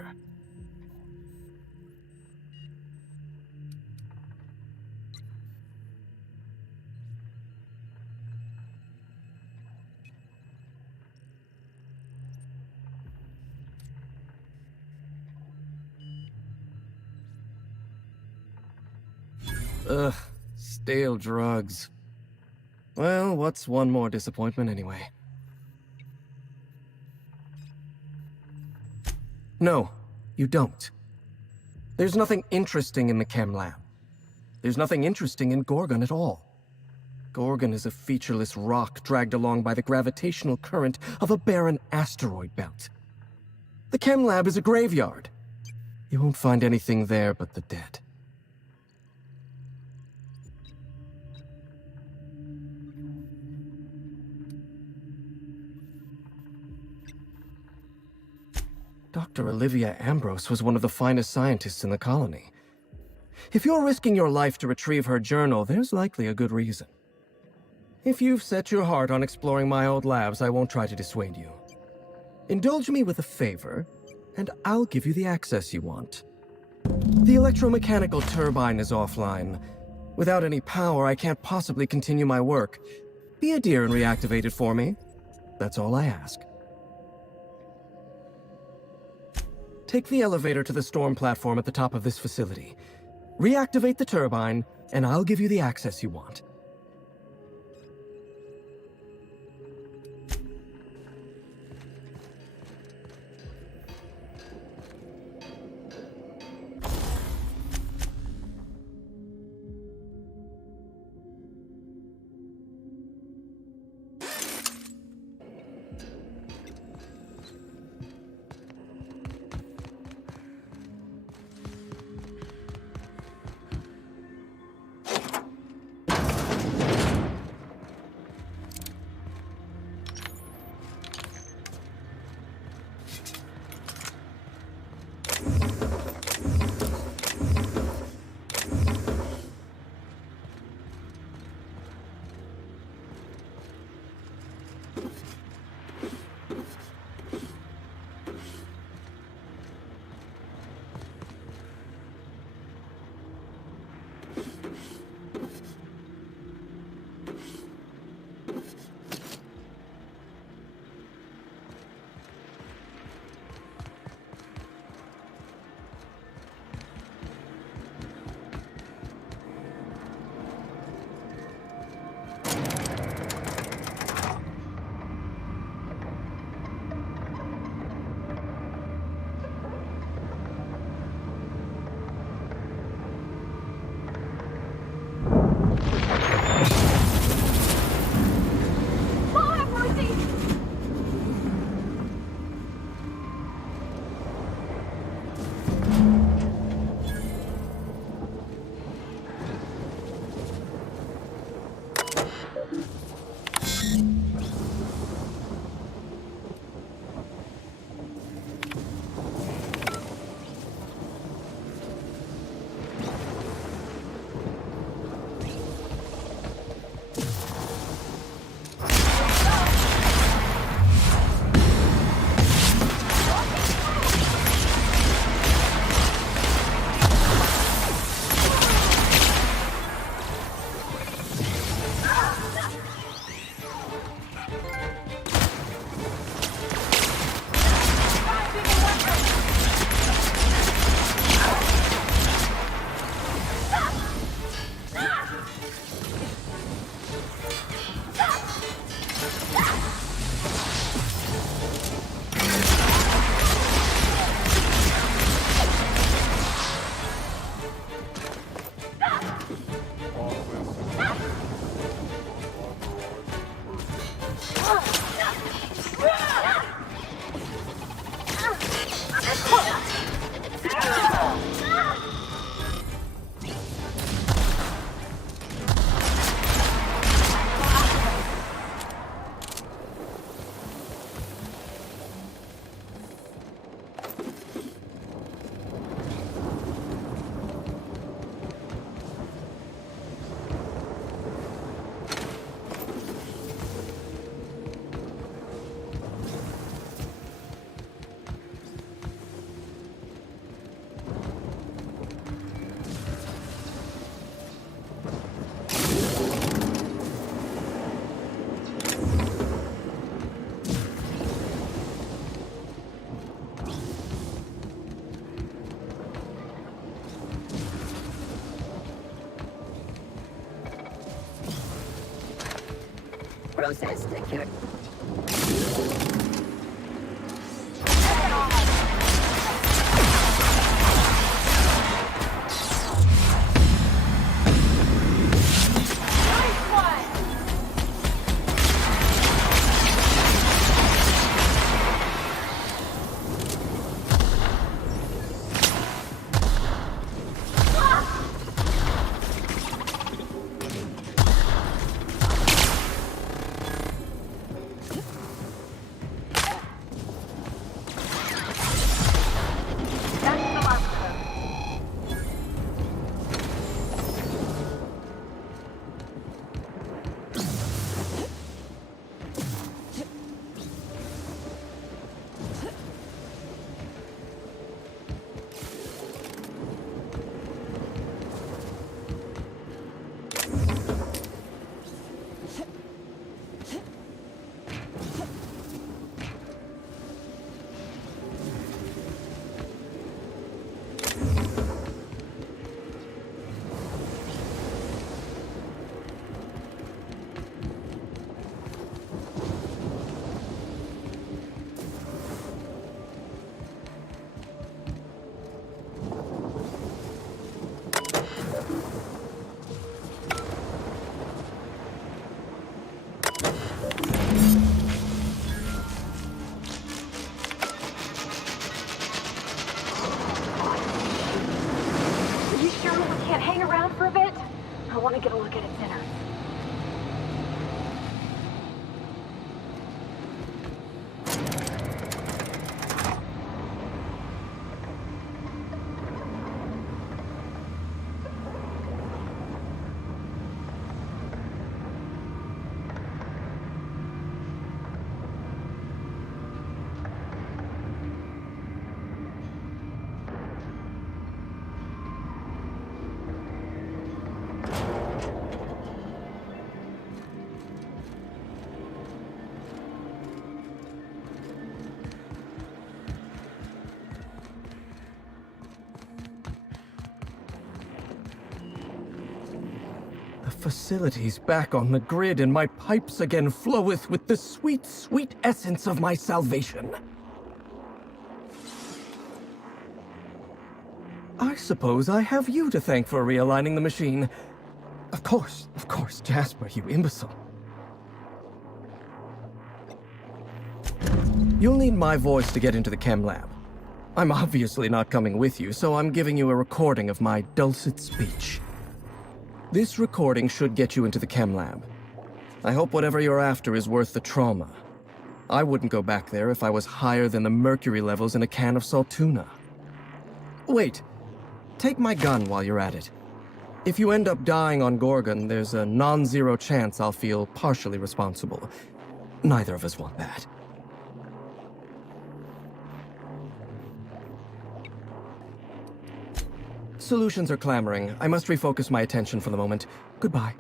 Ugh, stale drugs. Well, what's one more disappointment anyway? No, you don't. There's nothing interesting in the chem lab. There's nothing interesting in Gorgon at all. Gorgon is a featureless rock dragged along by the gravitational current of a barren asteroid belt. The chem lab is a graveyard. You won't find anything there but the dead. Dr. Olivia Ambrose was one of the finest scientists in the colony. If you're risking your life to retrieve her journal, there's likely a good reason. If you've set your heart on exploring my old labs, I won't try to dissuade you. Indulge me with a favor, and I'll give you the access you want. The electromechanical turbine is offline. Without any power, I can't possibly continue my work. Be a dear and reactivate it for me. That's all I ask. Take the elevator to the storm platform at the top of this facility. Reactivate the turbine, and I'll give you the access you want. process secure. I want to get a look at its innards. The facility's back on the grid, and my pipes again floweth with the sweet, sweet essence of my salvation. I suppose I have you to thank for realigning the machine. Of course, Jasper, you imbecile. You'll need my voice to get into the chem lab. I'm obviously not coming with you, so I'm giving you a recording of my dulcet speech. This recording should get you into the chem lab. I hope whatever you're after is worth the trauma. I wouldn't go back there if I was higher than the mercury levels in a can of salt tuna. Wait, take my gun while you're at it. If you end up dying on Gorgon, there's a non-zero chance I'll feel partially responsible. Neither of us want that. Solutions are clamoring. I must refocus my attention for the moment. Goodbye.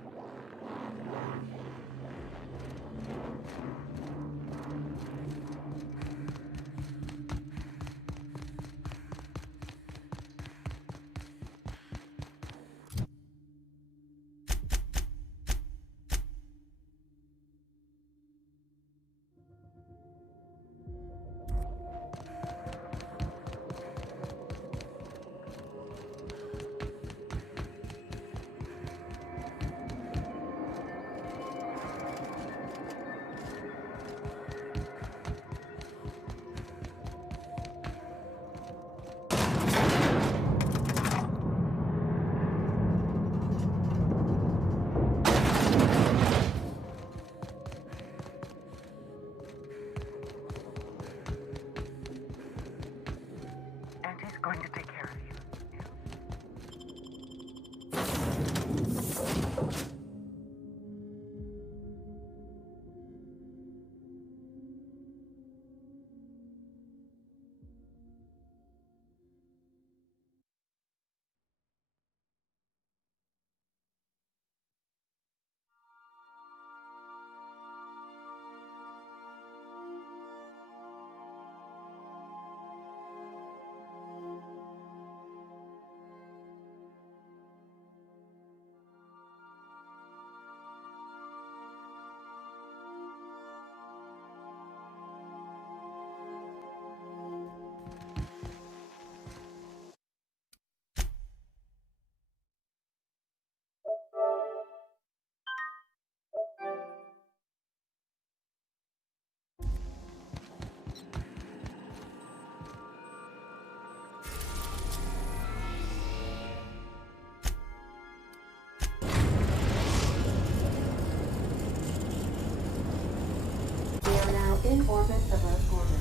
Going to take care of you. orbit above Gorgon.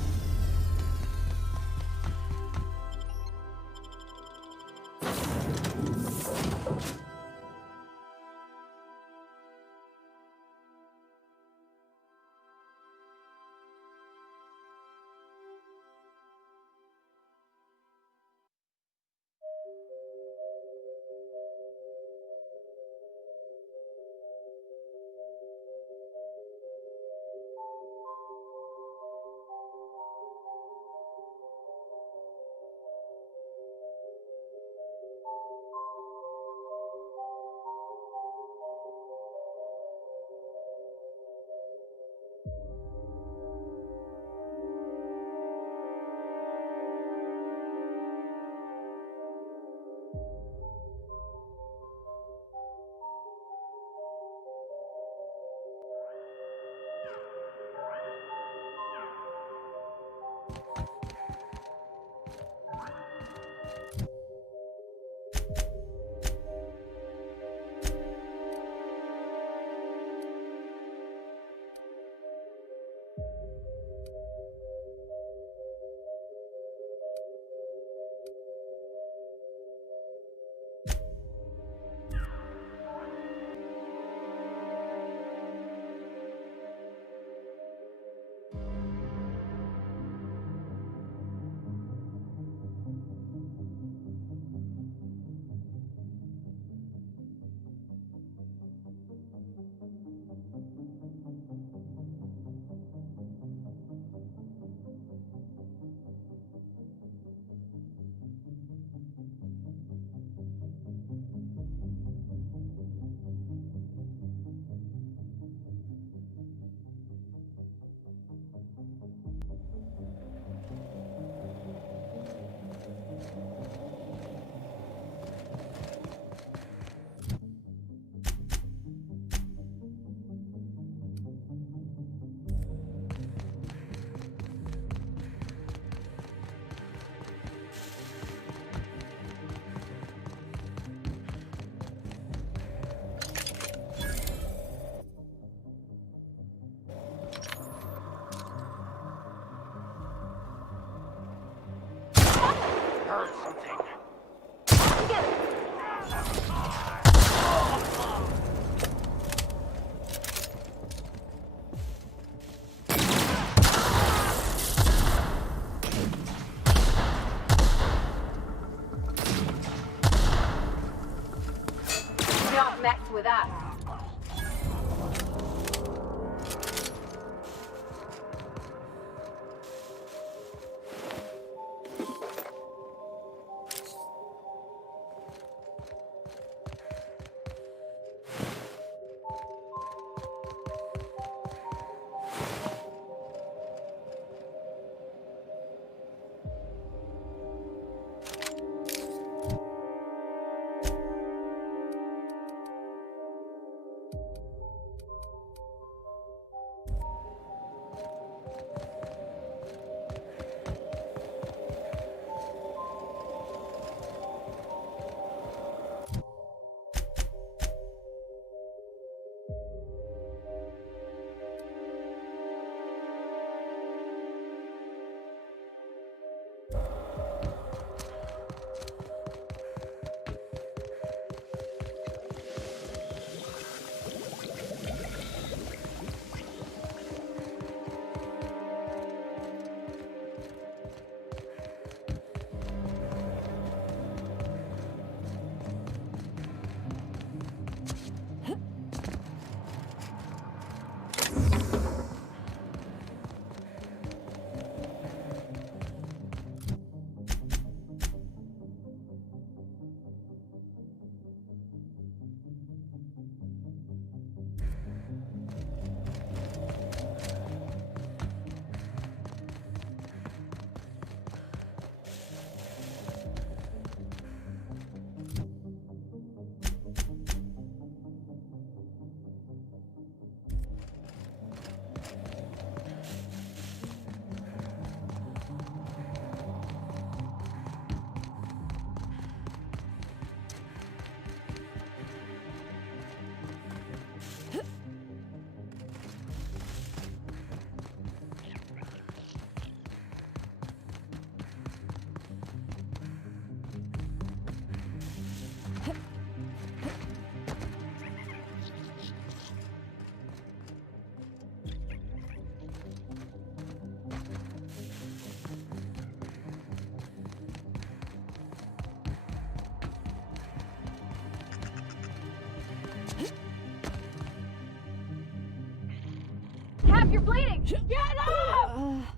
Heard something. Don't mess with us. up! You're bleeding! Get up!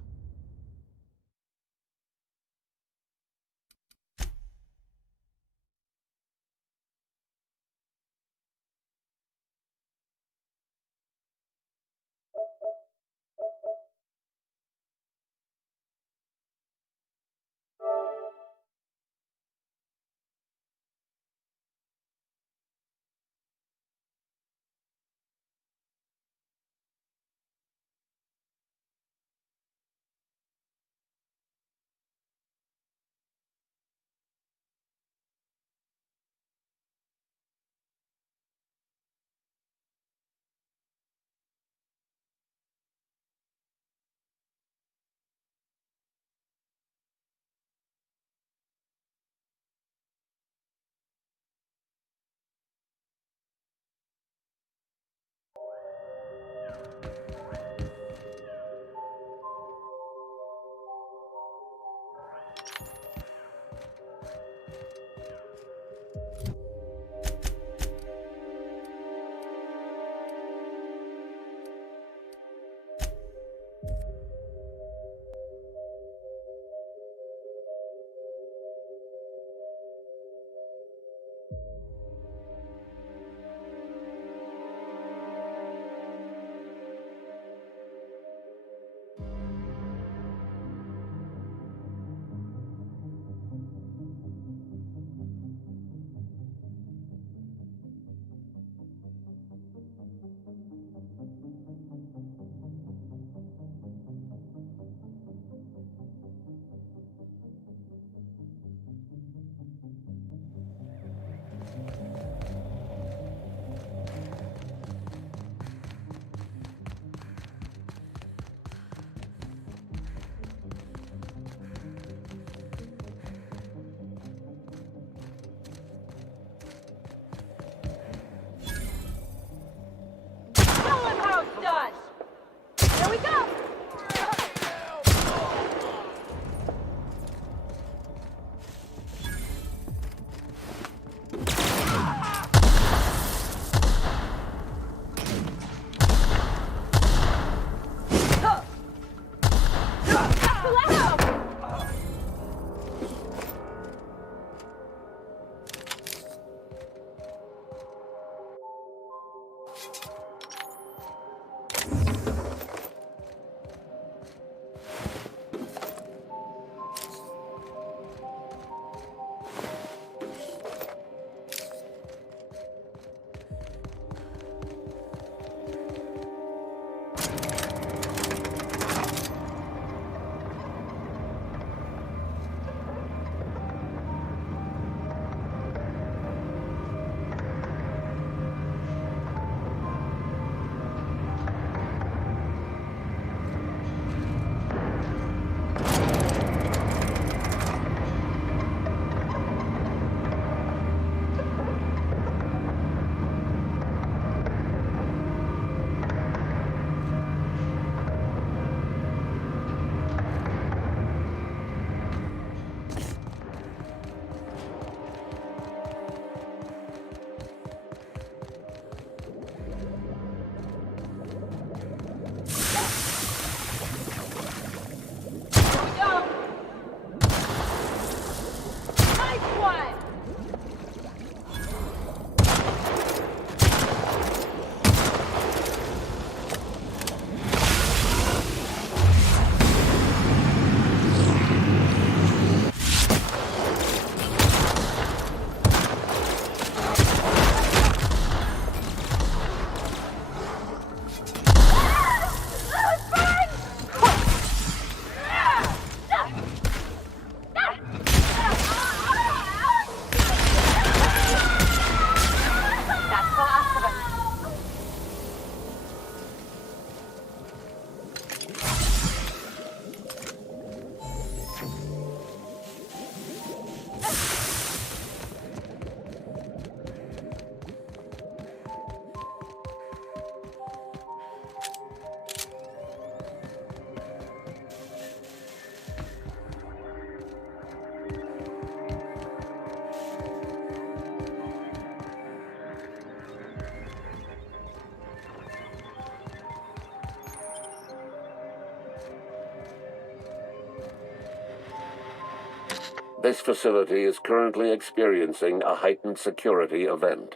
This facility is currently experiencing a heightened security event.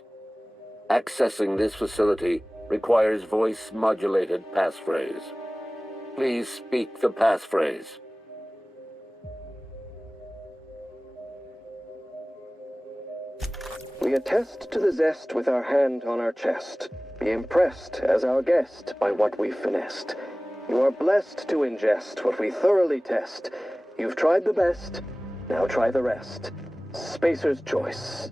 Accessing this facility requires voice-modulated passphrase. Please speak the passphrase. We attest to the zest with our hand on our chest. Be impressed as our guest by what we've finessed. You are blessed to ingest what we thoroughly test. You've tried the best, now try the rest. Spacer's choice.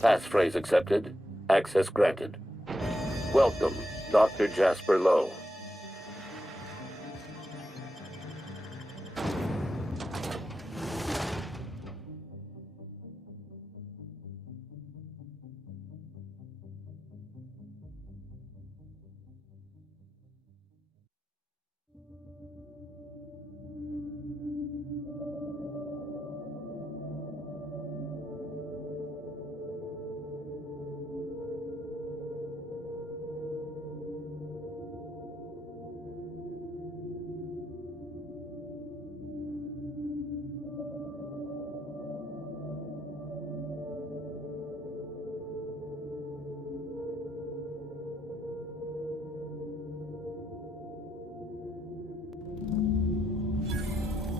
Passphrase accepted. Access granted. Welcome, Dr. Jasper Lowe.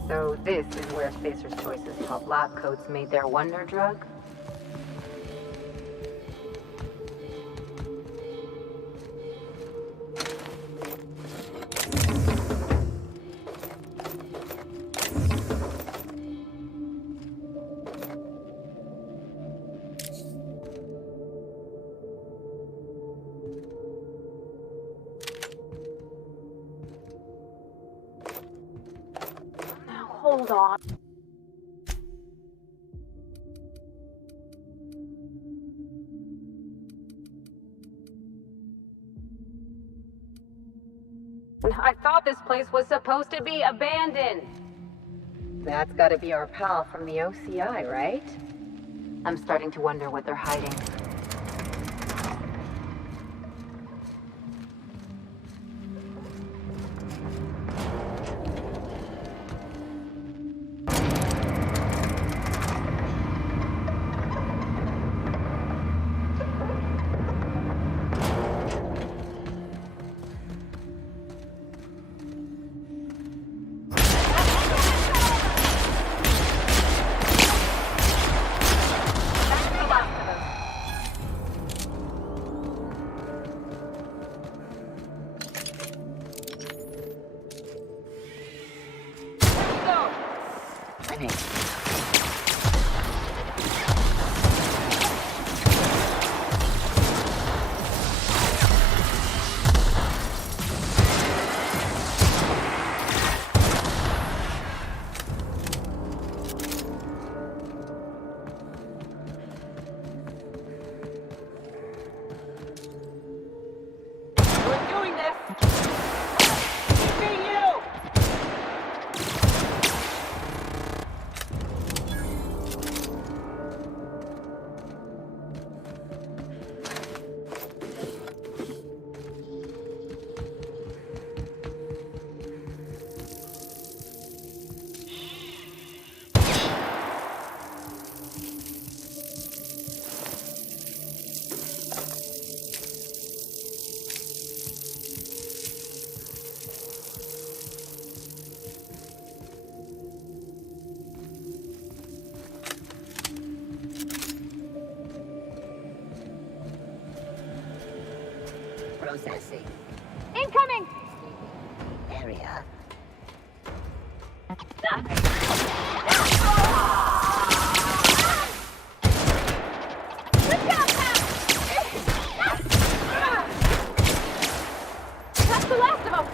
So this is where Spacer's Choice's top lab coats made their wonder drug? Hold on. I thought this place was supposed to be abandoned. That's gotta be our pal from the OCI, right? I'm starting to wonder what they're hiding. Processing. Incoming! Area. That's the last of them!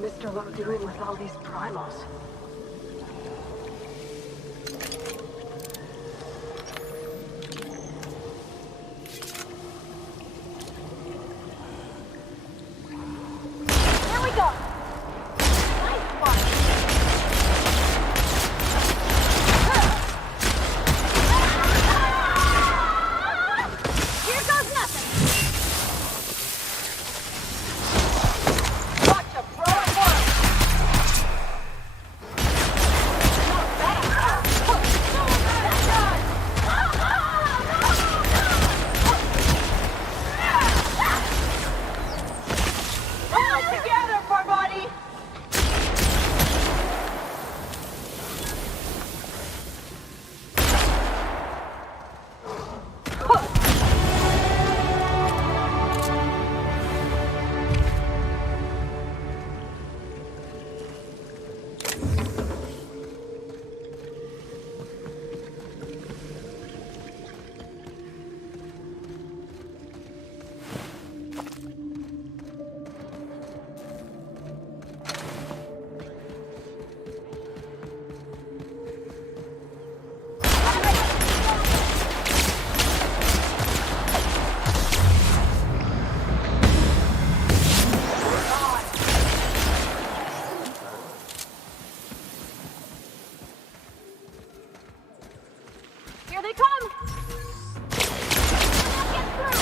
Mr. Lowe doing with all these primals? Here we go! Nice one! Here goes nothing! Watch him, bro, at work! Not bad! Pull it together, poor buddy! Here they come! Get through!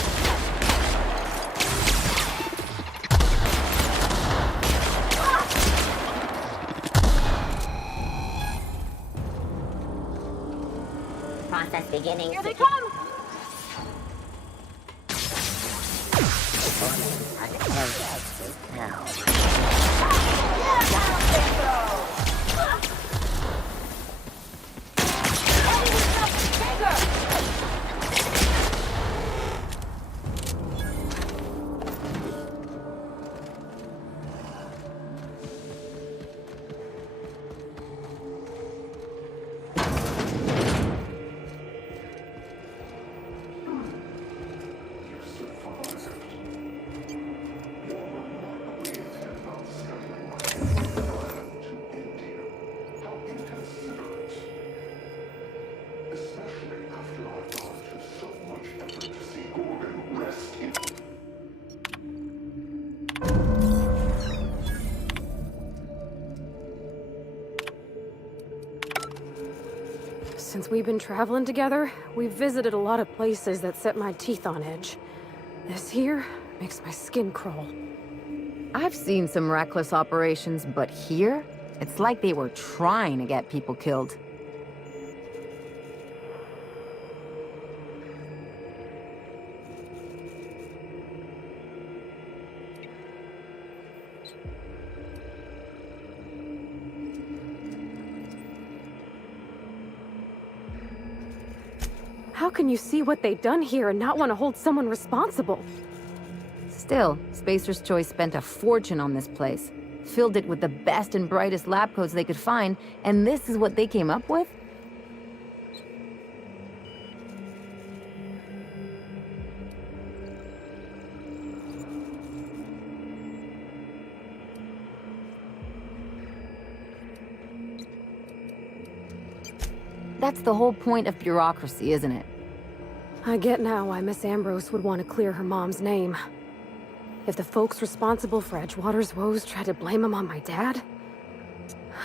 Process beginning. Here they come! Especially after I've gone through so much effort to see Gorgon rest in. Since we've been traveling together, we've visited a lot of places that set my teeth on edge. This here makes my skin crawl. I've seen some reckless operations, but here, it's like they were trying to get people killed. How can you see what they've done here and not want to hold someone responsible? Still, Spacer's Choice spent a fortune on this place. Filled it with the best and brightest lab coats they could find, and this is what they came up with? That's the whole point of bureaucracy, isn't it? I get now why Miss Ambrose would want to clear her mom's name. If the folks responsible for Edgewater's woes tried to blame him on my dad,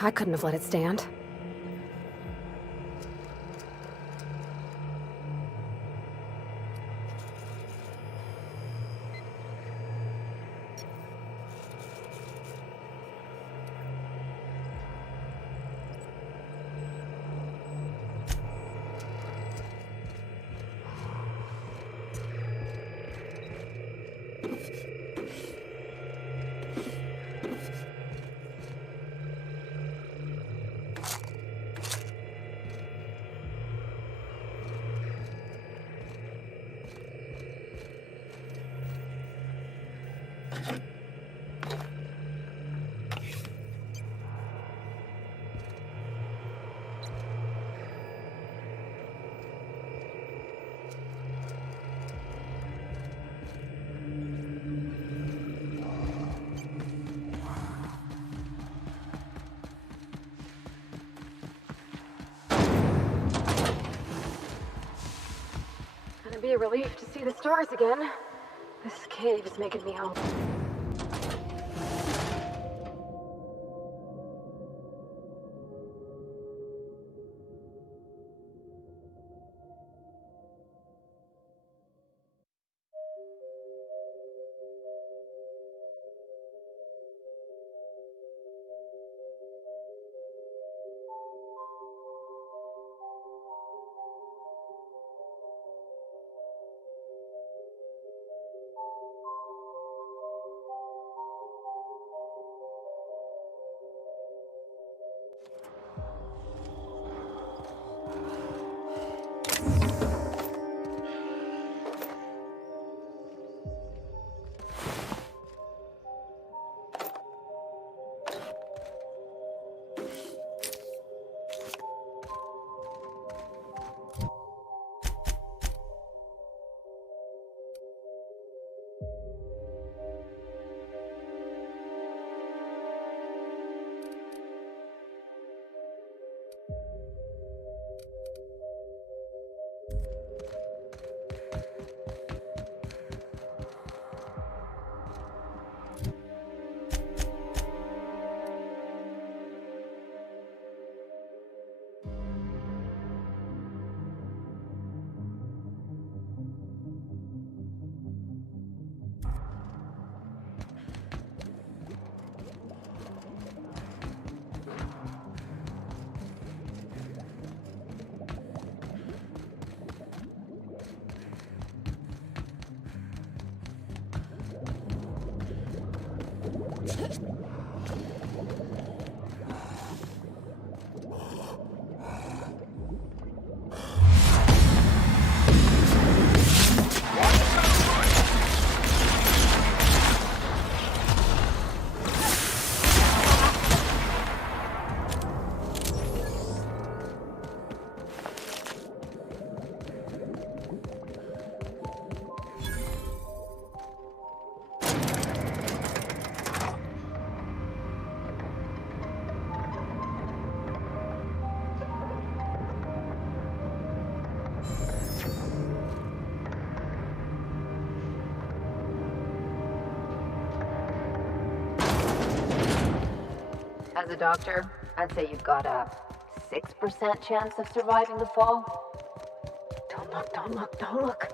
I couldn't have let it stand. relief to see the stars again. This cave is making me hungry. As a doctor, I'd say you've got a 6% chance of surviving the fall. Don't look, don't look, don't look.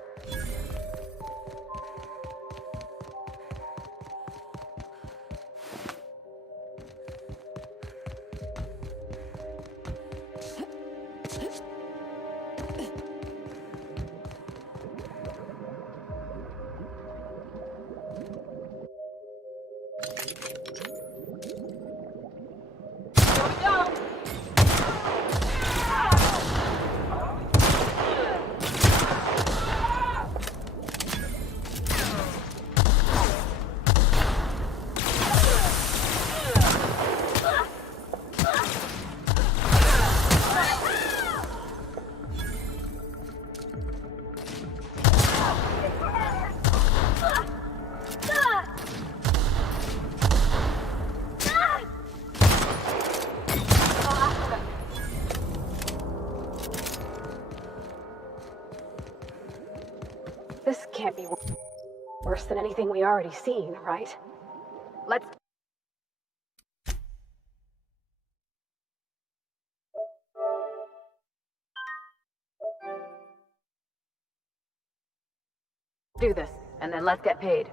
This can't be worse than anything we already seen, right? Let's... Do this, and then let's get paid.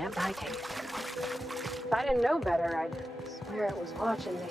can't buy taste. If I didn't know better, I'd swear it was watching me.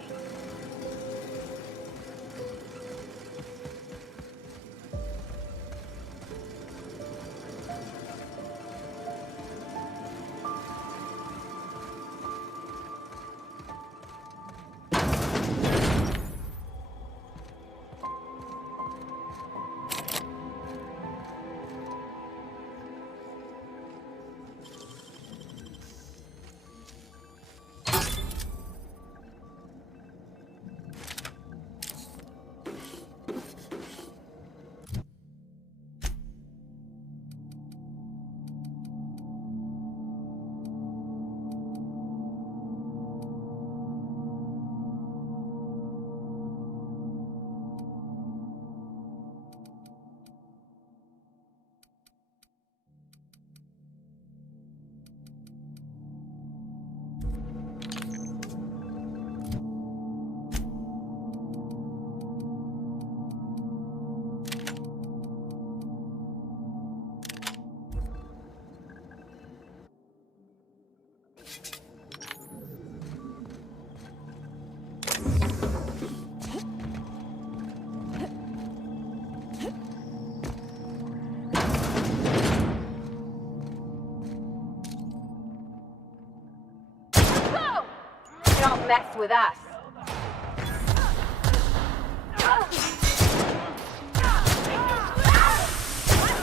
Don't mess with us.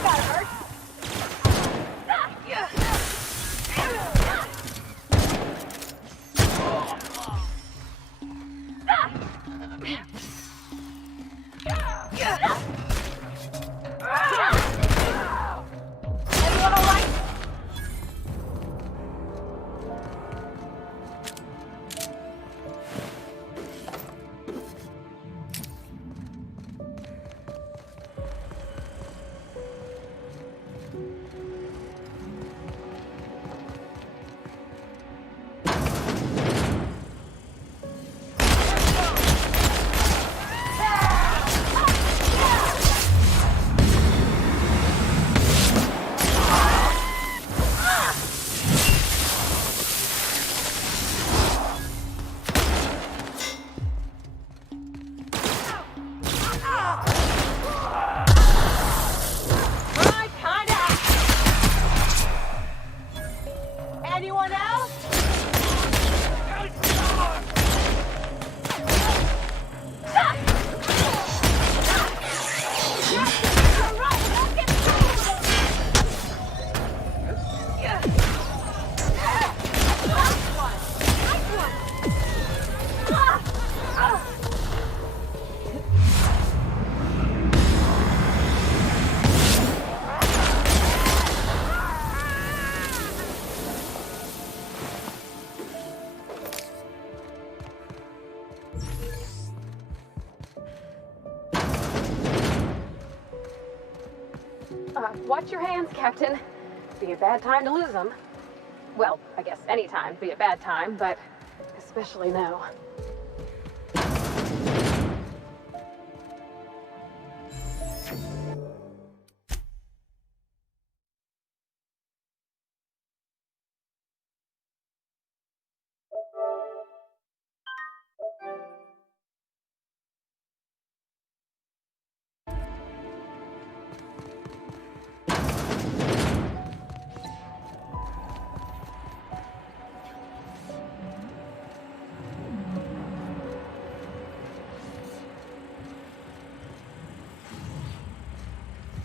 That hurt. Everyone all right? Anyone else? Watch your hands, Captain. Be a bad time to lose them. Well, I guess any time be a bad time, but especially now.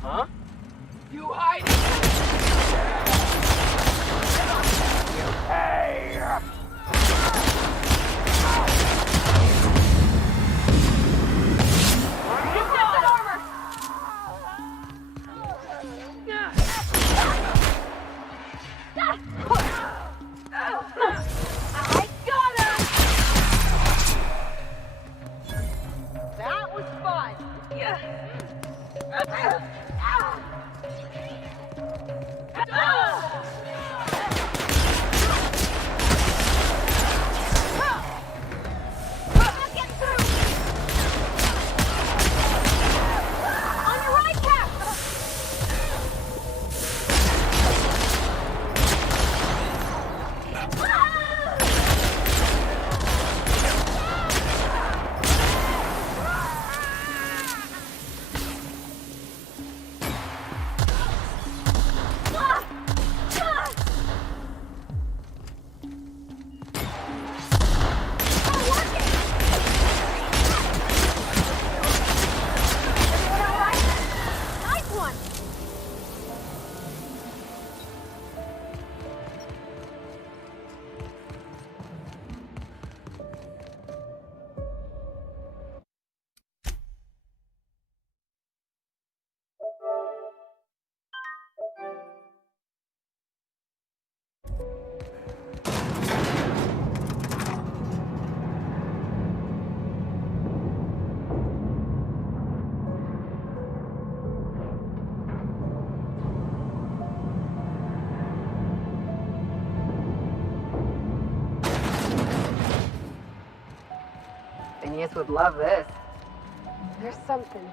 Huh? You hide! Hey! Contested armor! I got him! That was fun! Ambrose would love this. There's something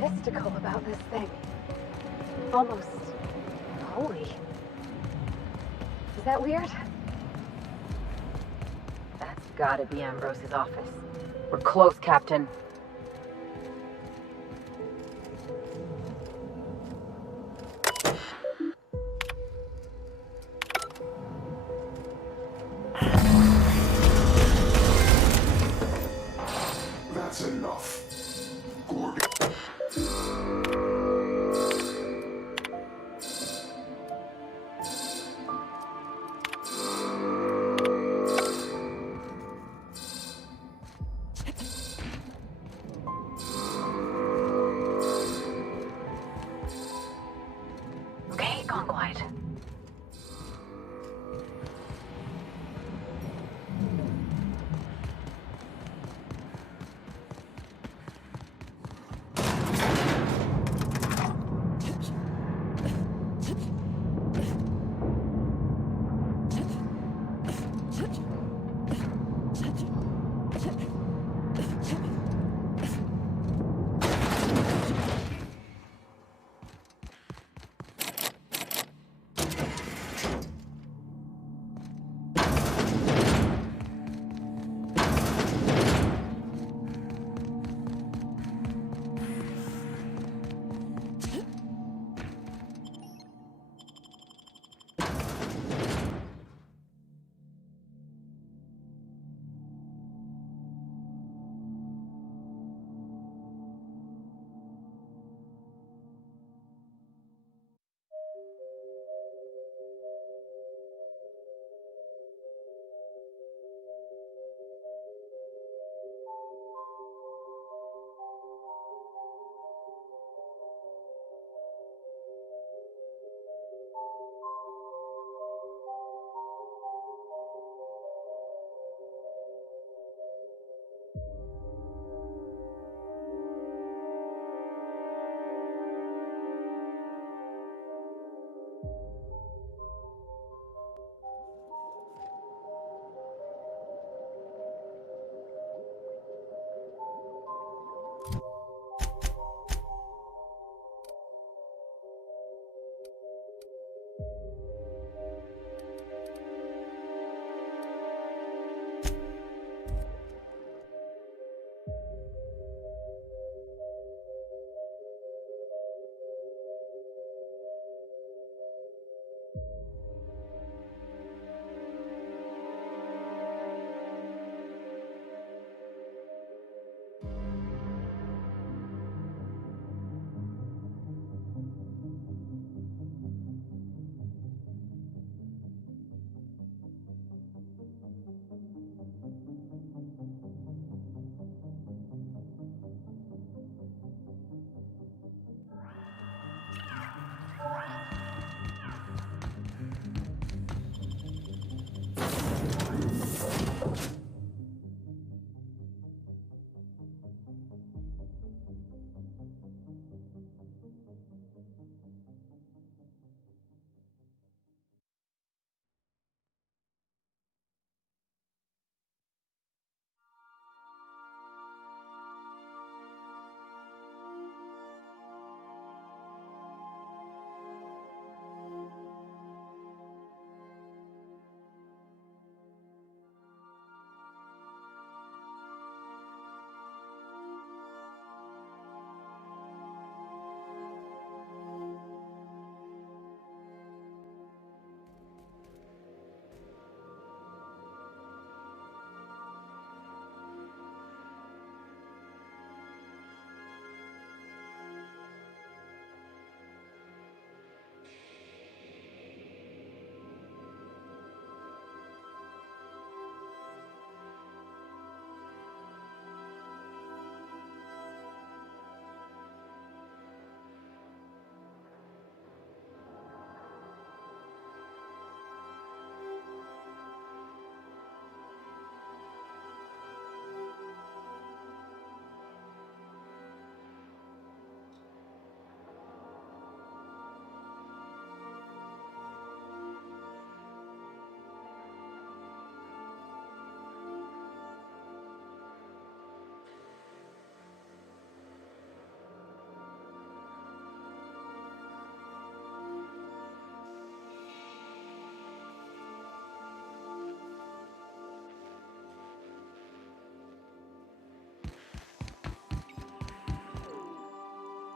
mystical about this thing. Almost holy. Is that weird? That's gotta be Ambrose's office. We're close, Captain. That's enough. Gorgon. Okay, gone quiet.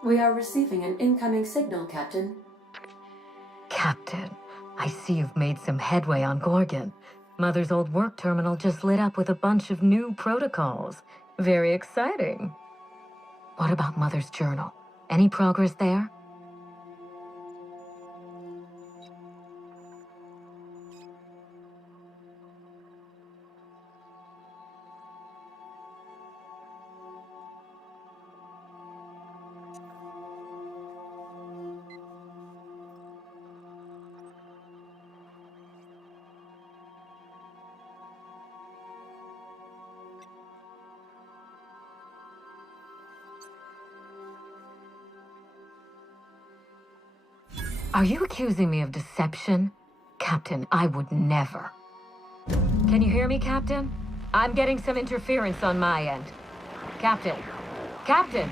We are receiving an incoming signal, Captain. Captain, I see you've made some headway on Gorgon. Mother's old work terminal just lit up with a bunch of new protocols. Very exciting. What about Mother's journal? Any progress there? Are you accusing me of deception? Captain, I would never. Can you hear me, Captain? I'm getting some interference on my end. Captain! Captain!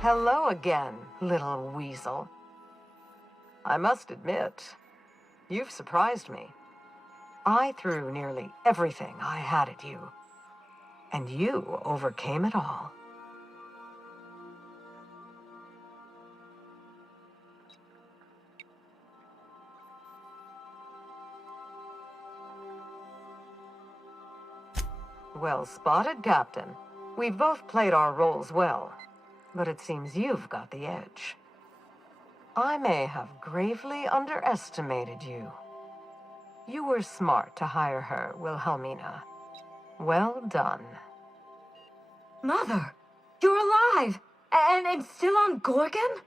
Hello again, little weasel. I must admit, you've surprised me. I threw nearly everything I had at you, and you overcame it all. Well spotted, Captain. We've both played our roles well, but it seems you've got the edge. I may have gravely underestimated you. You were smart to hire her, Wilhelmina. Well done. Mother! You're alive! And still on Gorgon?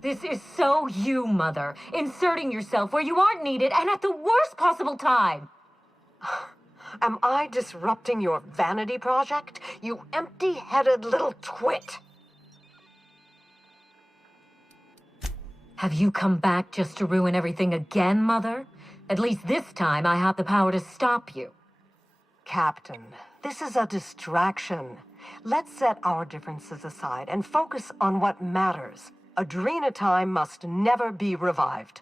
This is so you, Mother. Inserting yourself where you aren't needed and at the worst possible time. Am I disrupting your vanity project, you empty-headed little twit? Have you come back just to ruin everything again, Mother? At least this time I have the power to stop you. Captain, this is a distraction. Let's set our differences aside and focus on what matters. Adrena time must never be revived.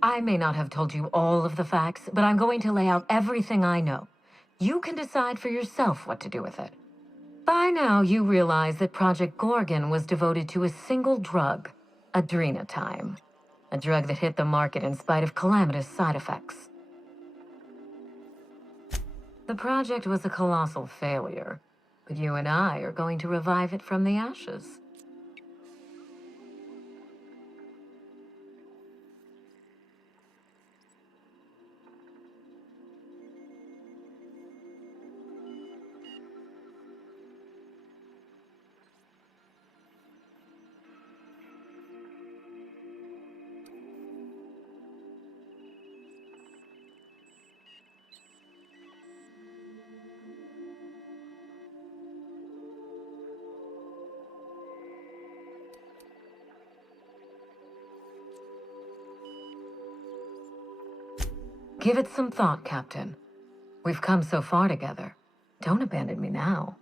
I may not have told you all of the facts, but I'm going to lay out everything I know. You can decide for yourself what to do with it. By now, you realize that Project Gorgon was devoted to a single drug, Adrenatime. A drug that hit the market in spite of calamitous side effects. The project was a colossal failure, but you and I are going to revive it from the ashes. Give it some thought, Captain. We've come so far together. Don't abandon me now.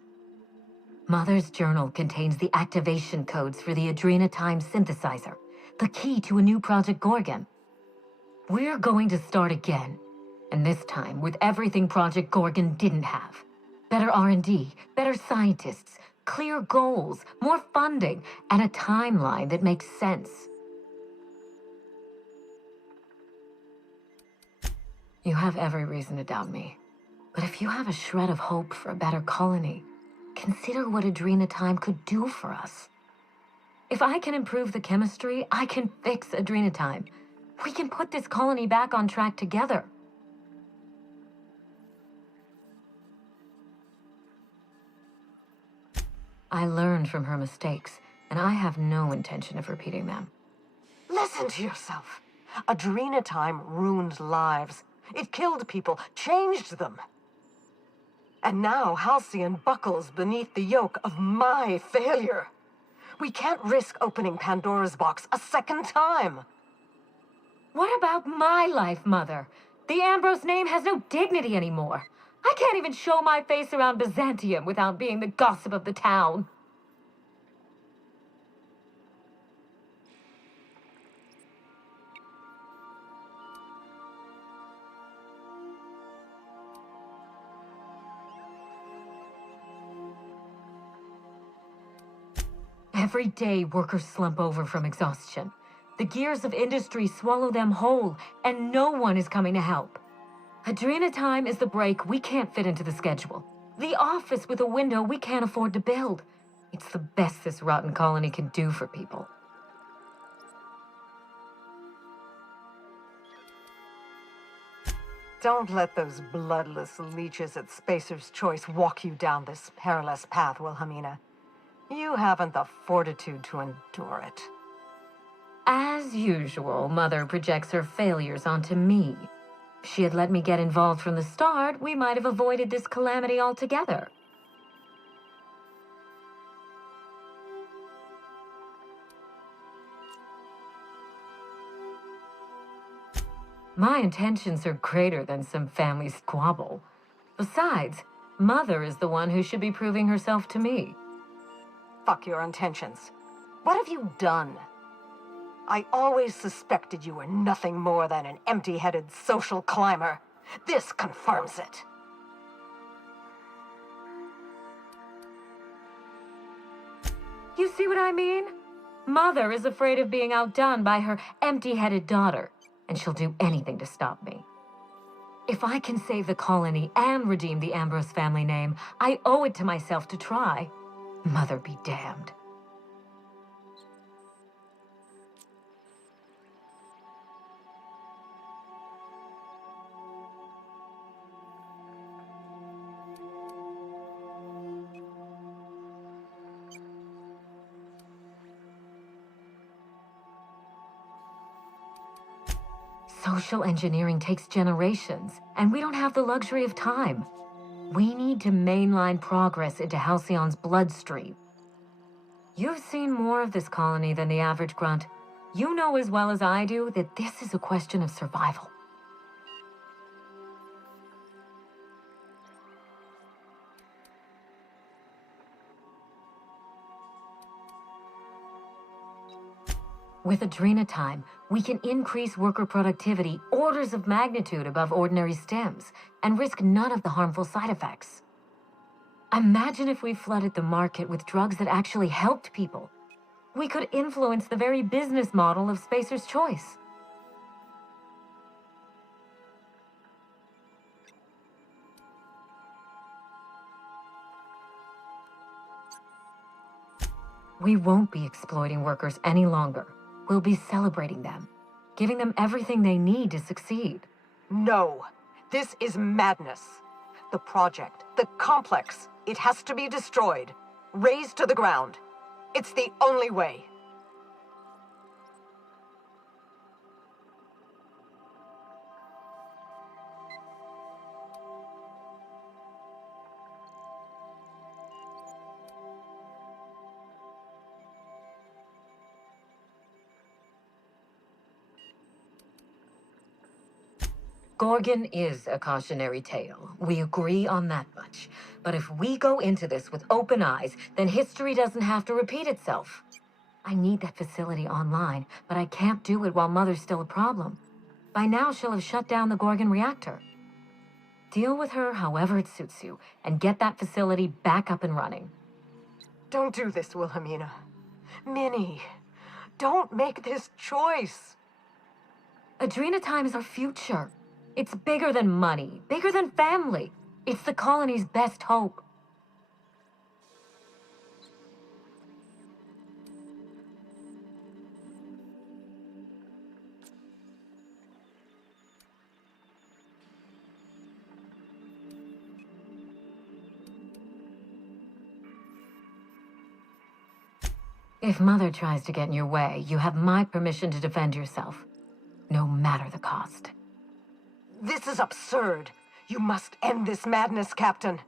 Mother's journal contains the activation codes for the Adrenatime synthesizer, the key to a new Project Gorgon. We're going to start again, and this time with everything Project Gorgon didn't have. Better R&D, better scientists, clear goals, more funding, and a timeline that makes sense. You have every reason to doubt me. But if you have a shred of hope for a better colony, consider what Adrenatime could do for us. If I can improve the chemistry, I can fix Adrenatime. We can put this colony back on track together. I learned from her mistakes, and I have no intention of repeating them. Listen to yourself. Adrenatime ruined lives. It killed people, changed them. And now Halcyon buckles beneath the yoke of my failure. We can't risk opening Pandora's box a second time. What about my life, Mother? The Ambrose name has no dignity anymore. I can't even show my face around Byzantium without being the gossip of the town. Every day, workers slump over from exhaustion. The gears of industry swallow them whole, and no one is coming to help. Adrena time is the break we can't fit into the schedule. The office with a window we can't afford to build. It's the best this rotten colony can do for people. Don't let those bloodless leeches at Spacer's Choice walk you down this perilous path, Wilhelmina. You haven't the fortitude to endure it. As usual, Mother projects her failures onto me. If she had let me get involved from the start, we might have avoided this calamity altogether. My intentions are greater than some family squabble. Besides, Mother is the one who should be proving herself to me. Fuck your intentions. What have you done? I always suspected you were nothing more than an empty-headed social climber. This confirms it. You see what I mean? Mother is afraid of being outdone by her empty-headed daughter, and she'll do anything to stop me. If I can save the colony and redeem the Ambrose family name, I owe it to myself to try. Mother be damned. Social engineering takes generations, and we don't have the luxury of time. We need to mainline progress into Halcyon's bloodstream. You've seen more of this colony than the average grunt. You know as well as I do that this is a question of survival. With Adrena time, we can increase worker productivity orders of magnitude above ordinary stems and risk none of the harmful side effects. Imagine if we flooded the market with drugs that actually helped people. We could influence the very business model of Spacer's Choice. We won't be exploiting workers any longer. We'll be celebrating them, giving them everything they need to succeed. No, this is madness. The project, the complex, it has to be destroyed, razed to the ground. It's the only way. Gorgon is a cautionary tale. We agree on that much. But if we go into this with open eyes, then history doesn't have to repeat itself. I need that facility online, but I can't do it while Mother's still a problem. By now, she'll have shut down the Gorgon reactor. Deal with her however it suits you, and get that facility back up and running. Don't do this, Wilhelmina. Minnie, don't make this choice. Adrena time is our future. It's bigger than money, bigger than family. It's the colony's best hope. If Mother tries to get in your way, you have my permission to defend yourself, no matter the cost. This is absurd. You must end this madness, Captain.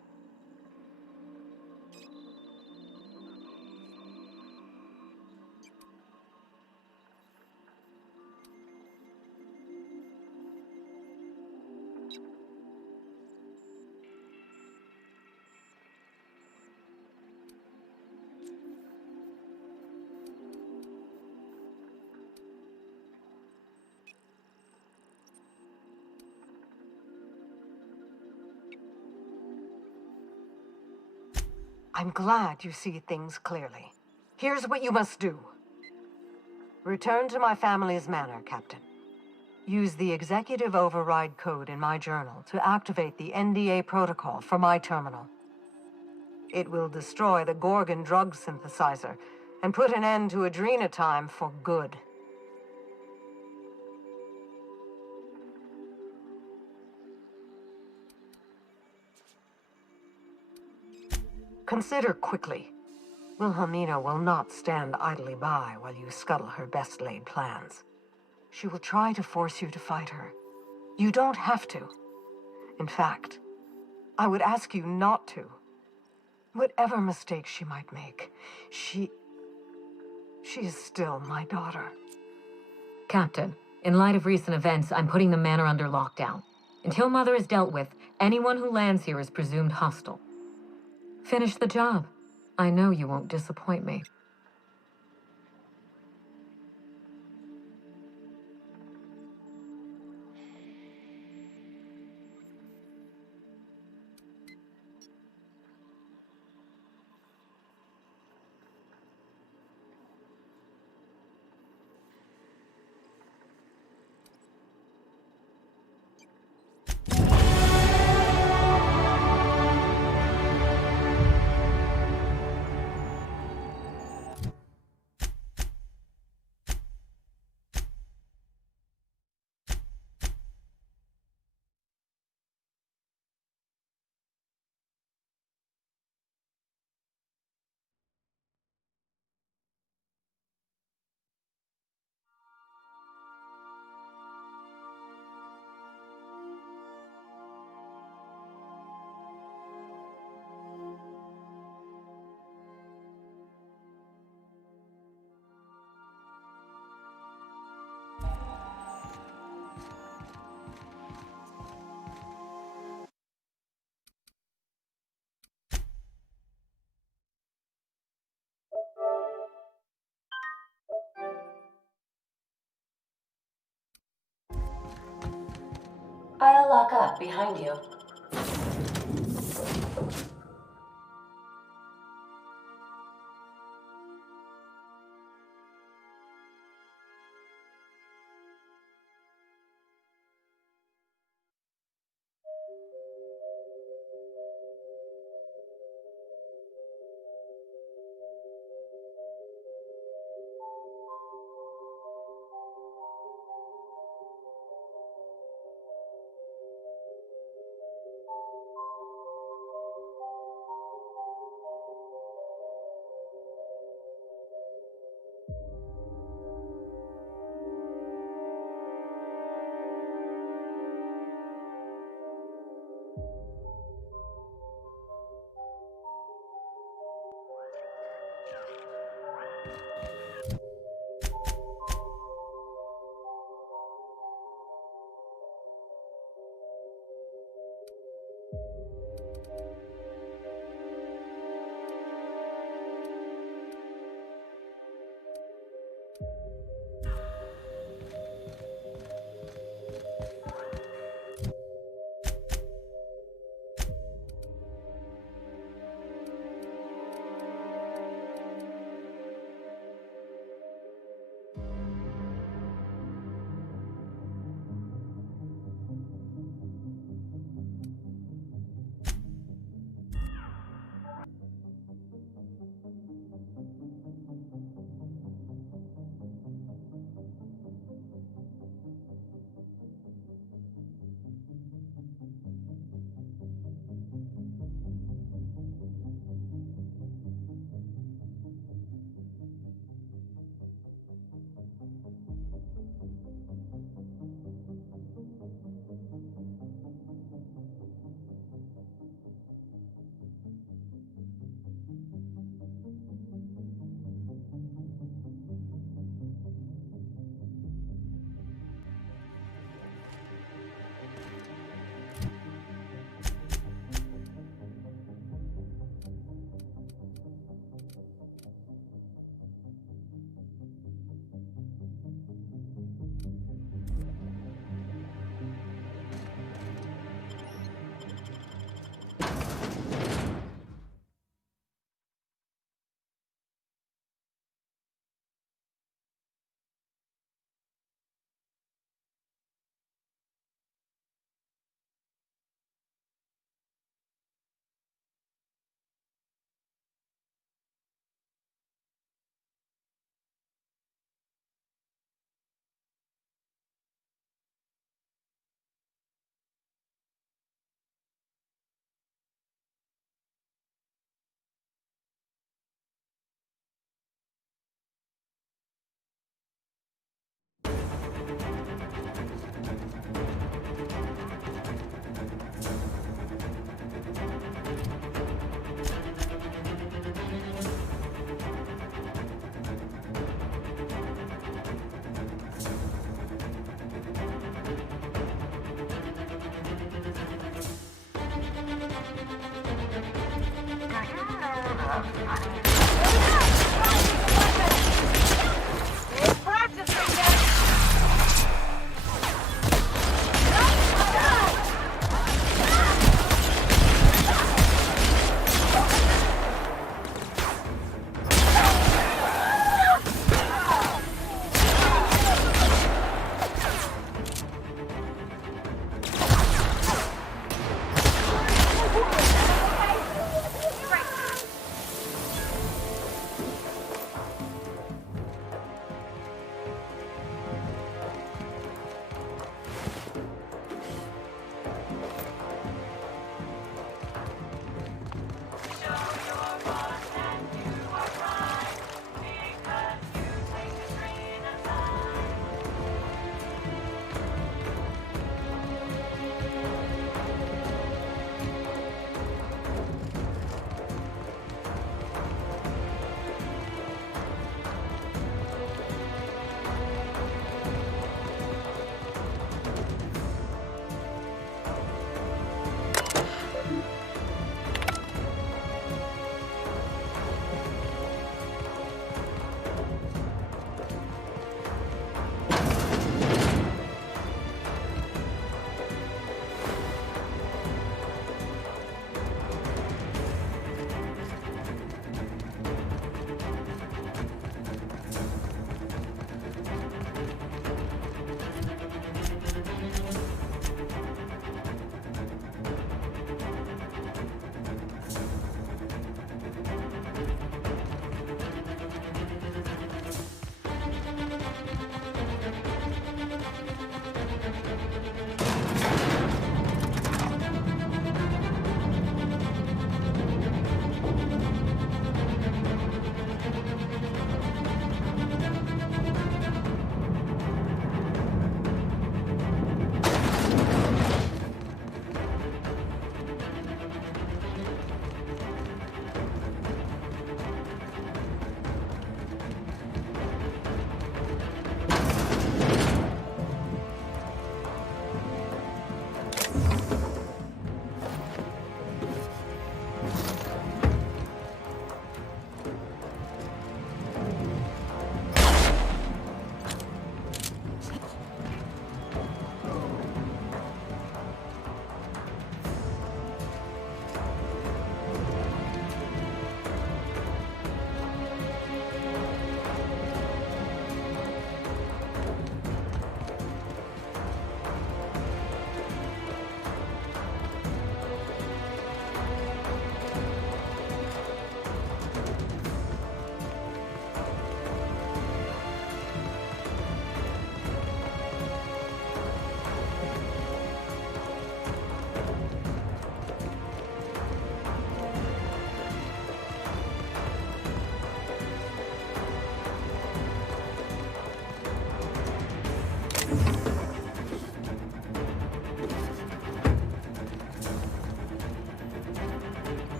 I'm glad you see things clearly. Here's what you must do. Return to my family's manor, Captain. Use the executive override code in my journal to activate the NDA protocol for my terminal. It will destroy the Gorgon drug synthesizer and put an end to Adrena time for good. Consider quickly. Wilhelmina will not stand idly by while you scuttle her best-laid plans. She will try to force you to fight her. You don't have to. In fact, I would ask you not to. Whatever mistakes she might make, she is still my daughter. Captain, in light of recent events, I'm putting the manor under lockdown. Until Mother is dealt with, anyone who lands here is presumed hostile. Finish the job. I know you won't disappoint me. I'll lock up behind you.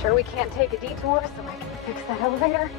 Sure we can't take a detour so I can fix that elevator?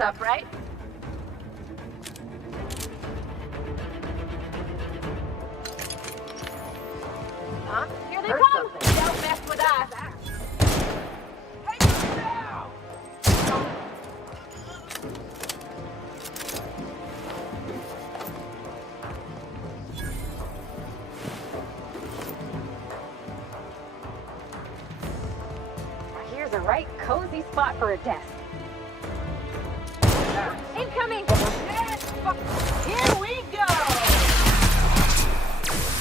Up, right? Huh? Here they come! Don't mess with us! Here's a right cozy spot for a desk. Incoming! Here we go!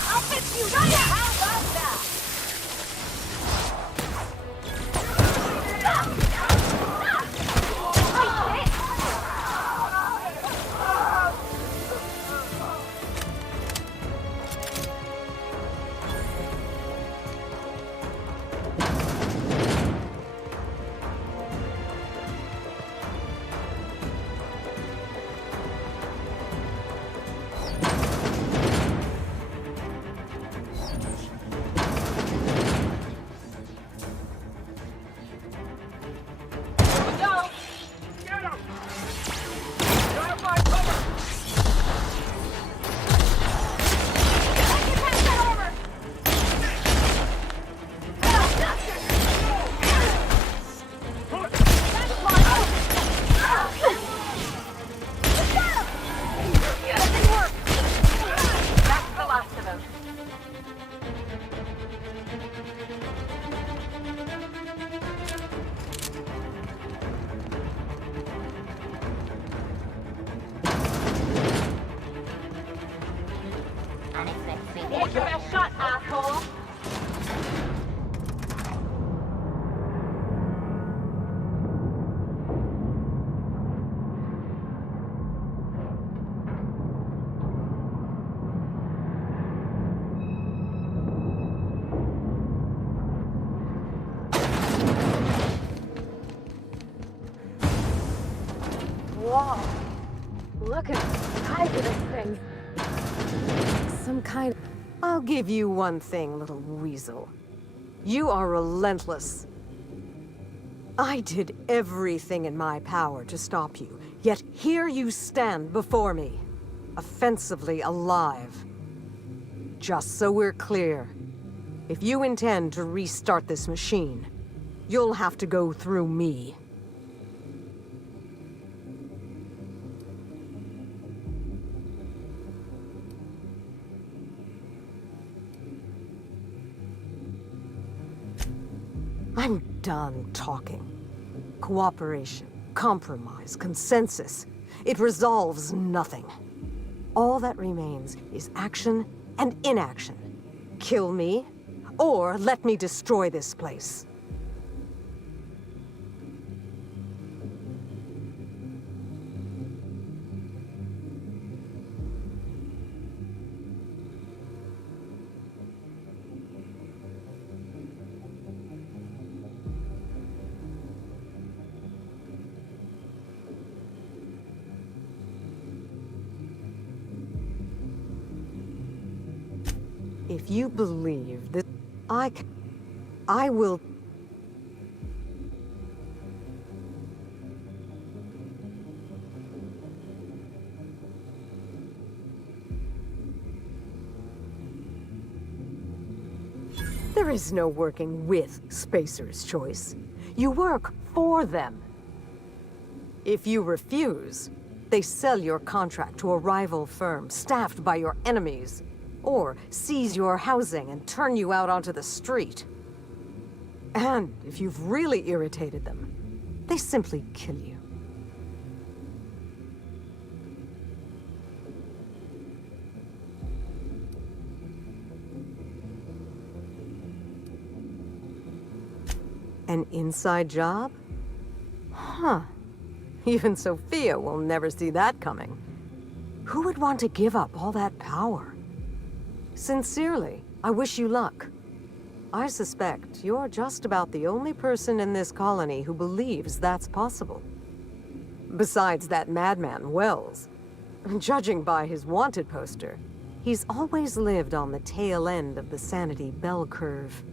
I'll fix you right out! How about that? Unexpected. Take your best shot, asshole! Whoa. Look at the size of this thing. Some kind. I'll give you one thing, little weasel. You are relentless. I did everything in my power to stop you, yet here you stand before me, offensively alive. Just so we're clear, if you intend to restart this machine, you'll have to go through me. I'm done talking. Cooperation, compromise, consensus. It resolves nothing. All that remains is action and inaction. Kill me, or let me destroy this place. If you believe that I will... There is no working with Spacer's Choice. You work for them. If you refuse, they sell your contract to a rival firm staffed by your enemies, or seize your housing and turn you out onto the street. And if you've really irritated them, they simply kill you. An inside job? Huh. Even Sophia will never see that coming. Who would want to give up all that power? Sincerely, I wish you luck. I suspect you're just about the only person in this colony who believes that's possible. Besides that madman, Wells. Judging by his wanted poster, he's always lived on the tail end of the sanity bell curve.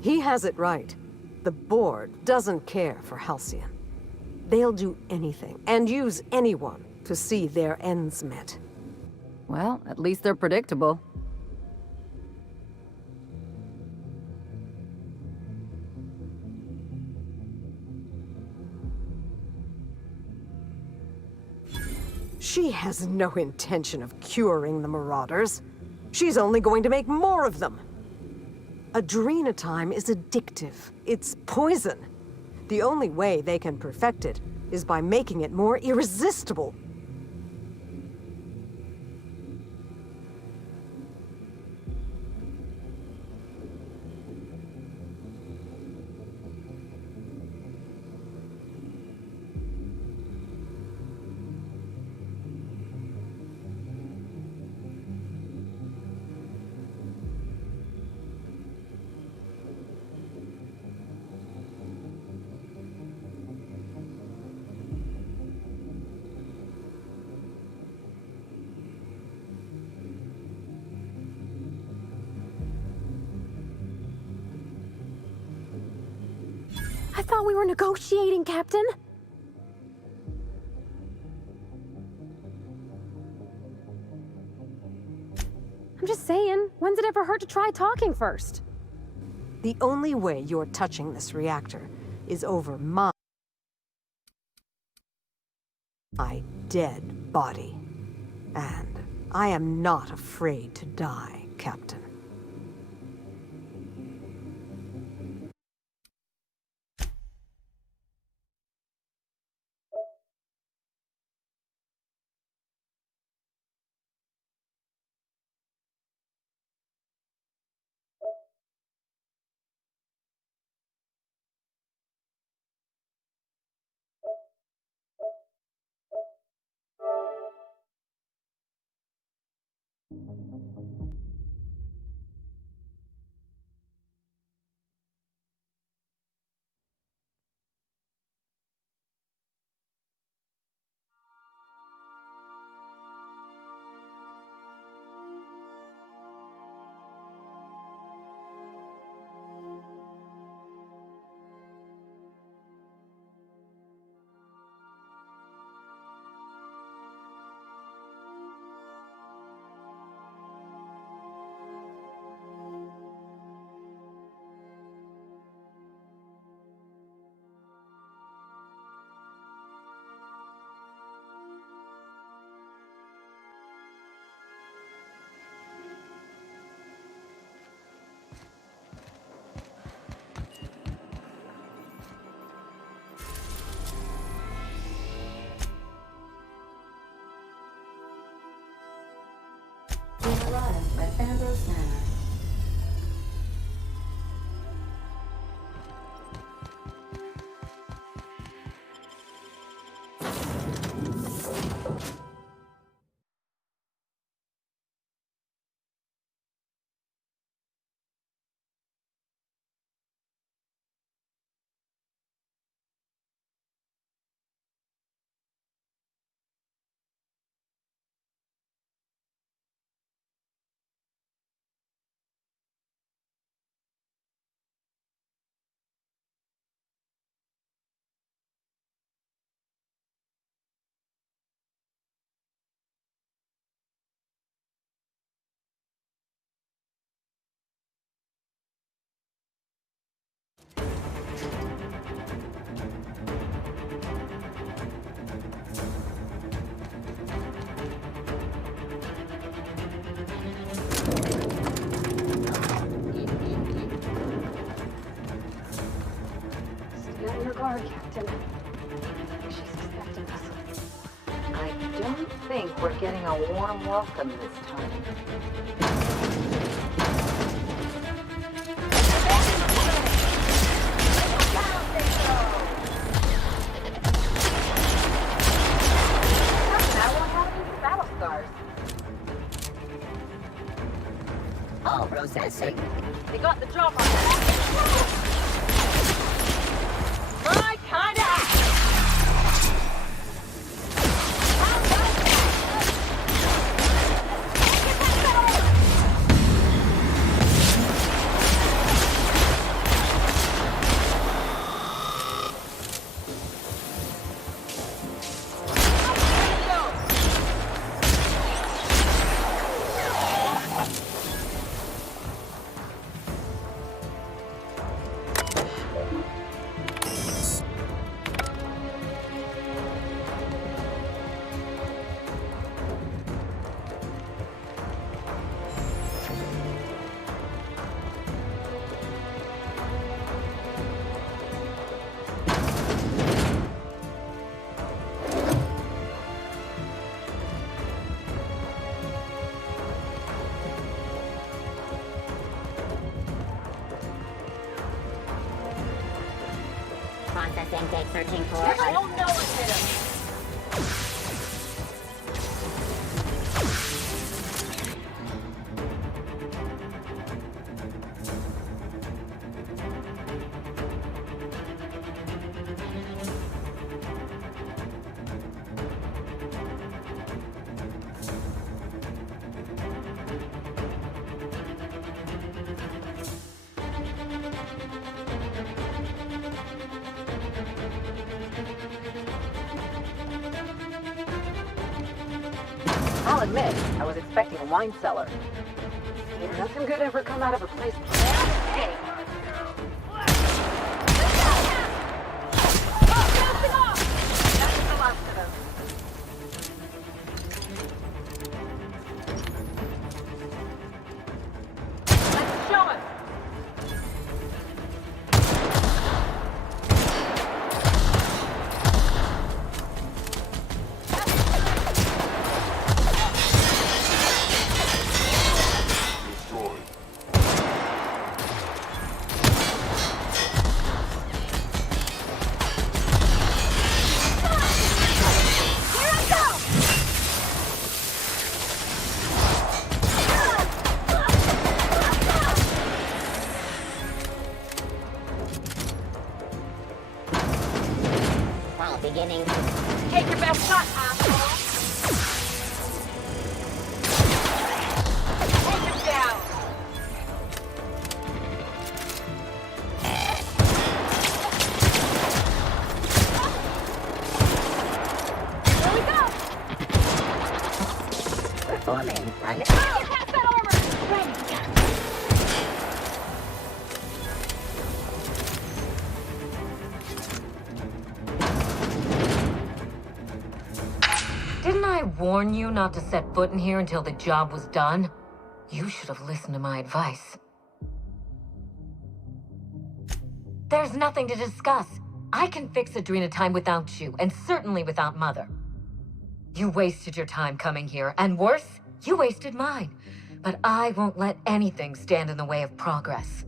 He has it right. The board doesn't care for Halcyon. They'll do anything and use anyone to see their ends met. Well, at least they're predictable. She has no intention of curing the Marauders. She's only going to make more of them. Adrenatime is addictive. It's poison. The only way they can perfect it is by making it more irresistible. I thought we were negotiating, Captain. I'm just saying, when's it ever hurt to try talking first? The only way you're touching this reactor is over my dead body. And I am not afraid to die, Captain. We arrived at Ambrose Manor. Stay on your guard, Captain. I think she's expecting us. I don't think we're getting a warm welcome this time. That won't have any battle scars. All processing. They got the job on that. My kind of Processing tape searching for... I don't know what hit him. I'll admit, I was expecting a wine cellar. Nothing good ever come out of a place. Hey! That's the last of them. Let's show him! shot, asshole! Take him down! Here we go! Performing pilot. Pass that armor! Ready. Didn't I warn you not to set foot in here until the job was done? You should have listened to my advice. There's nothing to discuss. I can fix Adrena time without you, and certainly without Mother. You wasted your time coming here, and worse, you wasted mine. But I won't let anything stand in the way of progress.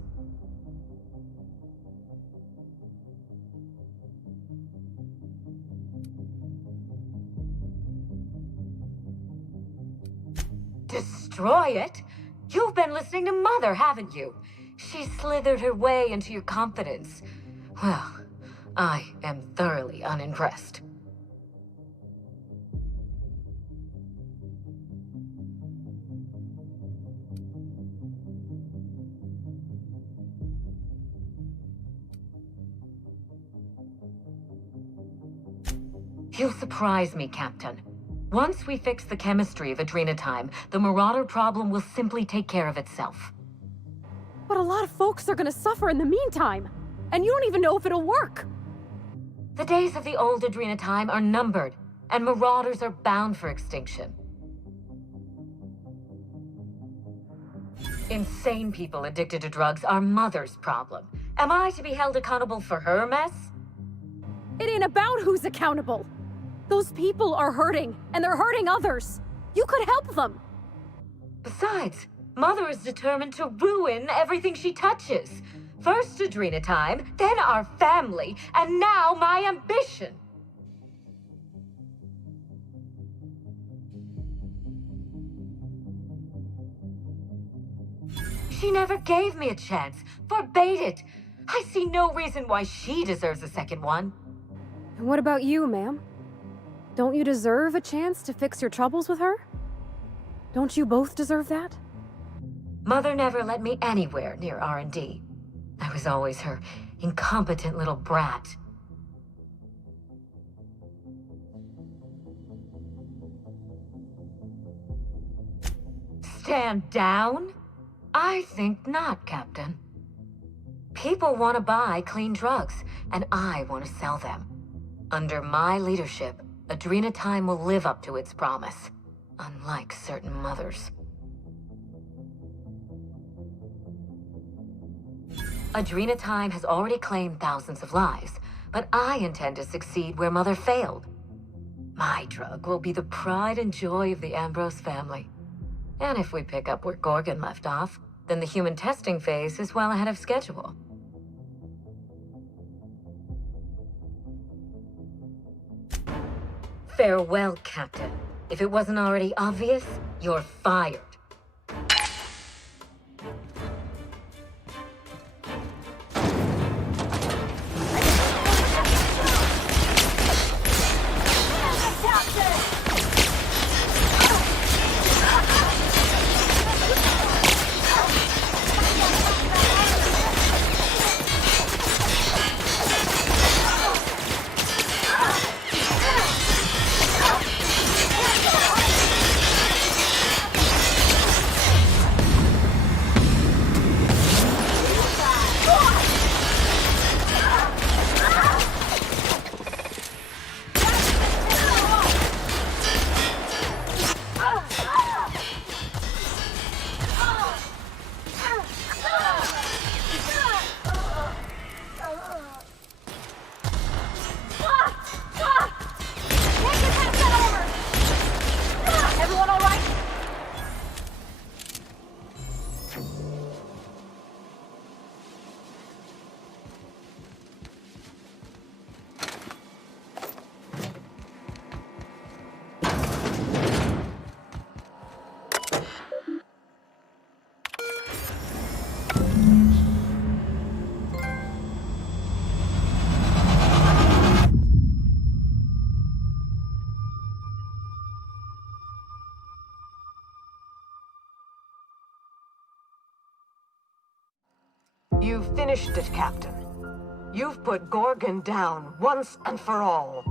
Destroy it? You've been listening to Mother, haven't you? She slithered her way into your confidence. Well, I am thoroughly unimpressed. You surprise me, Captain. Once we fix the chemistry of Adrena time, the Marauder problem will simply take care of itself. But a lot of folks are gonna suffer in the meantime, and you don't even know if it'll work. The days of the old Adrena time are numbered, and Marauders are bound for extinction. Insane people addicted to drugs are Mother's problem. Am I to be held accountable for her mess? It ain't about who's accountable. Those people are hurting, and they're hurting others. You could help them. Besides, Mother is determined to ruin everything she touches. First Adrena time, then our family, and now my ambition. She never gave me a chance, forbade it. I see no reason why she deserves a second one. And what about you, ma'am? Don't you deserve a chance to fix your troubles with her? Don't you both deserve that? Mother never let me anywhere near R&D. I was always her incompetent little brat. Stand down? I think not, Captain. People want to buy clean drugs, and I want to sell them. Under my leadership, Adrena time will live up to its promise, unlike certain mothers. Adrena time has already claimed thousands of lives, but I intend to succeed where Mother failed. My drug will be the pride and joy of the Ambrose family. And if we pick up where Gorgon left off, then the human testing phase is well ahead of schedule. Farewell, Captain. If it wasn't already obvious, you're fired. You've finished it, Captain. You've put Gorgon down once and for all.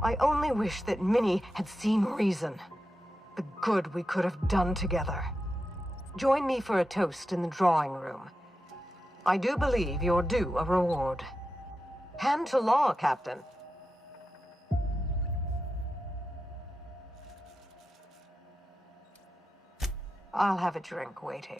I only wish that Minnie had seen reason. The good we could have done together. Join me for a toast in the drawing room. I do believe you're due a reward. Hand to law, Captain. I'll have a drink waiting.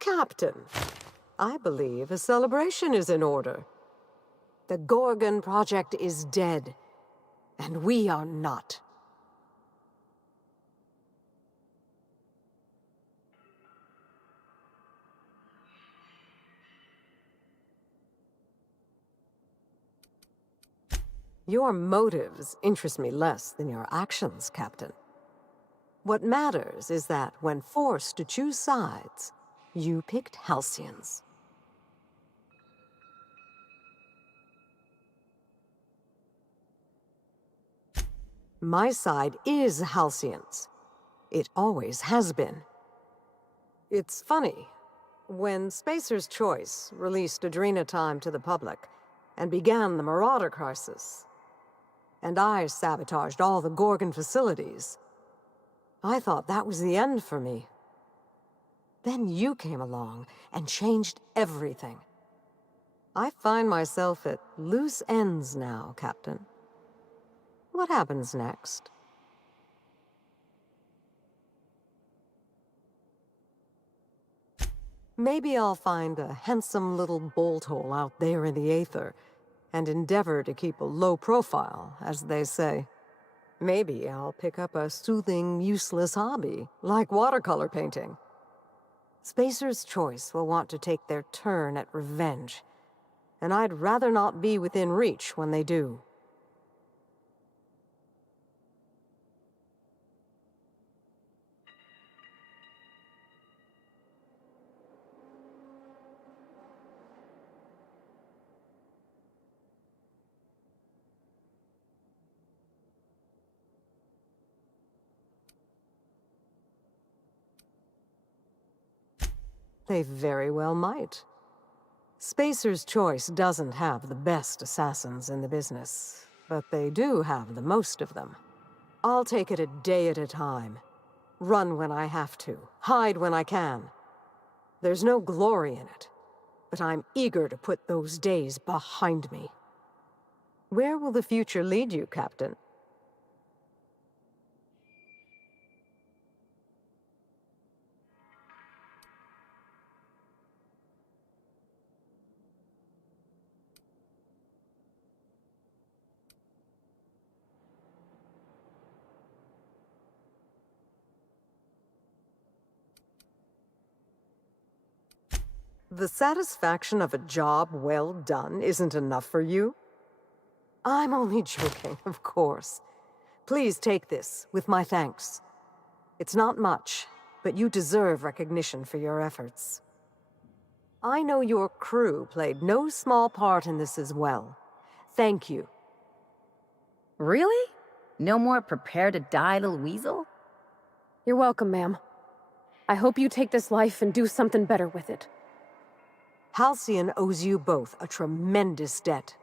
Captain, I believe a celebration is in order. The Gorgon project is dead, and we are not. Your motives interest me less than your actions, Captain. What matters is that when forced to choose sides, you picked Halcyons. My side is Halcyons. It always has been. It's funny. When Spacer's Choice released Adrena Time to the public and began the Marauder crisis, and I sabotaged all the Gorgon facilities, I thought that was the end for me. Then you came along and changed everything. I find myself at loose ends now, Captain. What happens next? Maybe I'll find a handsome little bolt hole out there in the aether and endeavor to keep a low profile, as they say. Maybe I'll pick up a soothing, useless hobby, like watercolor painting. Spacer's Choice will want to take their turn at revenge, and I'd rather not be within reach when they do. They very well might. Spacer's Choice doesn't have the best assassins in the business, but they do have the most of them. I'll take it a day at a time. Run when I have to, hide when I can. There's no glory in it, but I'm eager to put those days behind me. Where will the future lead you, Captain? The satisfaction of a job well done isn't enough for you? I'm only joking, of course. Please take this, with my thanks. It's not much, but you deserve recognition for your efforts. I know your crew played no small part in this as well. Thank you. Really? No more prepare to die, little weasel? You're welcome, ma'am. I hope you take this life and do something better with it. Halcyon owes you both a tremendous debt.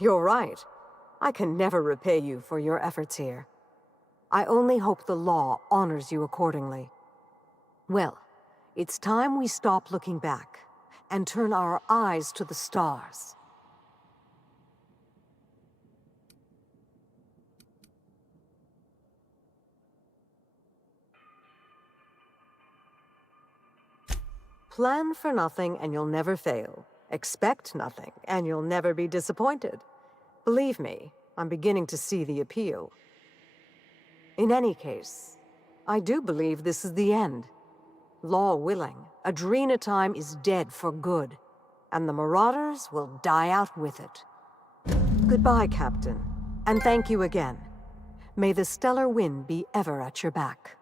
You're right. I can never repay you for your efforts here. I only hope the law honors you accordingly. Well, it's time we stop looking back and turn our eyes to the stars. Plan for nothing and you'll never fail. Expect nothing and you'll never be disappointed. Believe me, I'm beginning to see the appeal. In any case, I do believe this is the end. Law willing, Adrena time is dead for good, and the Marauders will die out with it. Goodbye, Captain, and thank you again. May the stellar wind be ever at your back.